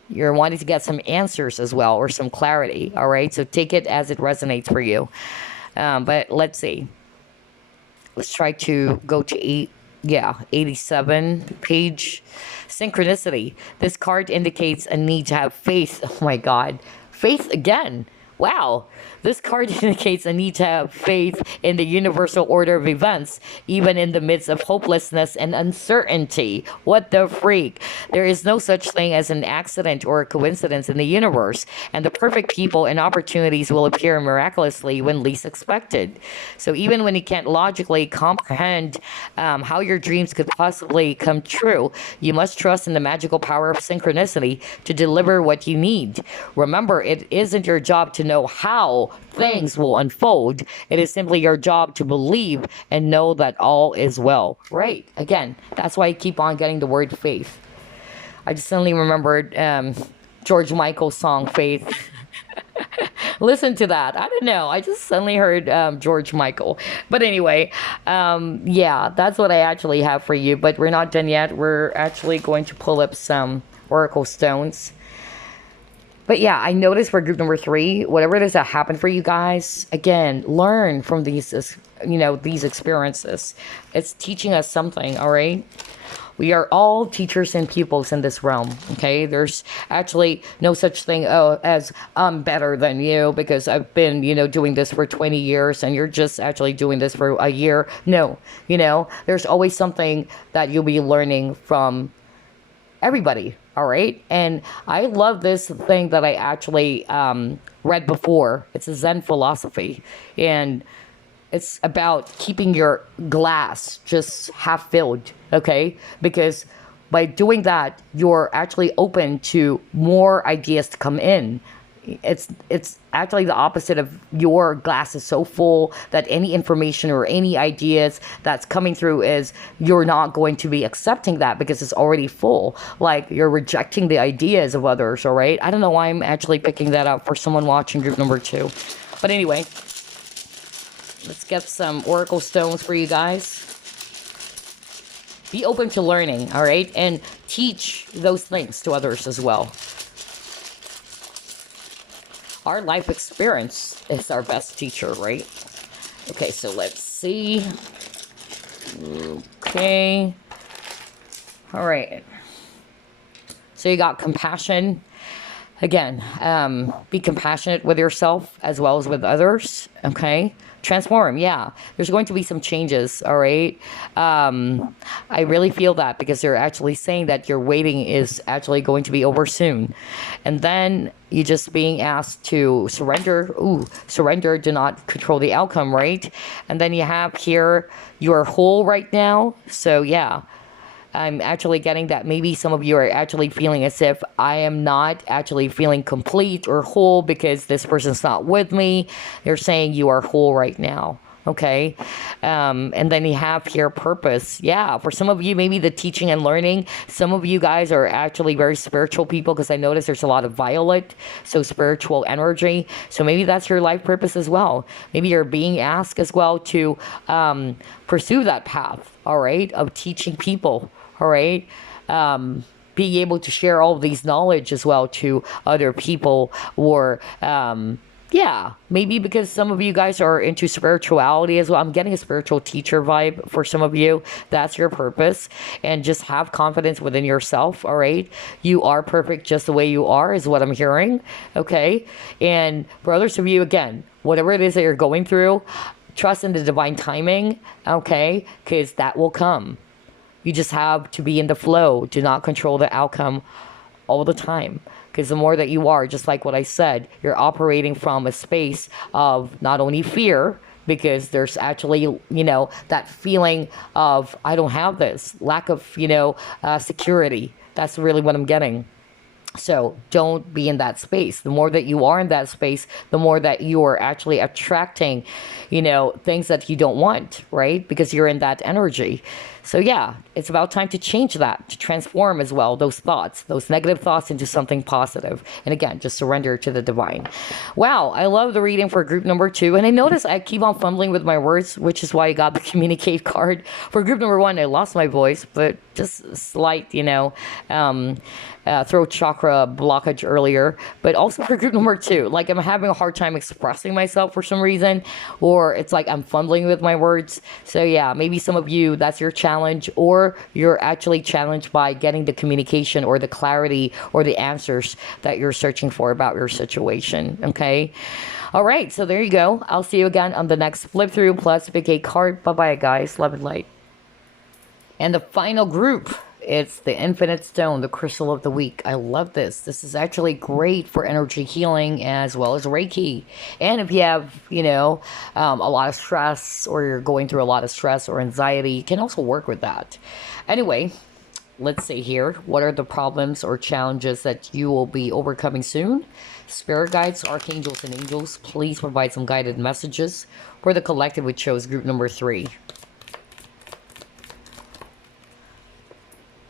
You're wanting to get some answers as well, or some clarity, all right? So take it as it resonates for you. But let's see. Let's try to go to 87 page. Synchronicity. This card indicates a need to have faith. Oh my God. Faith again. Wow. This card indicates a need to have faith in the universal order of events, even in the midst of hopelessness and uncertainty. What the freak? There is no such thing as an accident or a coincidence in the universe, and the perfect people and opportunities will appear miraculously when least expected. So even when you can't logically comprehend how your dreams could possibly come true, you must trust in the magical power of synchronicity to deliver what you need. Remember, it isn't your job to know how things will unfold. It is simply your job to believe and know that all is well. Right. Again, that's why I keep on getting the word faith. I just suddenly remembered George Michael's song, Faith. Listen to that. I don't know. I just suddenly heard George Michael. But anyway, yeah, that's what I actually have for you. But we're not done yet. We're actually going to pull up some oracle stones. But yeah, I noticed for group number 3, whatever it is that happened for you guys, again, learn from these experiences. It's teaching us something, all right? We are all teachers and pupils in this realm, okay? There's actually no such thing as I'm better than you because I've been, doing this for 20 years and you're just actually doing this for a year. No, there's always something that you'll be learning from everybody. All right. And I love this thing that I actually read before. It's a Zen philosophy. And it's about keeping your glass just half filled. Okay. Because by doing that, you're actually open to more ideas to come in. It's actually the opposite of your glass is so full that any information or any ideas that's coming through is you're not going to be accepting that because it's already full. Like you're rejecting the ideas of others, all right? I don't know why I'm actually picking that up for someone watching group number 2. But anyway, let's get some oracle stones for you guys. Be open to learning, all right? And teach those things to others as well. Our life experience is our best teacher, right? Okay, so let's see. Okay. All right. So you got compassion. Again, be compassionate with yourself as well as with others, okay? Transform, yeah. There's going to be some changes, all right? I really feel that because they're actually saying that your waiting is actually going to be over soon. And then you're just being asked to surrender. Ooh, surrender, do not control the outcome, right? And then you have here, you're whole right now. So, yeah. I'm actually getting that maybe some of you are actually feeling as if I am not actually feeling complete or whole because this person's not with me. They're saying you are whole right now. Okay. And then you have here purpose. Yeah. For some of you, maybe the teaching and learning. Some of you guys are actually very spiritual people because I notice there's a lot of violet. So spiritual energy. So maybe that's your life purpose as well. Maybe you're being asked as well to pursue that path. All right. Of teaching people. All right. Being able to share all of these knowledge as well to other people or, yeah, maybe because some of you guys are into spirituality as well. I'm getting a spiritual teacher vibe for some of you. That's your purpose. And just have confidence within yourself, all right? You are perfect just the way you are is what I'm hearing, okay? And for others of you, again, whatever it is that you're going through, trust in the divine timing, okay? Because that will come. You just have to be in the flow. Do not control the outcome all the time. Because the more that you are, just like what I said, you're operating from a space of not only fear, because there's actually, you know, that feeling of, I don't have this, lack of, you know, security. That's really what I'm getting. So don't be in that space. The more that you are in that space, the more that you are actually attracting, you know, things that you don't want, right? Because you're in that energy. So yeah, it's about time to change that, to transform as well those thoughts, those negative thoughts into something positive. And again, just surrender to the divine. Wow, I love the reading for group number 2. And I notice I keep on fumbling with my words, which is why I got the communicate card. For group number 1, I lost my voice, but just slight, you know, throat chakra blockage earlier. But also for group number 2, like I'm having a hard time expressing myself for some reason, or it's like I'm fumbling with my words. So yeah, maybe some of you, that's your challenge, or you're actually challenged by getting the communication or the clarity or the answers that you're searching for about your situation. Okay. All right. So there you go. I'll see you again on the next flip through plus Big A card. Bye-bye, guys. Love and light. And the final group, it's the Infinite Stone, the crystal of the week. I love this. This is actually great for energy healing as well as Reiki. And if you have, you know, a lot of stress, or you're going through a lot of stress or anxiety, you can also work with that. Anyway, let's see here. What are the problems or challenges that you will be overcoming soon? Spirit guides, archangels, and angels, please provide some guided messages. For the collective, we chose group number 3.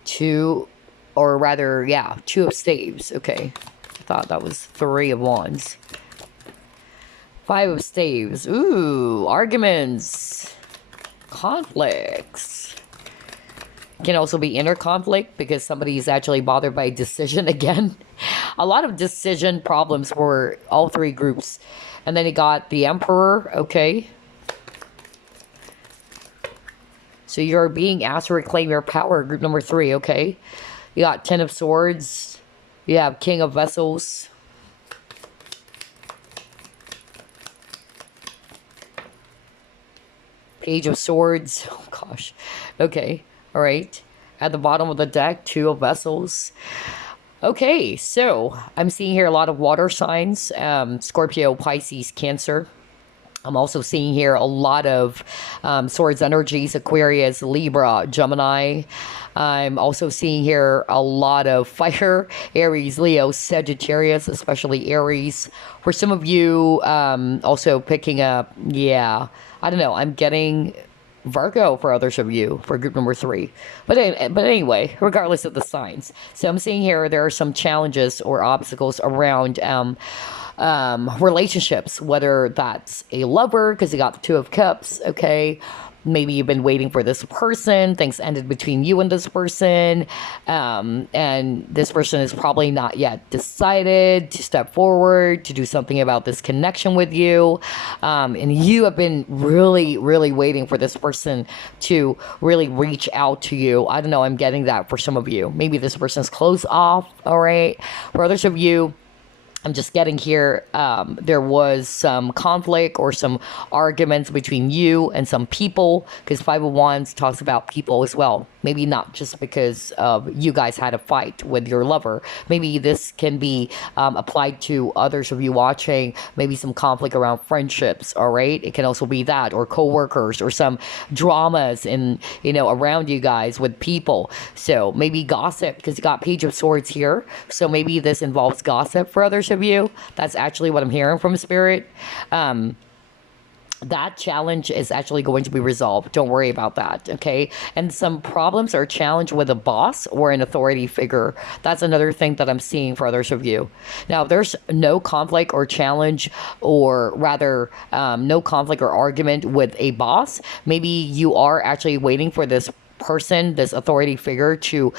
2, or rather, yeah, 2 of staves. Okay, I thought that was 3 of wands. 5 of staves. Ooh, arguments, conflicts. Can also be inner conflict because somebody is actually bothered by a decision again. A lot of decision problems for all 3 groups. And then you got the Emperor. Okay. So you're being asked to reclaim your power, group number 3, okay? You got 10 of Swords. You have King of Vessels. Page of Swords. Oh, gosh. Okay. All right. At the bottom of the deck, 2 of Vessels. Okay. So I'm seeing here a lot of water signs. Scorpio, Pisces, Cancer. I'm also seeing here a lot of swords energies, Aquarius, Libra, Gemini. I'm also seeing here a lot of fire, Aries, Leo, Sagittarius, especially Aries. For some of you, also picking up, yeah, I don't know, I'm getting Virgo for others of you for group number 3. But anyway, regardless of the signs. So I'm seeing here there are some challenges or obstacles around relationships, whether that's a lover, because you got the Two of Cups, okay? Maybe you've been waiting for this person, things ended between you and this person, and this person is probably not yet decided to step forward, to do something about this connection with you. And you have been really, really waiting for this person to really reach out to you. I don't know, I'm getting that for some of you. Maybe this person's closed off, all right? For others of you, I'm just getting here, there was some conflict or some arguments between you and some people, because Five of Wands talks about people as well. Maybe not just because you guys had a fight with your lover. Maybe this can be applied to others of you watching. Maybe some conflict around friendships, all right? It can also be that, or coworkers, or some dramas in, around you guys with people. So maybe gossip, because you got Page of Swords here. So maybe this involves gossip for others of you. That's actually what I'm hearing from Spirit. That challenge is actually going to be resolved. Don't worry about that, okay? And some problems or challenge with a boss or an authority figure. That's another thing that I'm seeing for others of you. Now, there's no conflict or challenge, or rather, no conflict or argument with a boss. Maybe you are actually waiting for this person, this authority figure, to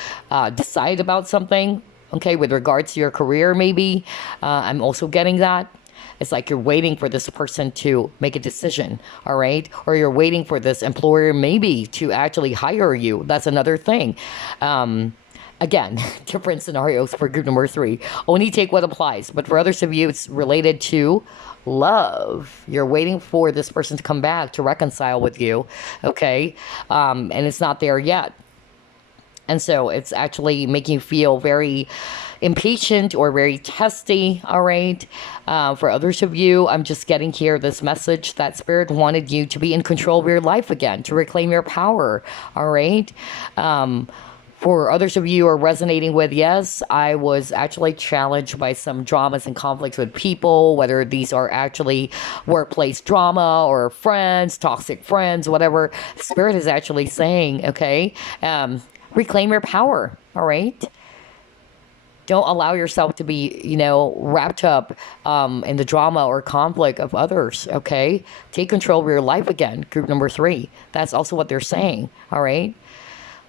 decide about something, okay, with regards to your career, maybe. I'm also getting that. It's like you're waiting for this person to make a decision, all right? Or you're waiting for this employer maybe to actually hire you. That's another thing. Again, different scenarios for group number 3. Only take what applies. But for others of you, it's related to love. You're waiting for this person to come back to reconcile with you, okay? And it's not there yet. And so it's actually making you feel very impatient or very testy, all right? For others of you, I'm just getting here this message that Spirit wanted you to be in control of your life again, to reclaim your power, all right? For others of you who are resonating with, yes, I was actually challenged by some dramas and conflicts with people, whether these are actually workplace drama or friends, toxic friends, whatever. Spirit is actually saying, okay, reclaim your power, all right? Don't allow yourself to be, wrapped up in the drama or conflict of others, okay? Take control of your life again, group number 3. That's also what they're saying, all right?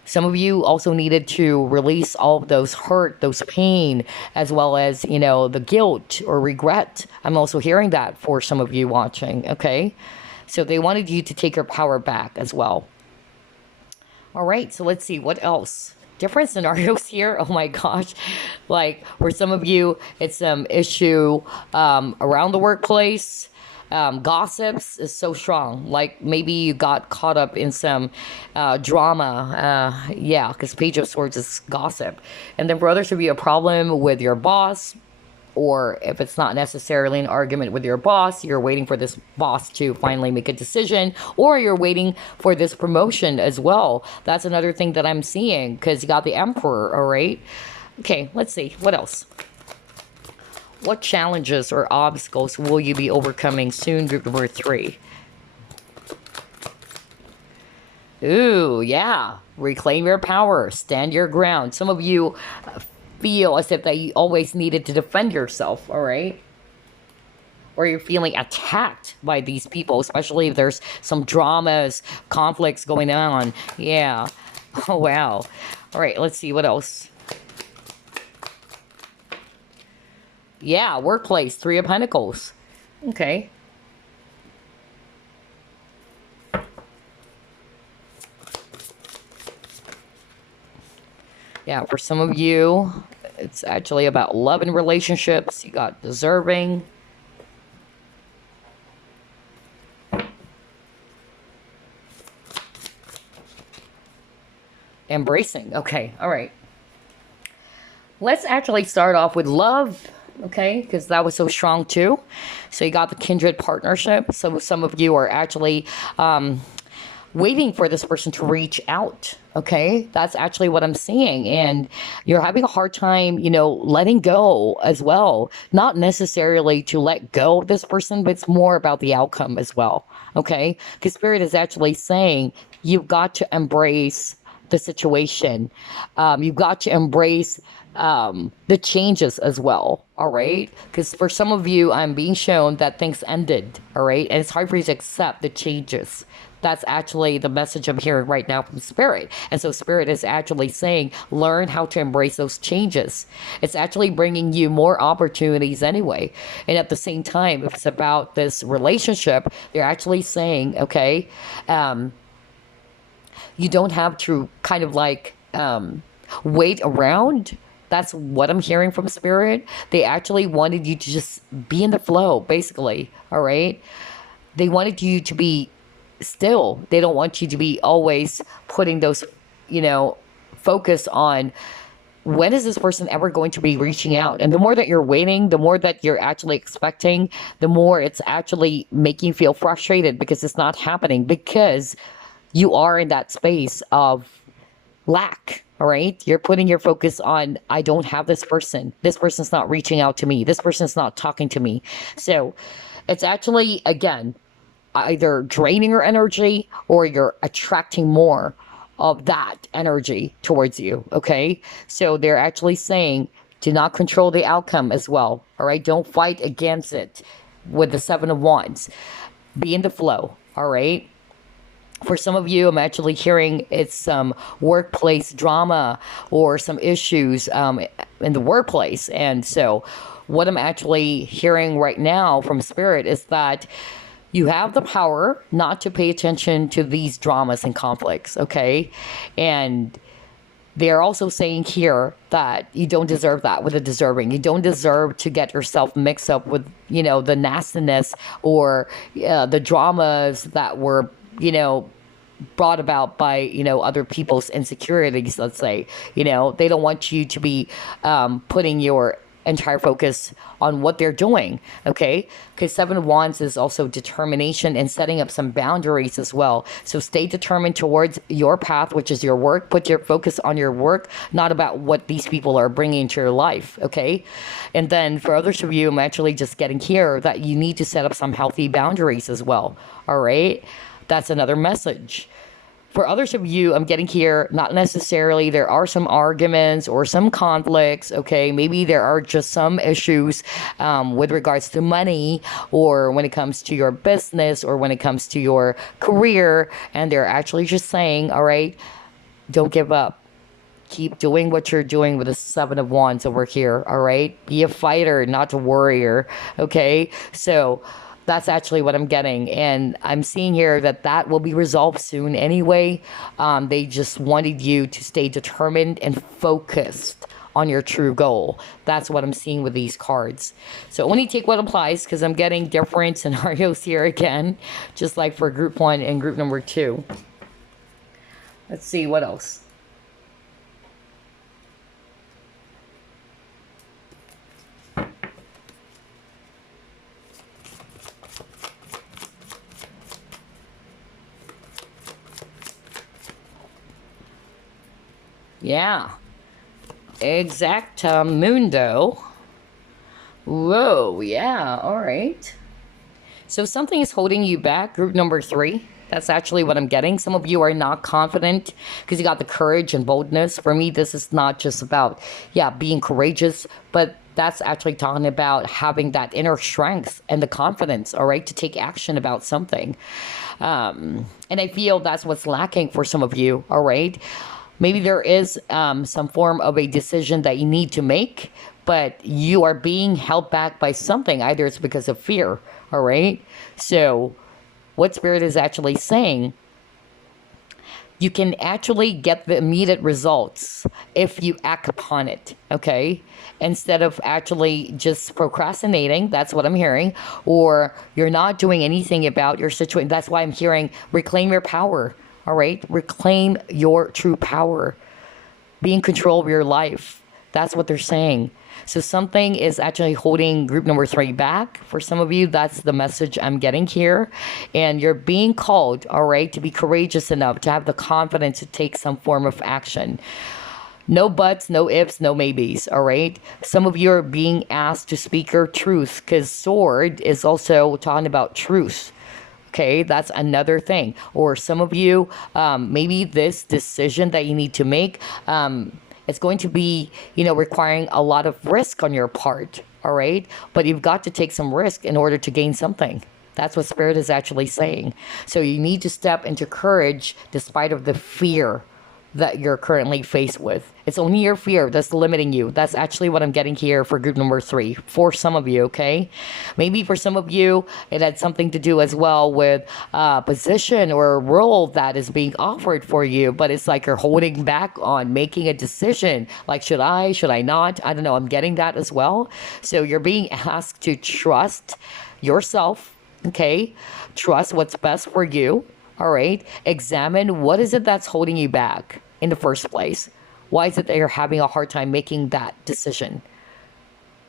Some of you also needed to release all of those hurt, those pain, as well as, the guilt or regret. I'm also hearing that for some of you watching, okay? So they wanted you to take your power back as well. All right, so let's see what else. Different scenarios here. Oh my gosh. Like for some of you, it's some issue around the workplace. Gossips is so strong. Like maybe you got caught up in some drama. Yeah, because Page of Swords is gossip. And then for others of you, a problem with your boss, or if it's not necessarily an argument with your boss, you're waiting for this boss to finally make a decision, or you're waiting for this promotion as well. That's another thing that I'm seeing, because you got the Emperor, all right? Okay, let's see. What else? What challenges or obstacles will you be overcoming soon, group number 3? Ooh, yeah. Reclaim your power. Stand your ground. Some of you feel as if that you always needed to defend yourself, all right? Or you're feeling attacked by these people, especially if there's some dramas, conflicts going on. Yeah. Oh, wow. All right, let's see what else. Yeah, workplace, 3 of Pentacles. Okay. Yeah, for some of you, it's actually about love and relationships. You got deserving. Embracing. Okay, all right. Let's actually start off with love okay? Because that was so strong too. So you got the kindred partnership. So some of you are actually waiting for this person to reach out. Okay, that's actually what I'm seeing. And you're having a hard time, letting go as well. Not necessarily to let go of this person, but it's more about the outcome as well. Okay, because Spirit is actually saying you've got to embrace the situation. You've got to embrace the changes as well. All right. Because for some of you, I'm being shown that things ended. All right. And it's hard for you to accept the changes. That's actually the message I'm hearing right now from Spirit. And so Spirit is actually saying, learn how to embrace those changes. It's actually bringing you more opportunities anyway. And at the same time, if it's about this relationship, they're actually saying, okay, you don't have to kind of like wait around. That's what I'm hearing from Spirit. They actually wanted you to just be in the flow, basically. All right. They wanted you to be still. They don't want you to be always putting those, focus on when is this person ever going to be reaching out. And the more that you're waiting, the more that you're actually expecting, the more it's actually making you feel frustrated because it's not happening, because you are in that space of lack. All right. You're putting your focus on, I don't have this person. This person's not reaching out to me. This person's not talking to me. So it's actually, again, either draining your energy or you're attracting more of that energy towards you. Okay. So they're actually saying, do not control the outcome as well. All right. Don't fight against it with the 7 of Wands. Be in the flow. All right. For some of you, I'm actually hearing it's some workplace drama or some issues in the workplace. And so what I'm actually hearing right now from Spirit is that you have the power not to pay attention to these dramas and conflicts, okay? And they're also saying here that you don't deserve that with the deserving. You don't deserve to get yourself mixed up with, the nastiness or the dramas that were, brought about by, other people's insecurities, let's say. They don't want you to be putting your entire focus on what they're doing, okay? Because 7 of Wands is also determination and setting up some boundaries as well. So stay determined towards your path, which is your work. Put your focus on your work, not about what these people are bringing into your life, okay? And then for others of you, I'm actually just getting here that you need to set up some healthy boundaries as well, all right? That's another message. For others of you, I'm getting here, not necessarily there are some arguments or some conflicts, okay? Maybe there are just some issues with regards to money or when it comes to your business or when it comes to your career. And they're actually just saying, all right, don't give up. Keep doing what you're doing with the 7 of Wands over here, all right? Be a fighter, not a warrior, okay? So that's actually what I'm getting. And I'm seeing here that will be resolved soon anyway. They just wanted you to stay determined and focused on your true goal. That's what I'm seeing with these cards. So only take what applies because I'm getting different scenarios here again, just like for group 1 and group number 2. Let's see what else. Yeah. Exactamundo. Whoa, yeah, all right. So something is holding you back, group number 3. That's actually what I'm getting. Some of you are not confident because you got the courage and boldness. For me, this is not just about, being courageous, but that's actually talking about having that inner strength and the confidence, all right, to take action about something. And I feel that's what's lacking for some of you, all right? Maybe there is some form of a decision that you need to make, but you are being held back by something. Either it's because of fear, all right? So what Spirit is actually saying, you can actually get the immediate results if you act upon it, okay? Instead of actually just procrastinating, that's what I'm hearing, or you're not doing anything about your situation. That's why I'm hearing reclaim your power. All right, reclaim your true power. Be in control of your life. That's what they're saying. So something is actually holding group number 3 back. For some of you, that's the message I'm getting here. And you're being called, all right, to be courageous enough to have the confidence to take some form of action. No buts, no ifs, no maybes, all right? Some of you are being asked to speak your truth because sword is also talking about truth. Okay, that's another thing. Or some of you, maybe this decision that you need to make, it's going to be, requiring a lot of risk on your part, all right? But you've got to take some risk in order to gain something. That's what Spirit is actually saying. So you need to step into courage despite of the fear that you're currently faced with. It's only your fear that's limiting you. That's actually what I'm getting here for group number 3. For some of you, okay? Maybe for some of you, it had something to do as well with a position or a role that is being offered for you, but it's like you're holding back on making a decision. Like, should I not? I don't know. I'm getting that as well. So you're being asked to trust yourself, okay? Trust what's best for you. All right. Examine what is it that's holding you back in the first place. Why is it that you're having a hard time making that decision?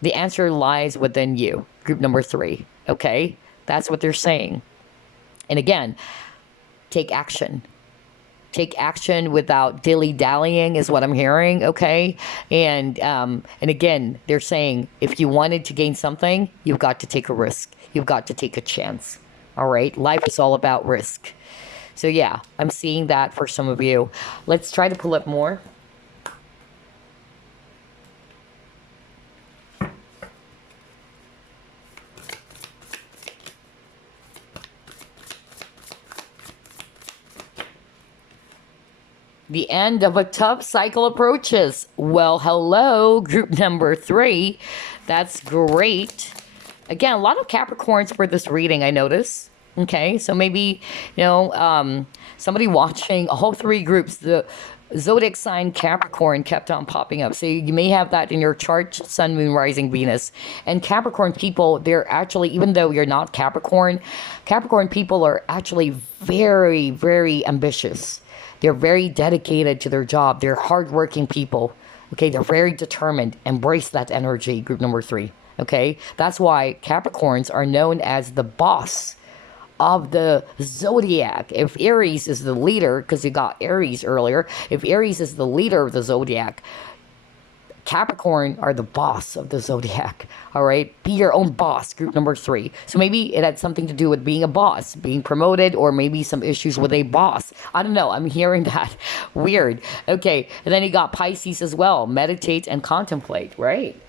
The answer lies within you. Group number 3. Okay. That's what they're saying. And again, take action. Take action without dilly-dallying is what I'm hearing. Okay. And again, they're saying if you wanted to gain something, you've got to take a risk. You've got to take a chance. All right. Life is all about risk. So yeah, I'm seeing that for some of you. Let's try to pull up more. The end of a tough cycle approaches. Well, hello, group number 3. That's great. Again, a lot of Capricorns for this reading, I notice. Okay, so maybe, somebody watching all 3 groups, the zodiac sign Capricorn kept on popping up. So you may have that in your chart, Sun, Moon, Rising, Venus. And Capricorn people, they're actually, even though you're not Capricorn people are actually very, very ambitious. They're very dedicated to their job. They're hardworking people. Okay, they're very determined. Embrace that energy, group number 3. Okay, that's why Capricorns are known as the boss of the zodiac. If Aries is the leader, because you got Aries earlier, if Aries is the leader of the zodiac, Capricorn are the boss of the zodiac. All right, be your own boss, group number 3. So maybe it had something to do with being a boss, being promoted, or maybe some issues with a boss. I don't know, I'm hearing that. Weird. Okay, and then you got Pisces as well. Meditate and contemplate, right?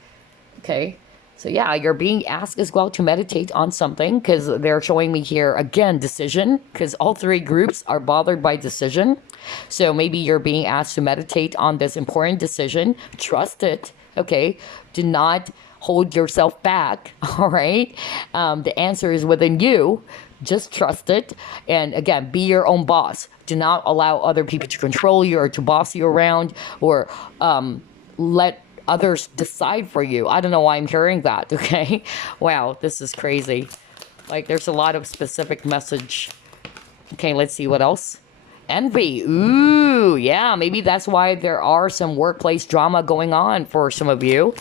Okay. So yeah, you're being asked as well to meditate on something because they're showing me here, again, decision, because all 3 groups are bothered by decision. So maybe you're being asked to meditate on this important decision. Trust it, okay? Do not hold yourself back, all right? The answer is within you. Just trust it. And again, be your own boss. Do not allow other people to control you or to boss you around or let others decide for you. I don't know why I'm hearing that, okay? Wow, this is crazy. Like, there's a lot of specific message. Okay, let's see what else. Envy. Ooh, yeah, maybe that's why there are some workplace drama going on for some of you.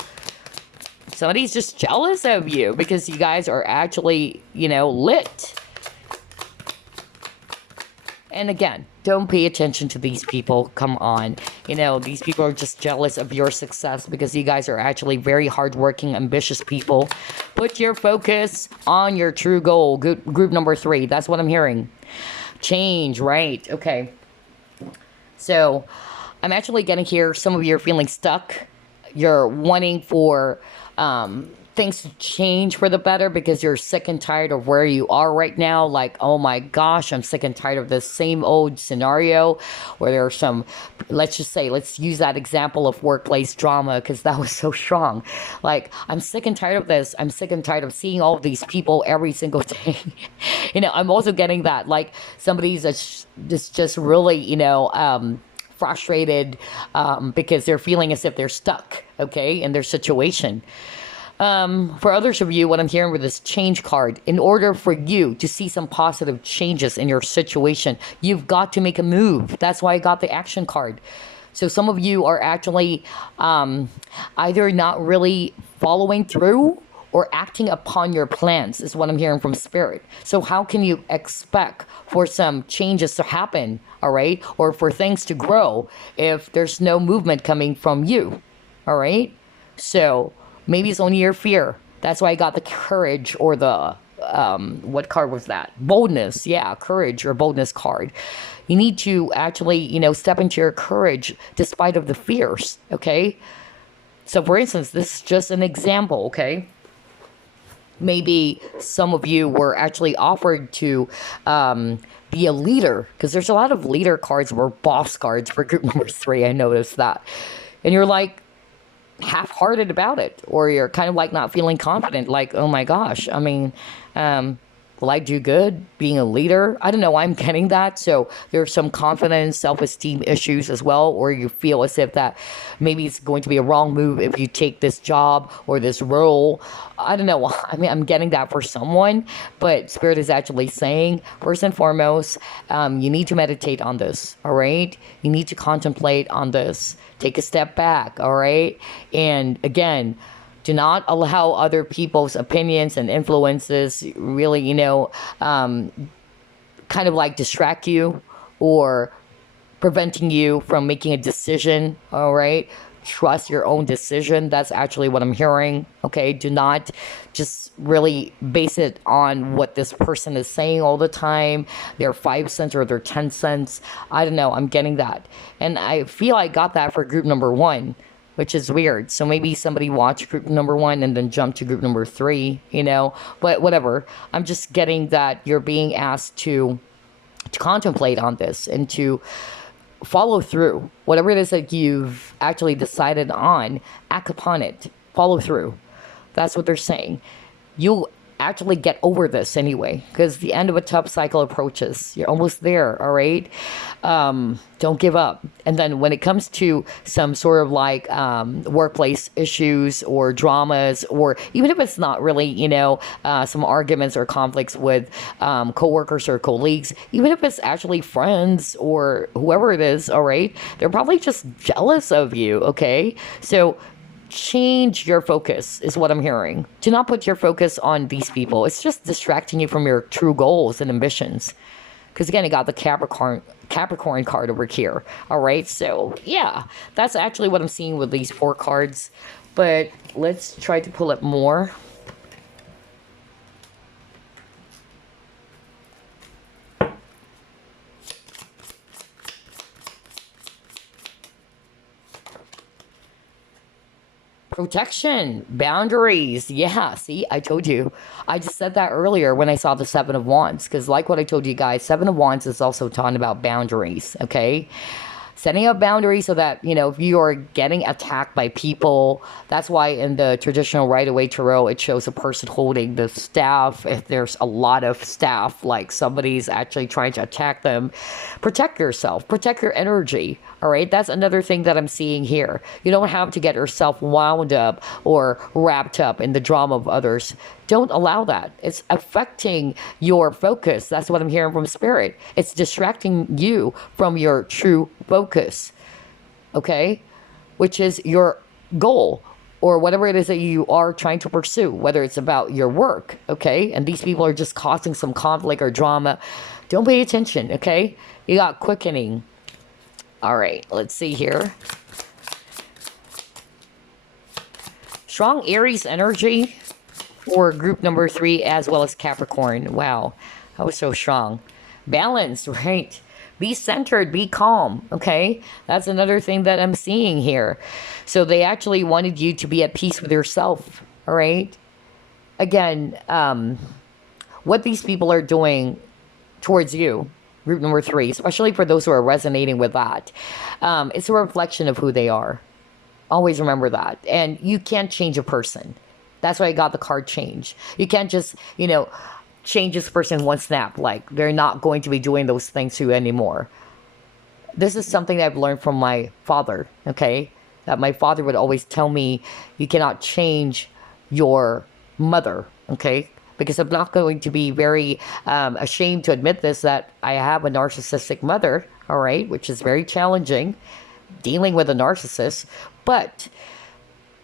Somebody's just jealous of you because you guys are actually, lit. And again, don't pay attention to these people. Come on. These people are just jealous of your success because you guys are actually very hardworking, ambitious people. Put your focus on your true goal. Group number 3. That's what I'm hearing. Change, right? Okay. So I'm actually getting here. Some of you are feeling stuck. You're wanting for things to change for the better because you're sick and tired of where you are right now. Like, oh my gosh, I'm sick and tired of this same old scenario where there are some, let's use that example of workplace drama because that was so strong. Like, I'm sick and tired of this. I'm sick and tired of seeing all of these people every single day. I'm also getting that, like, somebody's just really, frustrated because they're feeling as if they're stuck, okay, in their situation. For others of you, what I'm hearing with this change card, in order for you to see some positive changes in your situation, you've got to make a move. That's why I got the action card. So some of you are actually either not really following through or acting upon your plans, is what I'm hearing from Spirit. So how can you expect for some changes to happen, all right? Or for things to grow if there's no movement coming from you, all right? So maybe it's only your fear. That's why I got the courage, or the, what card was that? Boldness. Yeah, courage or boldness card. You need to actually, step into your courage despite of the fears, okay? So for instance, this is just an example, okay? Maybe some of you were actually offered to be a leader, because there's a lot of leader cards or boss cards for group number 3. I noticed that. And you're like half-hearted about it, or you're kind of like not feeling confident, like, oh my gosh, I mean, will I do good being a leader? I don't know. I'm getting that. So there's some confidence, self-esteem issues as well, or you feel as if that maybe it's going to be a wrong move if you take this job or this role. I don't know. I mean, I'm getting that for someone, but Spirit is actually saying, first and foremost, you need to meditate on this, all right? You need to contemplate on this. Take a step back, all right? And again, do not allow other people's opinions and influences really, kind of like distract you or preventing you from making a decision, all right? Trust your own decision. That's actually what I'm hearing, okay? Do not just really base it on what this person is saying all the time, their 5 cents or their 10 cents. I don't know. I'm getting that. And I feel I got that for group number 1. Which is weird. So maybe somebody watched group number 1 and then jumped to group number 3, but whatever. I'm just getting that you're being asked to contemplate on this and to follow through. Whatever it is that you've actually decided on, act upon it. Follow through. That's what they're saying. You'll actually get over this anyway, because the end of a tough cycle approaches. You're almost there, all right? Don't give up. And then when it comes to some sort of like workplace issues or dramas, or even if it's not really, some arguments or conflicts with coworkers or colleagues, even if it's actually friends or whoever it is, all right? They're probably just jealous of you, okay? So change your focus is what I'm hearing. Do not put your focus on these people. It's just distracting you from your true goals and ambitions. Because again, I got the Capricorn card over here. All right, so yeah, that's actually what I'm seeing with these 4 cards. But let's try to pull up more. Protection, boundaries. Yeah, see, I told you. I just said that earlier when I saw the 7 of Wands, because like what I told you guys, 7 of Wands is also talking about boundaries, okay? Setting up boundaries so that, if you are getting attacked by people, that's why in the traditional Rider-Waite Tarot, it shows a person holding the staff. If there's a lot of staff, like somebody's actually trying to attack them, protect yourself, protect your energy, all right? That's another thing that I'm seeing here. You don't have to get yourself wound up or wrapped up in the drama of others. Don't allow that. It's affecting your focus. That's what I'm hearing from Spirit. It's distracting you from your true focus, okay? Which is your goal or whatever it is that you are trying to pursue, whether it's about your work, okay? And these people are just causing some conflict or drama. Don't pay attention, okay? You got quickening. All right, let's see here. Strong Aries energy for group number 3 as well as Capricorn. Wow, that was so strong. Balance, right? Be centered, be calm, okay? That's another thing that I'm seeing here. So they actually wanted you to be at peace with yourself, all right? Again, what these people are doing towards you, group number 3, especially for those who are resonating with that, it's a reflection of who they are. Always remember that. And you can't change a person. That's why I got the card change. You can't just, change this person in one snap. Like, they're not going to be doing those things to you anymore. This is something that I've learned from my father, okay? That my father would always tell me, you cannot change your mother, okay? Because I'm not going to be very ashamed to admit this, that I have a narcissistic mother, all right? Which is very challenging. dealing with a narcissist. But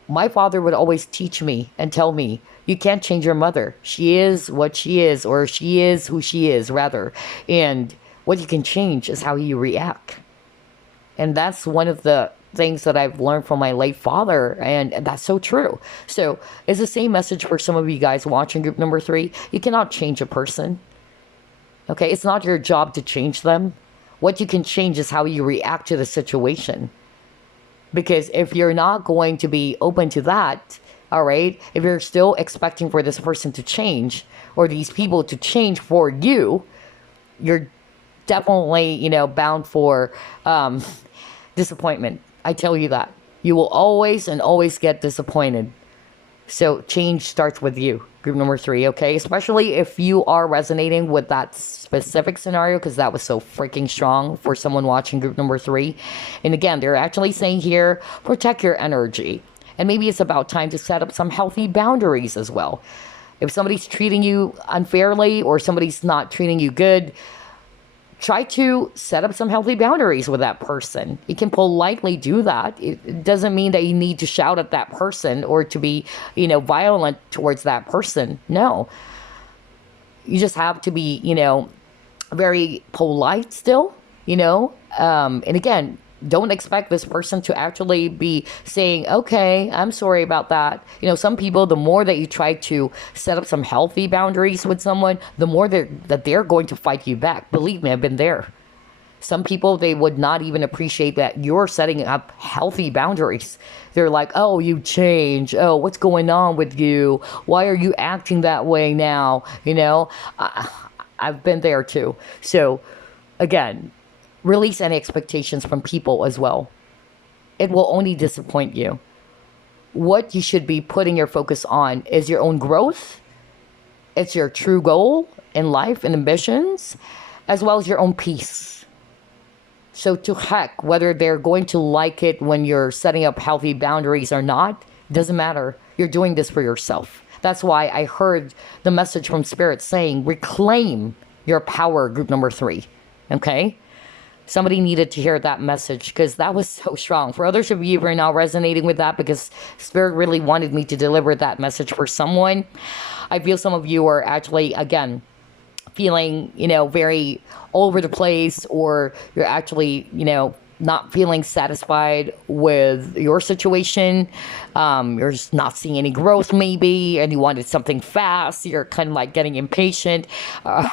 my father would always teach me and tell me, you can't change your mother. She is what she is, or she is who she is, rather. And what you can change is how you react. And that's one of the things that I've learned from my late father. And that's so true. So it's the same message for some of you guys watching group number 3. You cannot change a person. Okay. It's not your job to change them. What you can change is how you react to the situation. Because if you're not going to be open to that, all right, if you're still expecting for this person to change or these people to change for you, you're definitely, bound for disappointment. I tell you that. You will always and always get disappointed. So change starts with you, group number 3, okay? Especially if you are resonating with that specific scenario, because that was so freaking strong for someone watching group number 3. And again, they're actually saying here, protect your energy. And maybe it's about time to set up some healthy boundaries as well. If somebody's treating you unfairly or somebody's not treating you good, try to set up some healthy boundaries with that person. You can politely do that. It doesn't mean that you need to shout at that person or to be, violent towards that person. No. You just have to be, very polite still, and again, don't expect this person to actually be saying, okay, I'm sorry about that. Some people, the more that you try to set up some healthy boundaries with someone, the more that they're going to fight you back. Believe me, I've been there. Some people, they would not even appreciate that you're setting up healthy boundaries. They're like, oh, you change. Oh, what's going on with you? Why are you acting that way now? I've been there too. So again, release any expectations from people as well. It will only disappoint you. What you should be putting your focus on is your own growth. It's your true goal in life and ambitions, as well as your own peace. So to heck, whether they're going to like it when you're setting up healthy boundaries or not, doesn't matter. You're doing this for yourself. That's why I heard the message from Spirit saying, reclaim your power, group number 3. Okay? Somebody needed to hear that message because that was so strong. For others of you who are now resonating with that because Spirit really wanted me to deliver that message for someone, I feel some of you are actually, again, feeling, very all over the place, or you're actually, not feeling satisfied with your situation. You're just not seeing any growth maybe, and you wanted something fast. You're kind of like getting impatient.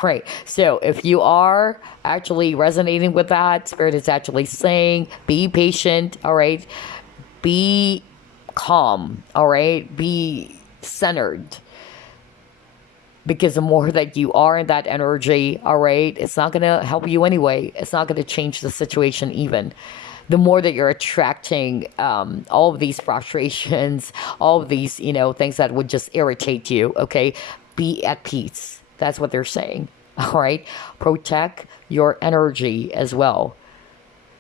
Right. So if you are actually resonating with that, Spirit is actually saying, be patient. All right. Be calm. All right. Be centered. Because the more that you are in that energy, all right, it's not going to help you anyway. It's not going to change the situation even. The more that you're attracting all of these frustrations, all of these, things that would just irritate you, okay, be at peace. That's what they're saying, all right? Protect your energy as well.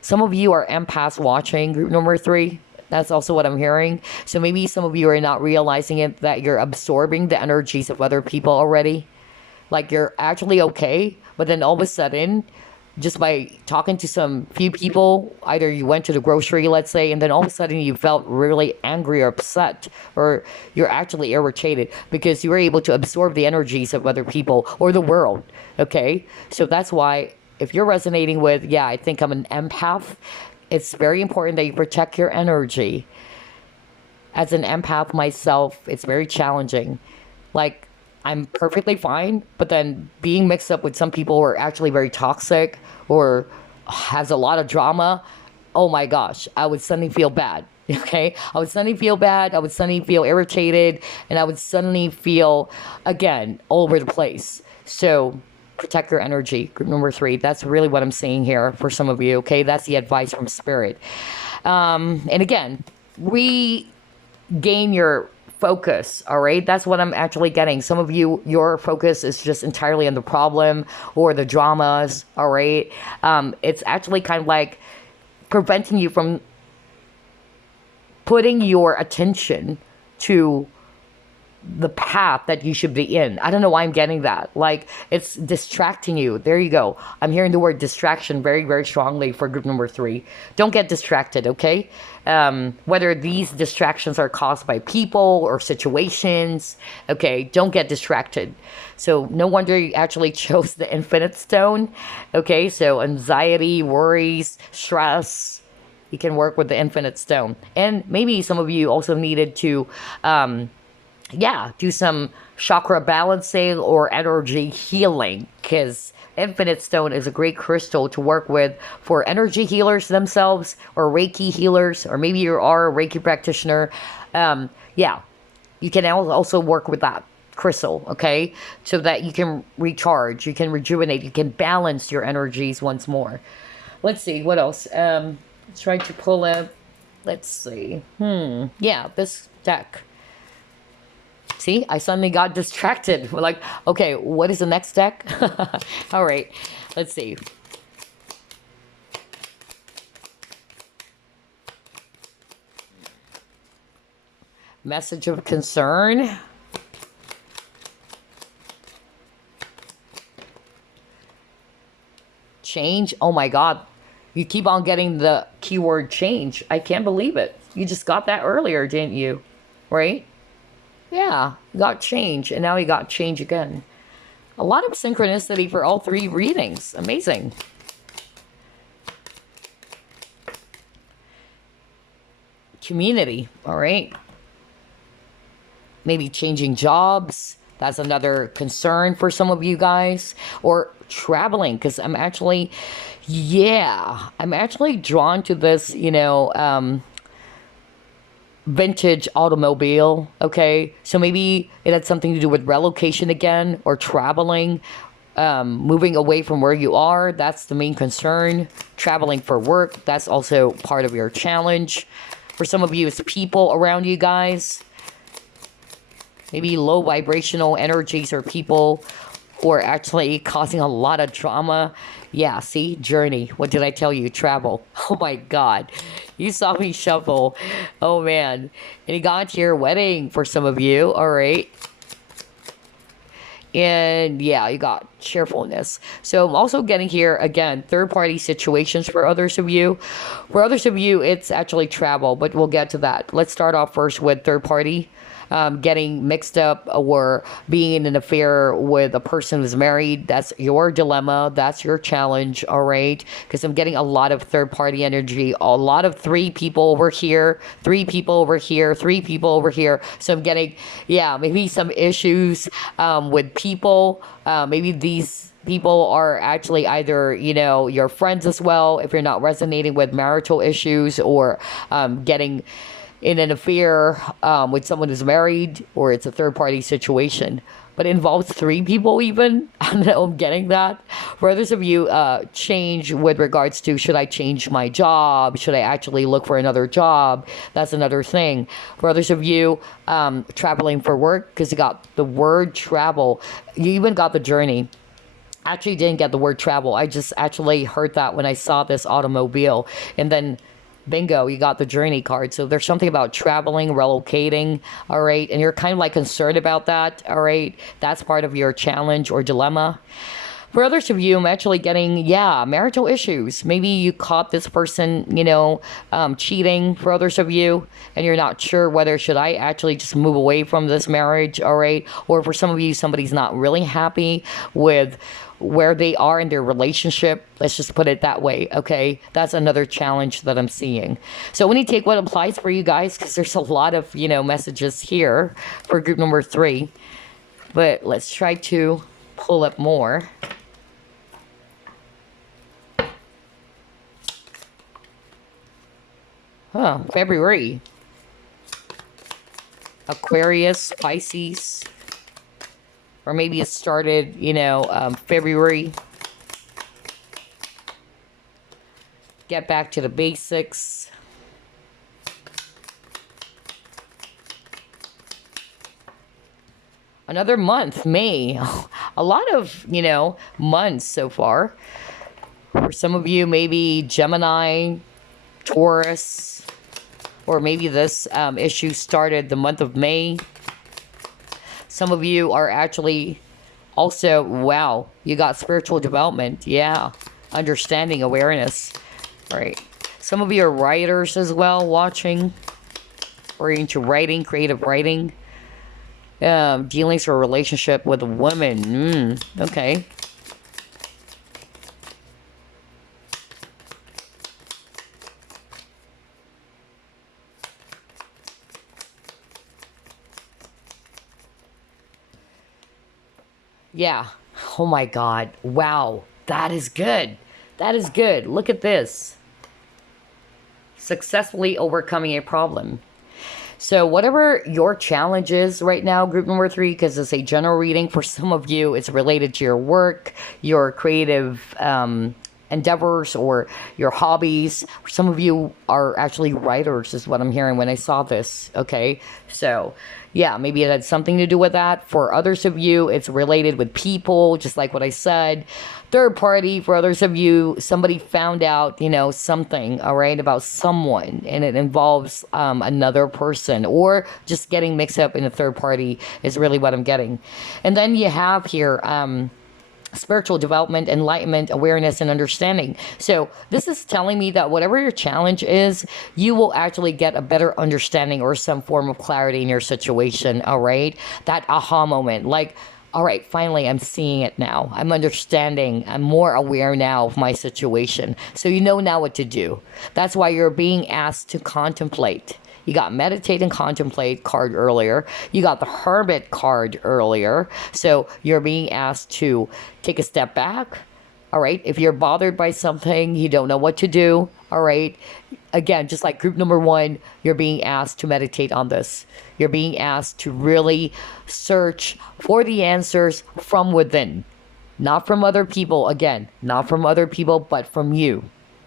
Some of you are empaths watching group number 3. That's also what I'm hearing. So maybe some of you are not realizing it, that you're absorbing the energies of other people already. Like you're actually okay, but then all of a sudden, just by talking to some few people, either you went to the grocery, let's say, and then all of a sudden you felt really angry or upset, or you're actually irritated because you were able to absorb the energies of other people or the world. Okay? So that's why if you're resonating with, yeah, I think I'm an empath, it's very important that you protect your energy. As an empath myself, it's very challenging. Like, I'm perfectly fine, but then being mixed up with some people who are actually very toxic or has a lot of drama, oh my gosh, I would suddenly feel bad. Okay? I would suddenly feel bad. I would suddenly feel irritated. And I would suddenly feel, again, all over the place. So protect your energy, group number 3. That's really what I'm saying here for some of you, okay? That's the advice from Spirit. And again, regain your focus, all right? That's what I'm actually getting. Some of you, your focus is just entirely on the problem or the dramas, all right? It's actually kind of like preventing you from putting your attention to the path that you should be in. I don't know why I'm getting that. Like, it's distracting you. There you go. I'm hearing the word distraction very, very strongly for group number 3. Don't get distracted, okay? Whether these distractions are caused by people or situations, okay, don't get distracted. So no wonder you actually chose the infinite stone. Okay, so anxiety, worries, stress, you can work with the infinite stone. And maybe some of you also needed to do some chakra balancing or energy healing, because infinite stone is a great crystal to work with for energy healers themselves, or Reiki healers, or maybe you are a Reiki practitioner. You can also work with that crystal, okay, so that you can recharge, you can rejuvenate, you can balance your energies once more. Let's see what else. Try to pull up. Let's see. This deck. See, I suddenly got distracted. We're like, okay, what is the next deck? All right, let's see. Message of concern. Change. Oh my God. You keep on getting the keyword change. I can't believe it. You just got that earlier, didn't you? Right? Yeah, got change, and now you got change again. A lot of synchronicity for all 3 readings. Amazing. Community, all right. Maybe changing jobs. That's another concern for some of you guys. Or traveling, because I'm actually drawn to this, vintage automobile, okay? So maybe it had something to do with relocation again, or traveling, moving away from where you are. That's the main concern. Traveling for work, that's also part of your challenge. For some of you, it's people around you guys. Maybe low vibrational energies or people who are actually causing a lot of drama. Yeah, see? Journey. What did I tell you? Travel. Oh my God. You saw me shuffle. Oh man. And you got your wedding for some of you. All right. And yeah, you got cheerfulness. So I'm also getting here, again, third-party situations for others of you. For others of you, it's actually travel, but we'll get to that. Let's start off first with third-party. Getting mixed up or being in an affair with a person who's married. That's your dilemma. That's your challenge, all right? Because I'm getting a lot of third-party energy, a lot of 3 people over here, 3 people over here, 3 people over here. So I'm getting, maybe some issues with people. Maybe these people are actually either, your friends as well, if you're not resonating with marital issues, or getting in an affair with someone who's married, or it's a third-party situation. But it involves 3 people even. I don't know, I'm getting that. For others of you, change with regards to, should I change my job? Should I actually look for another job? That's another thing. For others of you, traveling for work, because you got the word travel. You even got the journey. Actually didn't get the word travel. I just actually heard that when I saw this automobile. And then bingo, you got the journey card. So there's something about traveling, relocating, all right? And you're kind of like concerned about that, all right? That's part of your challenge or dilemma. For others of you, I'm actually getting, marital issues. Maybe you caught this person, cheating. For others of you, and you're not sure whether should I actually just move away from this marriage, all right? Or for some of you, somebody's not really happy with where they are in their relationship. Let's just put it that way, okay? That's another challenge that I'm seeing. So when you take what applies for you guys, because there's a lot of, messages here for group number 3. But let's try to pull up more. February. Aquarius, Pisces. Or maybe it started, February. Get back to the basics. Another month, May. A lot of, months so far. For some of you, maybe Gemini, Taurus, or maybe this issue started the month of May. Some of you are actually also, wow, you got spiritual development. Yeah. Understanding, awareness. Right. Some of you are writers as well, watching, or into writing, creative writing. Dealings or relationship with women. Okay. Yeah. Oh my God. Wow. That is good. That is good. Look at this. Successfully overcoming a problem. So whatever your challenge is right now, group number 3, because it's a general reading for some of you, it's related to your work, your creative endeavors, or your hobbies. Some of you are actually writers, is what I'm hearing when I saw this. Okay, so yeah, maybe it had something to do with that. For others of you, it's related with people, just like what I said. Third party, for others of you, somebody found out, something, all right, about someone, and it involves another person, or just getting mixed up in a third party is really what I'm getting. And then you have here spiritual development, enlightenment, awareness, and understanding. So this is telling me that whatever your challenge is, you will actually get a better understanding or some form of clarity in your situation, all right? That aha moment, like, all right, finally, I'm seeing it now. I'm understanding. I'm more aware now of my situation. So you know now what to do. That's why you're being asked to contemplate. You got meditate and contemplate card earlier. You got the hermit card earlier. So you're being asked to take a step back. All right. If you're bothered by something, you don't know what to do. All right. Again, just like group number 1, you're being asked to meditate on this. You're being asked to really search for the answers from within, not from other people. Again, not from other people, but from you.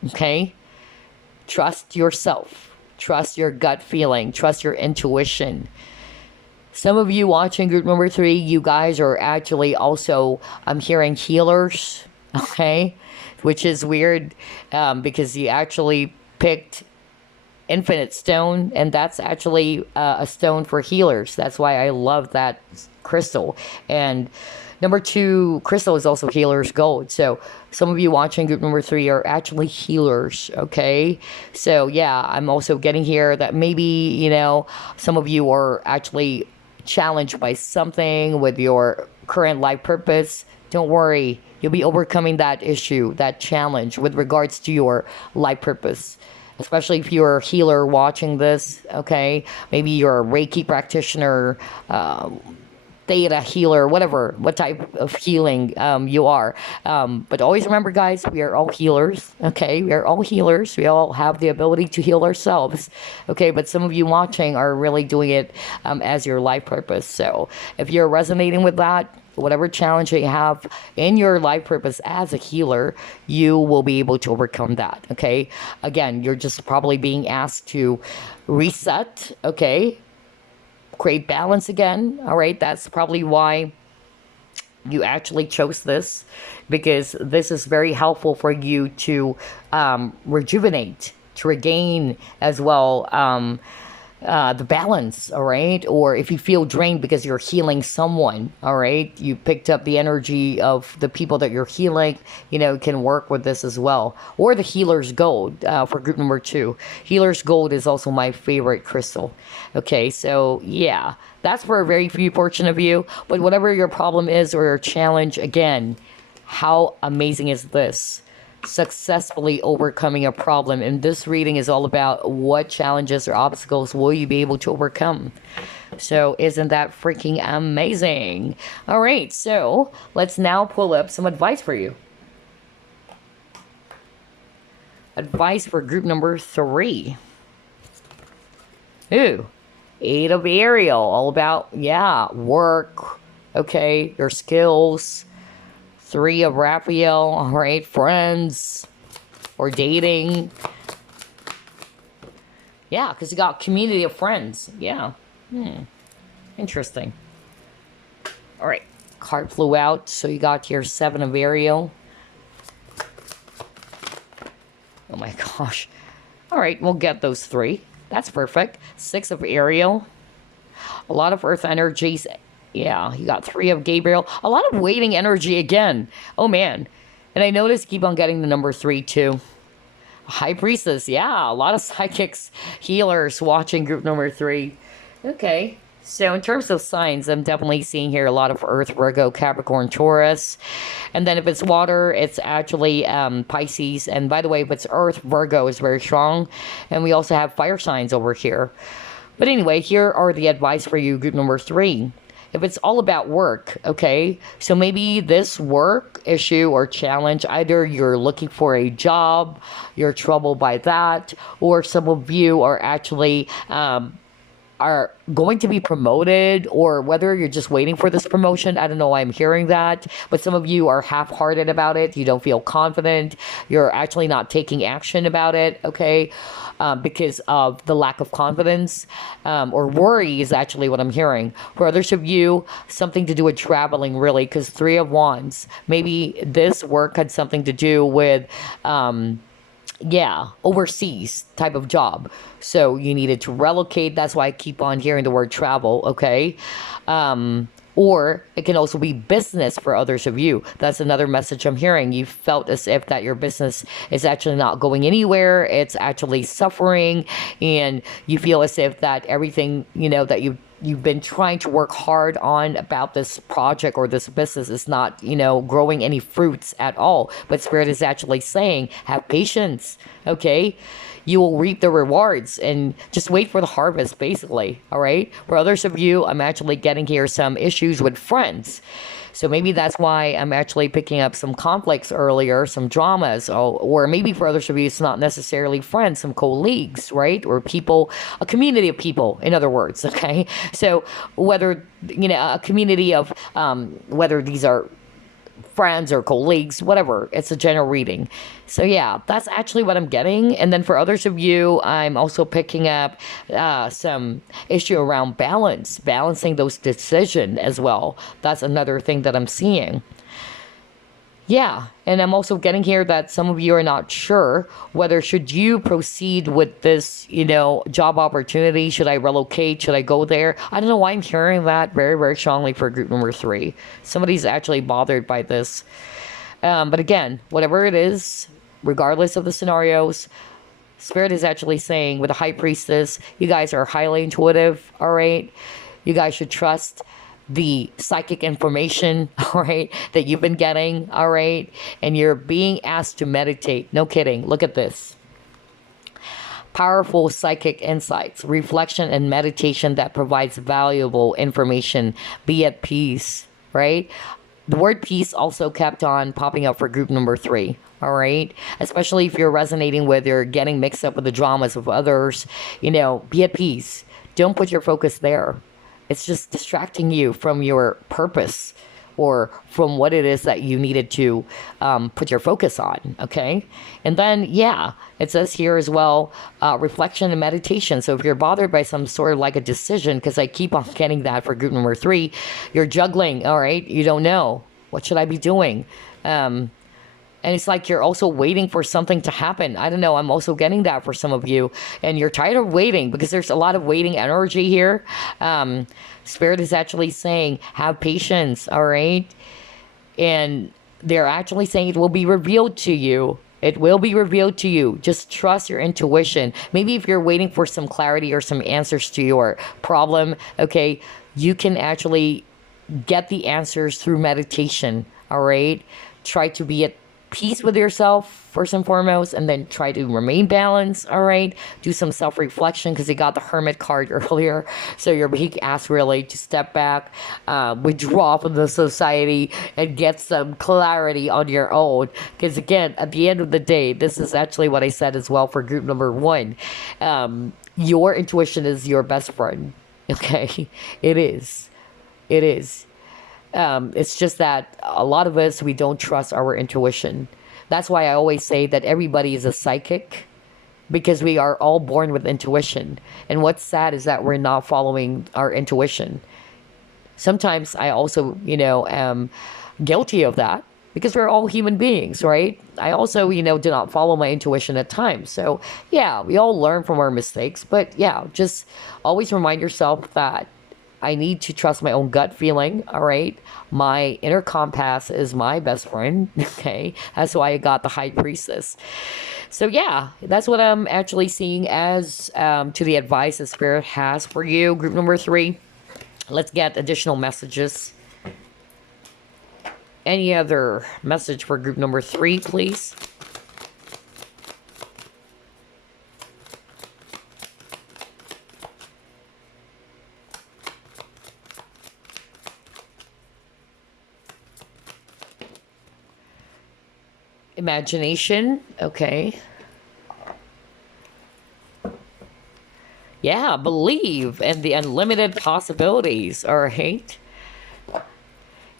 Okay. Trust yourself. Trust your gut feeling. Trust your intuition. Some of you watching group number 3, you guys are actually also, I'm hearing healers, okay? Which is weird because you actually picked infinite stone, and that's actually a stone for healers. That's why I love that crystal. And number 2 crystal is also healer's gold. So some of you watching group number 3 are actually healers, okay? So yeah, I'm also getting here that maybe, some of you are actually challenged by something with your current life purpose. Don't worry, you'll be overcoming that issue, that challenge with regards to your life purpose. Especially if you're a healer watching this, okay? Maybe you're a Reiki practitioner, theta healer, whatever, what type of healing you are. But always remember, guys, we are all healers, okay? We are all healers. We all have the ability to heal ourselves, okay? But some of you watching are really doing it as your life purpose. So if you're resonating with that, whatever challenge you have in your life purpose as a healer, you will be able to overcome that, okay? Again, you're just probably being asked to reset, okay? Create balance again, all right? That's probably why you actually chose this, because this is very helpful for you to rejuvenate, to regain as well the balance, all right? Or if you feel drained because you're healing someone, all right? You picked up the energy of the people that you're healing, can work with this as well. Or the healer's gold for group number 2. Healer's gold is also my favorite crystal. Okay, so yeah, that's for a very few portion of you. But whatever your problem is or your challenge, again, how amazing is this? Successfully overcoming a problem. And this reading is all about what challenges or obstacles will you be able to overcome. So isn't that freaking amazing? All right, so let's now pull up some advice for you. Advice for group number 3. Ooh, 8 of Ariel, all about, work, okay, your skills. 3 of Raphael, all right, friends or dating. Yeah, because you got community of friends. Yeah. Interesting. All right, card flew out, so you got your 7 of Ariel. Oh my gosh. All right, we'll get those 3. That's perfect. 6 of Ariel. A lot of earth energies Yeah, you got three of Gabriel. A lot of waiting energy again. Oh man. And I noticed keep on getting the number three too. High priestess, yeah, a lot of psychics, healers watching group number three. Okay. So in terms of signs, I'm definitely seeing here a lot of Earth, Virgo, Capricorn, Taurus. And then if it's water, it's actually Pisces. And by the way, if it's Earth, Virgo is very strong. And we also have fire signs over here. But anyway, here are the advice for you, group number three. If it's all about work, okay, so maybe this work issue or challenge, either you're looking for a job, you're troubled by that, or some of you are actually are going to be promoted, or whether you're just waiting for this promotion. I don't know why I'm hearing that, but some of you are half-hearted about it. You don't feel confident. You're actually not taking action about it, okay, because of the lack of confidence, or worry is actually what I'm hearing. For others of you, something to do with traveling, really, because Three of Wands. Maybe this work had something to do with overseas type of job. So you needed to relocate. That's why I keep on hearing the word travel, okay? Or it can also be business for others of you. That's another message I'm hearing. You felt as if that your business is actually not going anywhere. It's actually suffering, and you feel as if that everything, that you've been trying to work hard on about this project or this business is not, growing any fruits at all. But Spirit is actually saying, have patience, okay? You will reap the rewards and just wait for the harvest, basically, all right? For others of you, I'm actually getting here some issues with friends. So maybe that's why I'm actually picking up some conflicts earlier, some dramas, or maybe for others of you, it's not necessarily friends, some colleagues, right? Or people, a community of people, in other words, okay? So whether, a community of, whether these are friends or colleagues, whatever, it's a general reading. So yeah, that's actually what I'm getting. And then for others of you, I'm also picking up some issue around balancing those decisions as well. That's another thing that I'm seeing. Yeah, and I'm also getting here that some of you are not sure whether should you proceed with this, job opportunity. Should I relocate? Should I go there? I don't know why I'm hearing that very, very strongly for group number three. Somebody's actually bothered by this. But again, whatever it is, regardless of the scenarios, Spirit is actually saying with the High Priestess, you guys are highly intuitive, all right? You guys should trust the psychic information, all right, that you've been getting, all right? And you're being asked to meditate. No kidding. Look at this. Powerful psychic insights, reflection, and meditation that provides valuable information. Be at peace, right? The word peace also kept on popping up for group number three. All right. Especially if you're resonating with or getting mixed up with the dramas of others, be at peace. Don't put your focus there. It's just distracting you from your purpose or from what it is that you needed to put your focus on, okay? And then, it says here as well, reflection and meditation. So if you're bothered by some sort of like a decision, because I keep on getting that for group number three, you're juggling, all right? You don't know. What should I be doing? And it's like you're also waiting for something to happen. I don't know. I'm also getting that for some of you. And you're tired of waiting because there's a lot of waiting energy here. Spirit is actually saying, have patience, all right? And they're actually saying it will be revealed to you. It will be revealed to you. Just trust your intuition. Maybe if you're waiting for some clarity or some answers to your problem, okay, you can actually get the answers through meditation, all right? Try to be at peace with yourself first and foremost, and then try to remain balanced, all right? Do some self-reflection because you got the Hermit card earlier. So you're being asked really to step back, withdraw from the society, and get some clarity on your own. Because again, at the end of the day, this is actually what I said as well for group number one. Your intuition is your best friend, okay? It is. It is. It's just that a lot of us, we don't trust our intuition. That's why I always say that everybody is a psychic, because we are all born with intuition. And what's sad is that we're not following our intuition. Sometimes I also, am guilty of that because we're all human beings, right? I also, do not follow my intuition at times. So yeah, we all learn from our mistakes, but yeah, just always remind yourself that I need to trust my own gut feeling. All right. My inner compass is my best friend. Okay. That's why I got the High Priestess. So, yeah, that's what I'm actually seeing as to the advice that Spirit has for you. Group number 3. Let's get additional messages. Any other message for group number 3, please? Imagination. Okay. Yeah, believe in the unlimited possibilities. All right.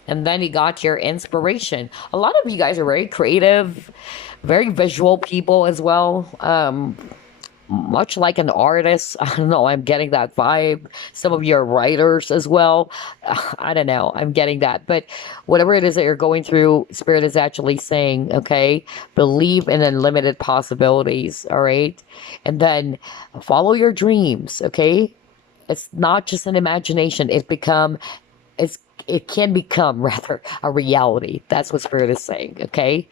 And then you got your inspiration. A lot of you guys are very creative, very visual people as well. Much like an artist. I don't know. I'm getting that vibe. Some of you are writers as well. I don't know. I'm getting that. But whatever it is that you're going through, Spirit is actually saying, okay, believe in unlimited possibilities. All right. And then follow your dreams. Okay. It's not just an imagination. It can become rather a reality. That's what Spirit is saying. Okay.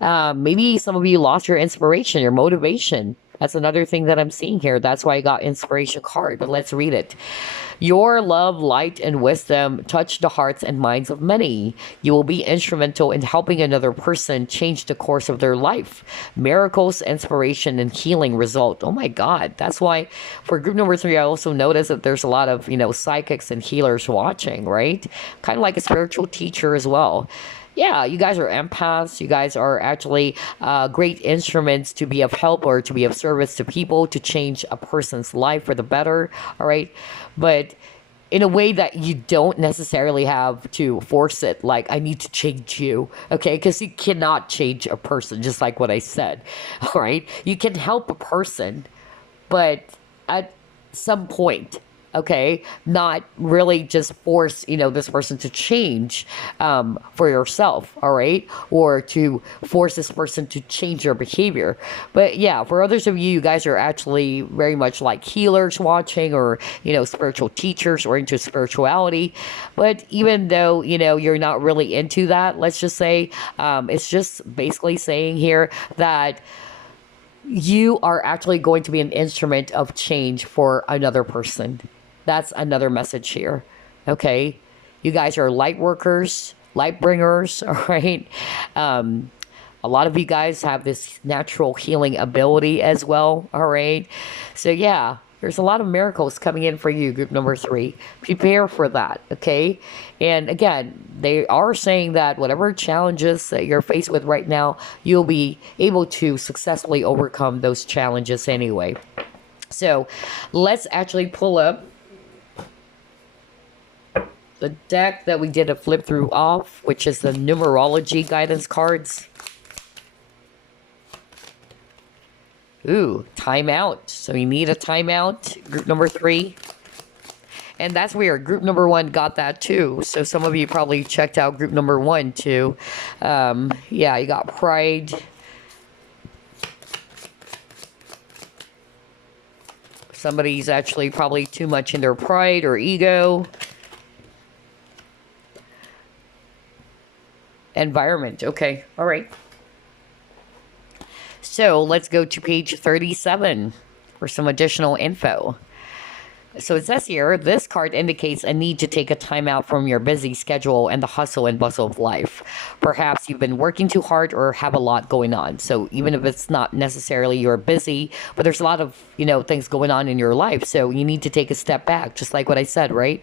Maybe some of you lost your inspiration, your motivation. That's another thing that I'm seeing here. That's why I got inspiration card. But let's read it. Your love, light, and wisdom touch the hearts and minds of many. You will be instrumental in helping another person change the course of their life. Miracles, inspiration, and healing result. Oh my God. That's why for group number 3, I also noticed that there's a lot of, psychics and healers watching, right? Kind of like a spiritual teacher as well. Yeah, you guys are empaths. You guys are actually great instruments to be of help or to be of service to people, to change a person's life for the better. All right. But in a way that you don't necessarily have to force it. Like, I need to change you. Okay. Because you cannot change a person, just like what I said. All right. You can help a person, but at some point, okay, not really just force this person to change for yourself, all right, or to force this person to change your behavior. But yeah, for others of you, you guys are actually very much like healers watching, or spiritual teachers, or into spirituality. But even though you're not really into that, let's just say it's just basically saying here that you are actually going to be an instrument of change for another person. That's another message here. Okay. You guys are light workers, light bringers. All right. A lot of you guys have this natural healing ability as well. All right. So yeah, there's a lot of miracles coming in for you, group number 3. Prepare for that. Okay. And again, they are saying that whatever challenges that you're faced with right now, you'll be able to successfully overcome those challenges anyway. So let's actually pull up the deck that we did a flip through off, which is the numerology guidance cards. Ooh, timeout. So you need a timeout, group number 3. And that's weird. Group number 1 got that too. So some of you probably checked out group number 1 too. Yeah, you got pride. Somebody's actually probably too much in their pride or ego. Environment. Okay. All right. So let's go to page 37 for some additional info. So it says here, this card indicates a need to take a time out from your busy schedule and the hustle and bustle of life. Perhaps you've been working too hard or have a lot going on. So even if it's not necessarily you're busy, but there's a lot of, things going on in your life. So you need to take a step back, just like what I said, right?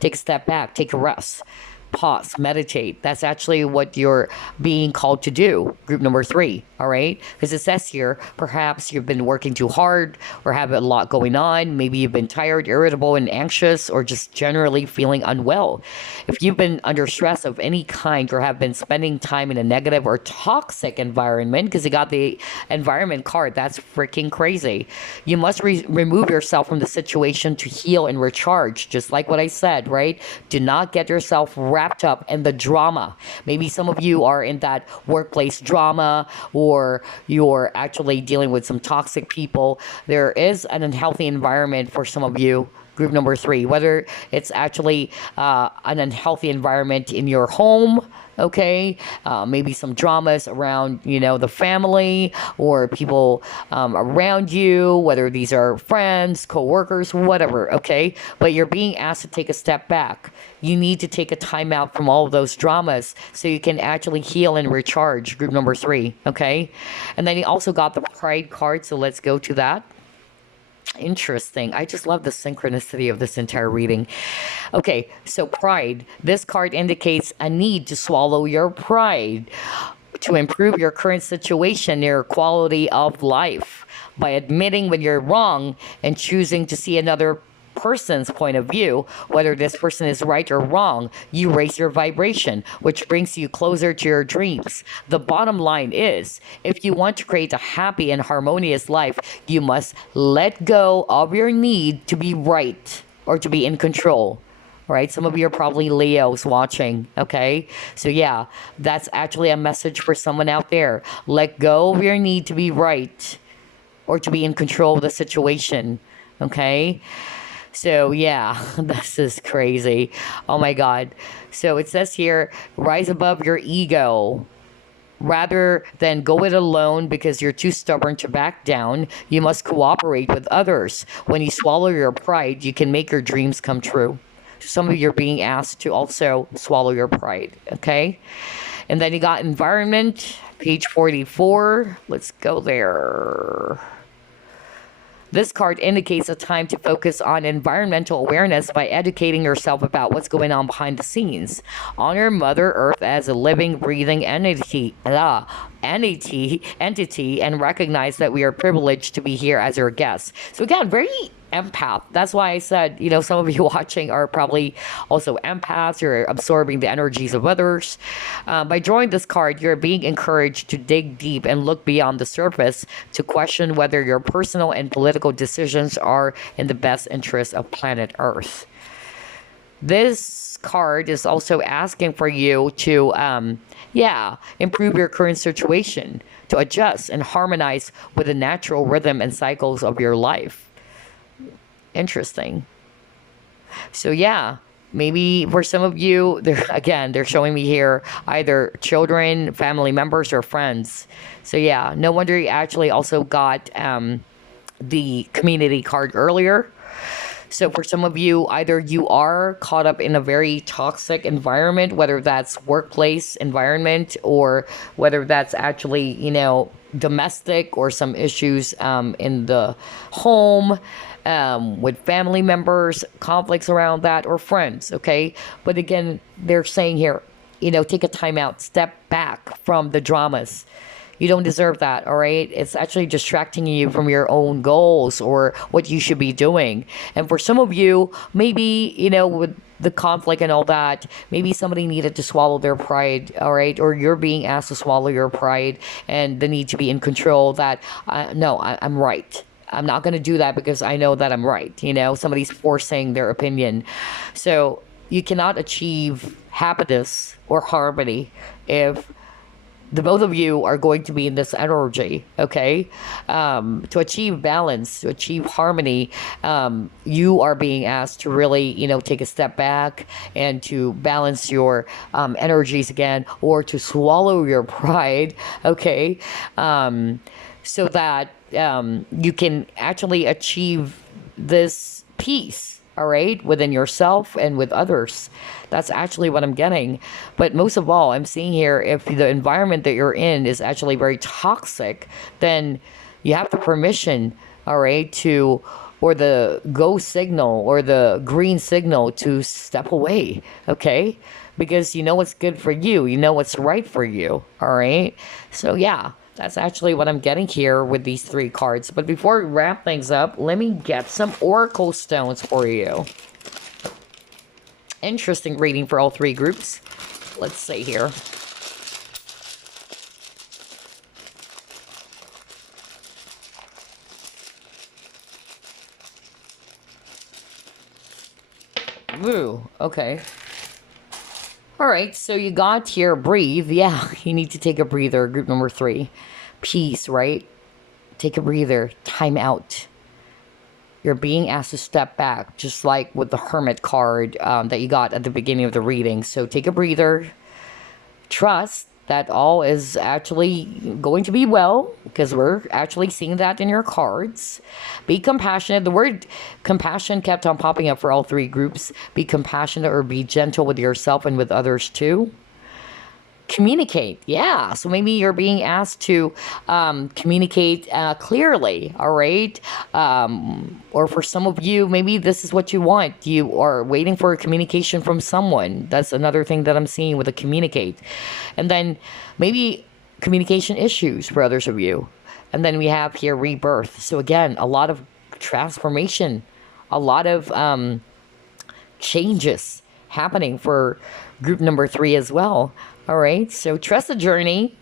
Take a step back, take a rest. Pause, meditate. That's actually what you're being called to do. Group number 3, all right? Because it says here, perhaps you've been working too hard or have a lot going on. Maybe you've been tired, irritable, and anxious, or just generally feeling unwell. If you've been under stress of any kind or have been spending time in a negative or toxic environment, because you got the environment card, that's freaking crazy. You must remove yourself from the situation to heal and recharge, just like what I said, right? Do not get yourself wrapped up in the drama. Maybe some of you are in that workplace drama, or you're actually dealing with some toxic people. There is an unhealthy environment for some of you Group number 3, whether it's actually an unhealthy environment in your home, okay, maybe some dramas around, the family or people around you, whether these are friends, co-workers, whatever, okay, but you're being asked to take a step back. You need to take a time out from all of those dramas so you can actually heal and recharge. Group number 3, okay. And then you also got the pride card, so let's go to that. Interesting. I just love the synchronicity of this entire reading. Okay, so pride. This card indicates a need to swallow your pride to improve your current situation, your quality of life, by admitting when you're wrong and choosing to see another person's point of view. Whether this person is right or wrong, you raise your vibration, which brings you closer to your dreams. The bottom line is, if you want to create a happy and harmonious life, you must let go of your need to be right or to be in control. Right? Some of you are probably Leos watching, okay? So yeah, that's actually a message for someone out there. Let go of your need to be right or to be in control of the situation, okay? So yeah, this is crazy. Oh my God. So it says here, rise above your ego. Rather than go it alone because you're too stubborn to back down, you must cooperate with others. When you swallow your pride, you can make your dreams come true. Some of you are being asked to also swallow your pride, okay? And then you got environment, page 44. Let's go there. This card indicates a time to focus on environmental awareness by educating yourself about what's going on behind the scenes. Honor Mother Earth as a living, breathing entity, and recognize that we are privileged to be here as your guests. So again, very empath. That's why I said, some of you watching are probably also empaths. You're absorbing the energies of others. By drawing this card, you're being encouraged to dig deep and look beyond the surface to question whether your personal and political decisions are in the best interest of planet Earth. This card is also asking for you to, improve your current situation, to adjust and harmonize with the natural rhythm and cycles of your life. Interesting. So yeah, maybe for some of you, they're showing me here either children, family members, or friends. So yeah, no wonder you actually also got the community card earlier. So for some of you, either you are caught up in a very toxic environment, whether that's workplace environment or whether that's actually, domestic or some issues in the home, with family members, conflicts around that, or friends, okay? But again, they're saying here, take a time out, step back from the dramas. You don't deserve that, all right? It's actually distracting you from your own goals or what you should be doing. And for some of you, maybe, with the conflict and all that, maybe somebody needed to swallow their pride, all right? Or you're being asked to swallow your pride and the need to be in control that, no, I'm right. I'm not going to do that because I know that I'm right. Somebody's forcing their opinion. So you cannot achieve happiness or harmony if the both of you are going to be in this energy, okay? To achieve balance, to achieve harmony, you are being asked to really, take a step back and to balance your energies again, or to swallow your pride, okay? So that you can actually achieve this peace, all right, within yourself and with others. That's actually what I'm getting. But most of all, I'm seeing here, if the environment that you're in is actually very toxic, then you have the permission, all right, or the go signal or the green signal to step away, okay? Because you know what's good for you. You know what's right for you, all right? So yeah, that's actually what I'm getting here with these 3 cards. But before we wrap things up, let me get some oracle stones for you. Interesting reading for all 3 groups. Let's see here. Ooh, okay. All right, so you got here, breathe. Yeah, you need to take a breather. Group number 3. Peace, right? Take a breather. Time out. You're being asked to step back, just like with the Hermit card that you got at the beginning of the reading. So take a breather, trust that all is actually going to be well, because we're actually seeing that in your cards. Be compassionate. The word compassion kept on popping up for all three groups. Be compassionate, or be gentle with yourself and with others too. Communicate, yeah. So maybe you're being asked to communicate clearly, all right? Or for some of you, maybe this is what you want. You are waiting for a communication from someone. That's another thing that I'm seeing with the communicate. And then maybe communication issues for others of you. And then we have here rebirth. So again, a lot of transformation, a lot of changes happening for group number 3 as well. All right, so trust the journey.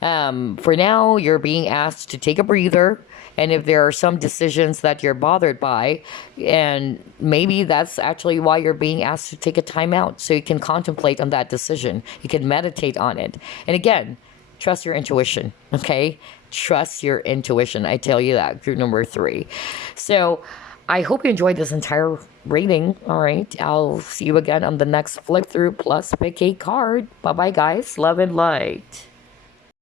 For now, you're being asked to take a breather. And if there are some decisions that you're bothered by, and maybe that's actually why you're being asked to take a time out, so you can contemplate on that decision. You can meditate on it. And again, trust your intuition, okay? Trust your intuition. I tell you that, group number 3. So I hope you enjoyed this entire reading. All right. I'll see you again on the next flip through plus pick a card. Bye bye, guys. Love and light.